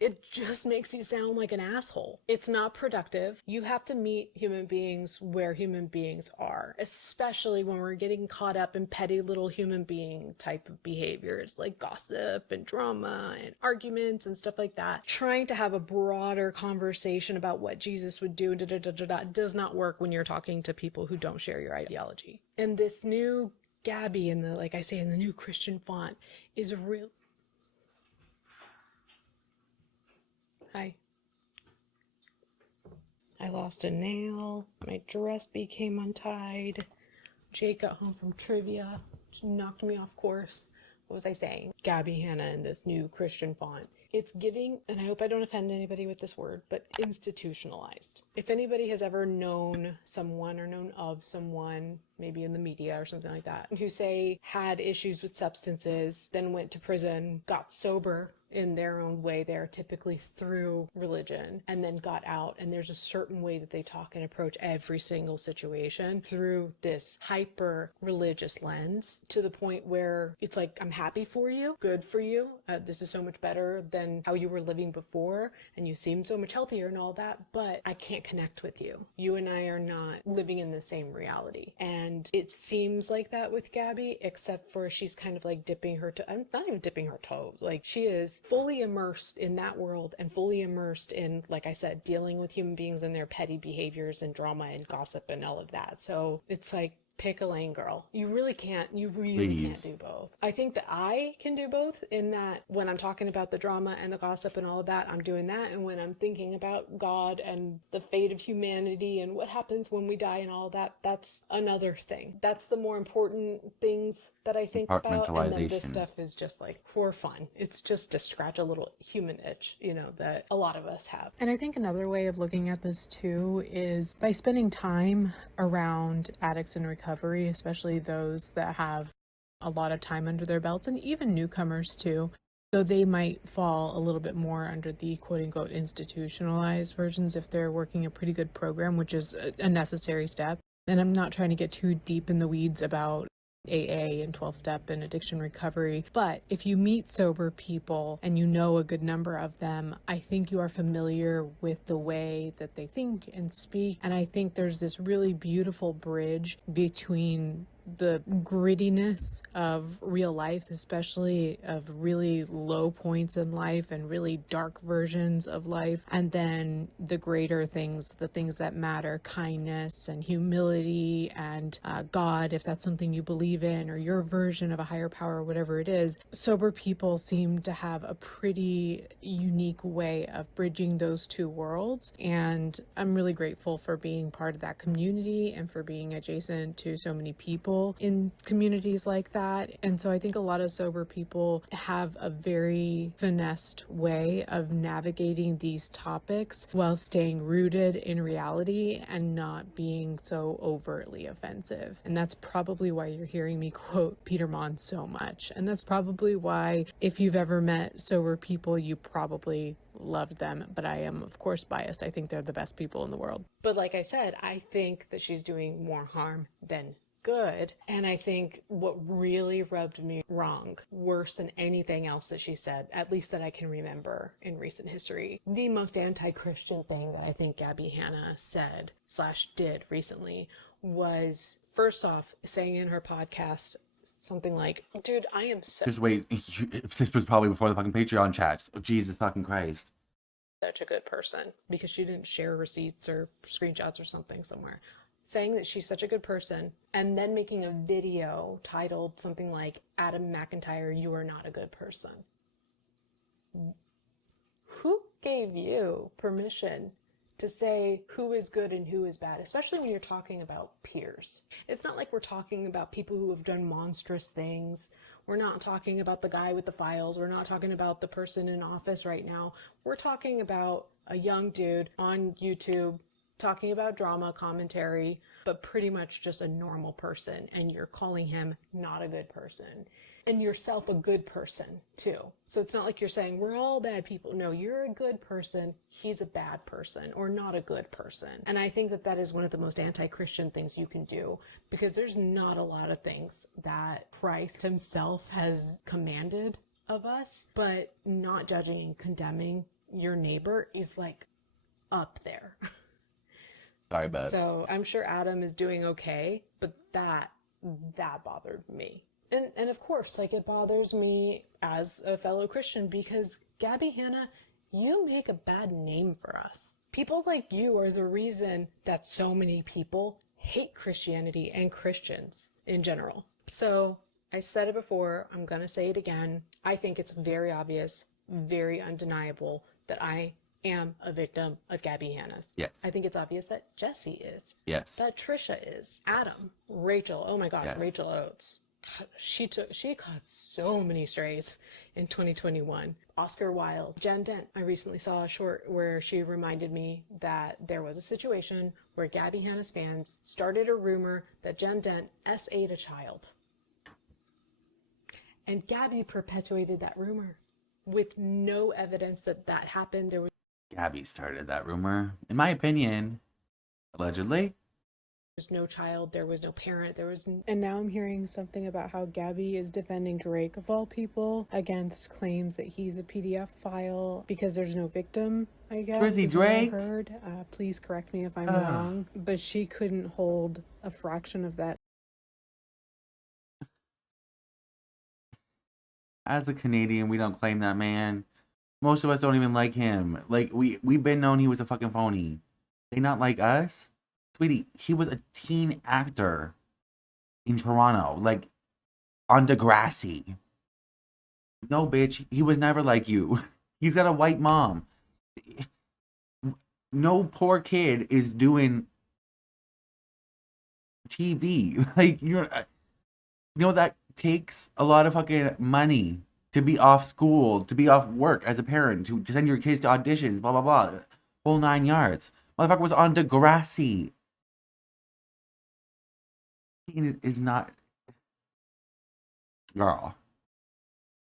It just makes you sound like an asshole. It's not productive. You have to meet human beings where human beings are, especially when we're getting caught up in petty little human being type of behaviors like gossip and drama and arguments and stuff like that. Trying to have a broader conversation about what Jesus would do does not work when you're talking to people who don't share your ideology. And this new Gabbie in the, like I say, in the new Christian font is real. Hi. I lost a nail. My dress became untied. Jake got home from trivia. She knocked me off course. What was I saying? Gabbie Hanna in this new Christian font. It's giving, and I hope I don't offend anybody with this word, but institutionalized. If anybody has ever known someone or known of someone, maybe in the media or something like that, who say had issues with substances, then went to prison, got sober in their own way there, typically through religion, and then got out, and there's a certain way that they talk and approach every single situation through this hyper religious lens, to the point where it's like, I'm happy for you, good for you, this is so much better than how you were living before, and you seem so much healthier and all that, but I can't connect with you. You and I are not living in the same reality. And it seems like that with Gabbie, except for she's kind of like dipping her I'm not even dipping her toes, like she is fully immersed in that world and fully immersed in, like I said, dealing with human beings and their petty behaviors and drama and gossip and all of that. So it's like, pick a lane, girl. You really can't do both. I think that I can do both, in that when I'm talking about the drama and the gossip and all of that, I'm doing that. And when I'm thinking about God and the fate of humanity and what happens when we die and all of that, that's another thing. That's the more important things that I think about. And then this stuff is just like for fun. It's just to scratch a little human itch, you know, that a lot of us have. And I think another way of looking at this too is by spending time around addicts in recovery, especially those that have a lot of time under their belts, and even newcomers too, though they might fall a little bit more under the quote-unquote institutionalized versions if they're working a pretty good program, which is a necessary step. And I'm not trying to get too deep in the weeds about AA and 12-step and addiction recovery, but if you meet sober people and you know a good number of them, I think you are familiar with the way that they think and speak, and I think there's this really beautiful bridge between the grittiness of real life, especially of really low points in life and really dark versions of life, and then the greater things, the things that matter, kindness and humility and God, if that's something you believe in, or your version of a higher power, or whatever it is. Sober people seem to have a pretty unique way of bridging those two worlds, and I'm really grateful for being part of that community and for being adjacent to so many people people in communities like that. And so I think a lot of sober people have a very finessed way of navigating these topics while staying rooted in reality and not being so overtly offensive. And that's probably why you're hearing me quote Peter Mon so much. And that's probably why, if you've ever met sober people, you probably loved them. But I am, of course, biased. I think they're the best people in the world. But like I said, I think that she's doing more harm than good. And I think what really rubbed me wrong, worse than anything else that she said, at least that I can remember in recent history, the most anti-Christian thing that I think Gabbie Hanna said / did recently was, first off, saying in her podcast something like, dude, I am Just wait. This was probably before the fucking Patreon chats. Oh, Jesus fucking Christ. such a good person, because she didn't share receipts or screenshots or something somewhere, saying that she's such a good person, and then making a video titled something like, Adam McIntyre, you are not a good person. Who gave you permission to say who is good and who is bad, especially when you're talking about peers? It's not like we're talking about people who have done monstrous things. We're not talking about the guy with the files. We're not talking about the person in office right now. We're talking about a young dude on YouTube talking about drama commentary, but pretty much just a normal person, and you're calling him not a good person, and yourself a good person too. So it's not like you're saying we're all bad people. No, you're a good person, he's a bad person, or not a good person. And I think that that is one of the most anti-Christian things you can do, because there's not a lot of things that Christ himself has commanded of us, but not judging and condemning your neighbor is like up there. Sorry, bud. So I'm sure Adam is doing okay, but that bothered me. And of course, like, it bothers me as a fellow Christian, because Gabbie Hanna, you make a bad name for us. People like you are the reason that so many people hate Christianity and Christians in general. So I said it before, I'm going to say it again. I think it's very obvious, very undeniable that I am a victim of Gabbie Hanna's. Yes. I think it's obvious that Jessi is. Yes. That Trisha is. Adam. Rachel. Oh my gosh, Yes. Rachel Oates. She caught so many strays in 2021. Oscar Wilde. Jen Dent. I recently saw a short where she reminded me that there was a situation where Gabbie Hanna's fans started a rumor that Jen Dent SA'd a child. And Gabbie perpetuated that rumor with no evidence that that happened. There was Gabbie started that rumor. In my opinion, allegedly. no child, there was no parent, And now I'm hearing something about how Gabbie is defending Drake, of all people, against claims that he's a PDF file because there's no victim, I guess. Drizzy Drake? I heard. Please correct me if I'm wrong. But she couldn't hold a fraction of that. As a Canadian, we don't claim that man. Most of us don't even like him. Like, we've been known he was a fucking phony. They not like us? Sweetie, he was a teen actor in Toronto, like, on Degrassi. No, bitch, he was never like you. He's got a white mom. No poor kid is doing TV. Like, that takes a lot of fucking money to be off school, to be off work as a parent, to send your kids to auditions, blah, blah, blah. Whole 9 yards. Motherfucker was on Degrassi. He is not... Girl.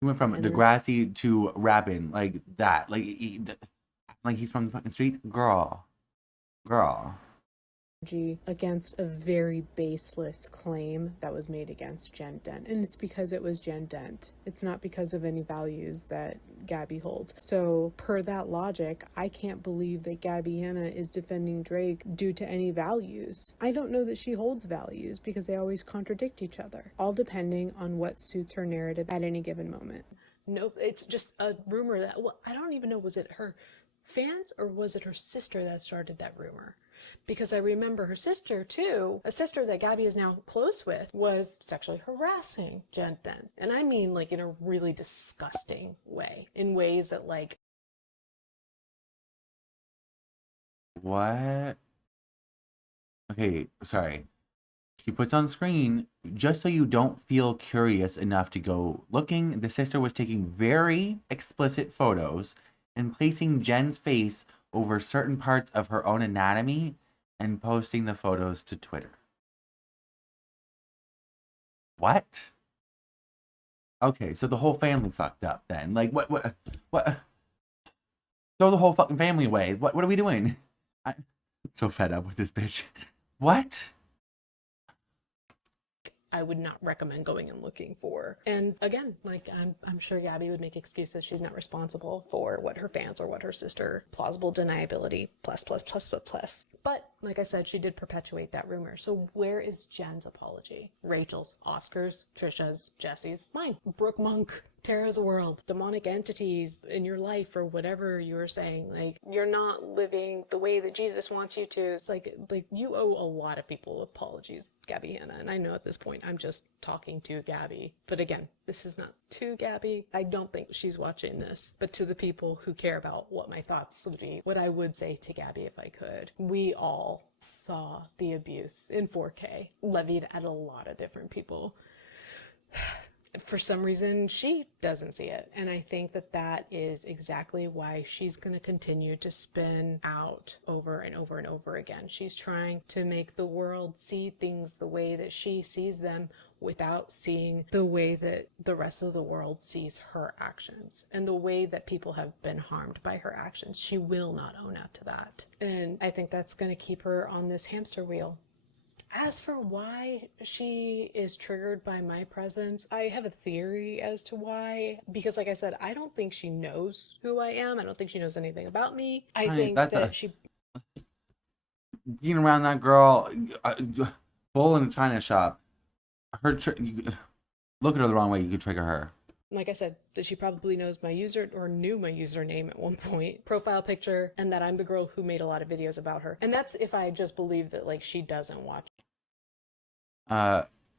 He went from Degrassi to rapping like that. Like he's from the fucking streets. Girl. Against a very baseless claim that was made against Jen Dent. And it's because it was Jen Dent. It's not because of any values that Gabbie holds. So per that logic, I can't believe that Gabbie Hanna is defending Drake due to any values. I don't know that she holds values because they always contradict each other, all depending on what suits her narrative at any given moment. Nope, it's just a rumor that, well, I don't even know, was it her fans or was it her sister that started that rumor? Because I remember her sister too, a sister that Gabbie is now close with, was sexually harassing Jen Dent. And I mean, like, in a really disgusting way, in ways that, like... What? Okay, sorry. she puts on screen, just so you don't feel curious enough to go looking. The sister was taking very explicit photos and placing Jen's face over certain parts of her own anatomy and posting the photos to Twitter. What? Okay, so the whole family fucked up then. Like, what? Throw the whole fucking family away. What are we doing? I'm so fed up with this bitch. What? I would not recommend going and looking for. And again, like I'm sure Gabbie would make excuses. She's not responsible for what her fans or what her sister. Plausible deniability, plus. But like I said, she did perpetuate that rumor. So where is Jen's apology? Rachel's, Oscar's, Trisha's, Jessi's, mine. Brooke Monk, Tara's world, demonic entities in your life or whatever you were saying. Like, you're not living the way that Jesus wants you to. It's like you owe a lot of people apologies, Gabbie Hanna. And I know at this point I'm just talking to Gabbie. But again, this is not to Gabbie. I don't think she's watching this. But to the people who care about what my thoughts would be, what I would say to Gabbie if I could. We all saw the abuse in 4K levied at a lot of different people. For some reason, she doesn't see it. And I think that that is exactly why she's going to continue to spin out over and over and over again. She's trying to make the world see things the way that she sees them without seeing the way that the rest of the world sees her actions and the way that people have been harmed by her actions. She will not own up to that. And I think that's going to keep her on this hamster wheel. As for why she is triggered by my presence, I have a theory as to why. Because like I said, I don't think she knows who I am. I don't think she knows anything about me. I think that she... Being around that girl, bull in a china shop. Look at her the wrong way, you could trigger her. Like I said, that she probably knows my user or knew my username at one point, profile picture, and that I'm the girl who made a lot of videos about her. And that's if I just believe that like she doesn't watch.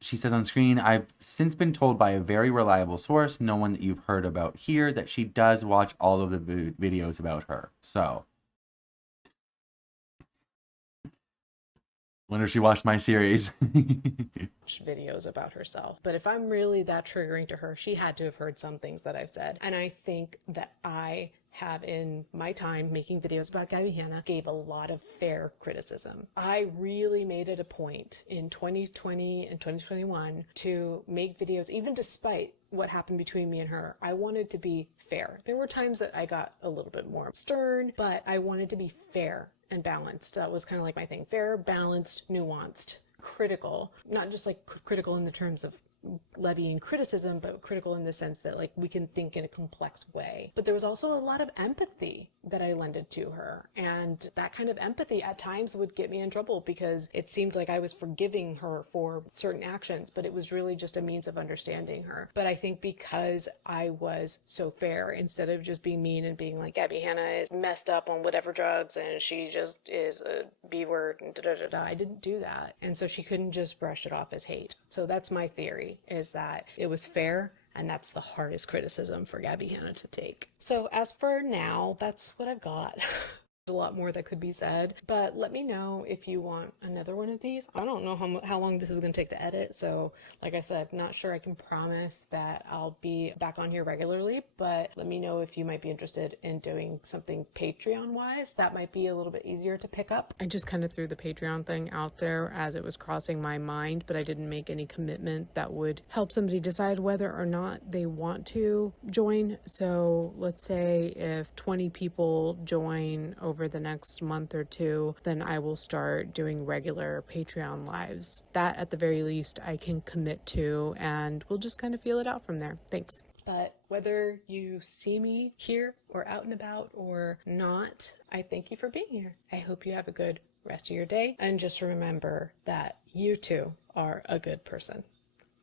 She says on screen, I've since been told by a very reliable source, no one that you've heard about here, that she does watch all of the videos about her. So, wonder if she watched my series. Videos about herself. But if I'm really that triggering to her, she had to have heard some things that I've said. And I think that I have in my time making videos about Gabbie Hanna gave a lot of fair criticism. I really made it a point in 2020 and 2021 to make videos, even despite what happened between me and her. I wanted to be fair. There were times that I got a little bit more stern, but I wanted to be fair and balanced. That was kind of like my thing. Fair, balanced, nuanced, critical. Not just like critical in the terms of levying criticism, but critical in the sense that like we can think in a complex way. But there was also a lot of empathy that I lended to her, and that kind of empathy at times would get me in trouble because it seemed like I was forgiving her for certain actions, but it was really just a means of understanding her. But I think because I was so fair, instead of just being mean and being like, Gabbie Hanna is messed up on whatever drugs and she just is a B word and I didn't do that. And so she couldn't just brush it off as hate. So that's my theory, is that it was fair, and that's the hardest criticism for Gabbie Hanna to take. So as for now, that's what I've got. There's a lot more that could be said, but let me know if you want another one of these. I don't know how long this is going to take to edit, so like I said, not sure I can promise that I'll be back on here regularly, but let me know if you might be interested in doing something Patreon-wise. That might be a little bit easier to pick up. I just kind of threw the Patreon thing out there as it was crossing my mind, but I didn't make any commitment that would help somebody decide whether or not they want to join. So let's say if 20 people join over the next month or two, then I will start doing regular Patreon lives. That at the very least I can commit to, and we'll just kind of feel it out from there. Thanks. But whether you see me here or out and about or not, I thank you for being here. I hope you have a good rest of your day, and just remember that you too are a good person.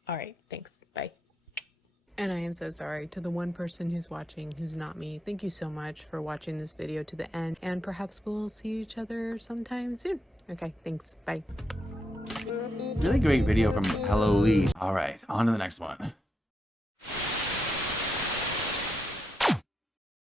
All right, thanks. Bye. And I am so sorry to the one person who's watching who's not me. Thank you so much for watching this video to the end, and perhaps we'll see each other sometime soon. Okay, thanks. Bye. Really great video from helloleesh. All right, on to the next one.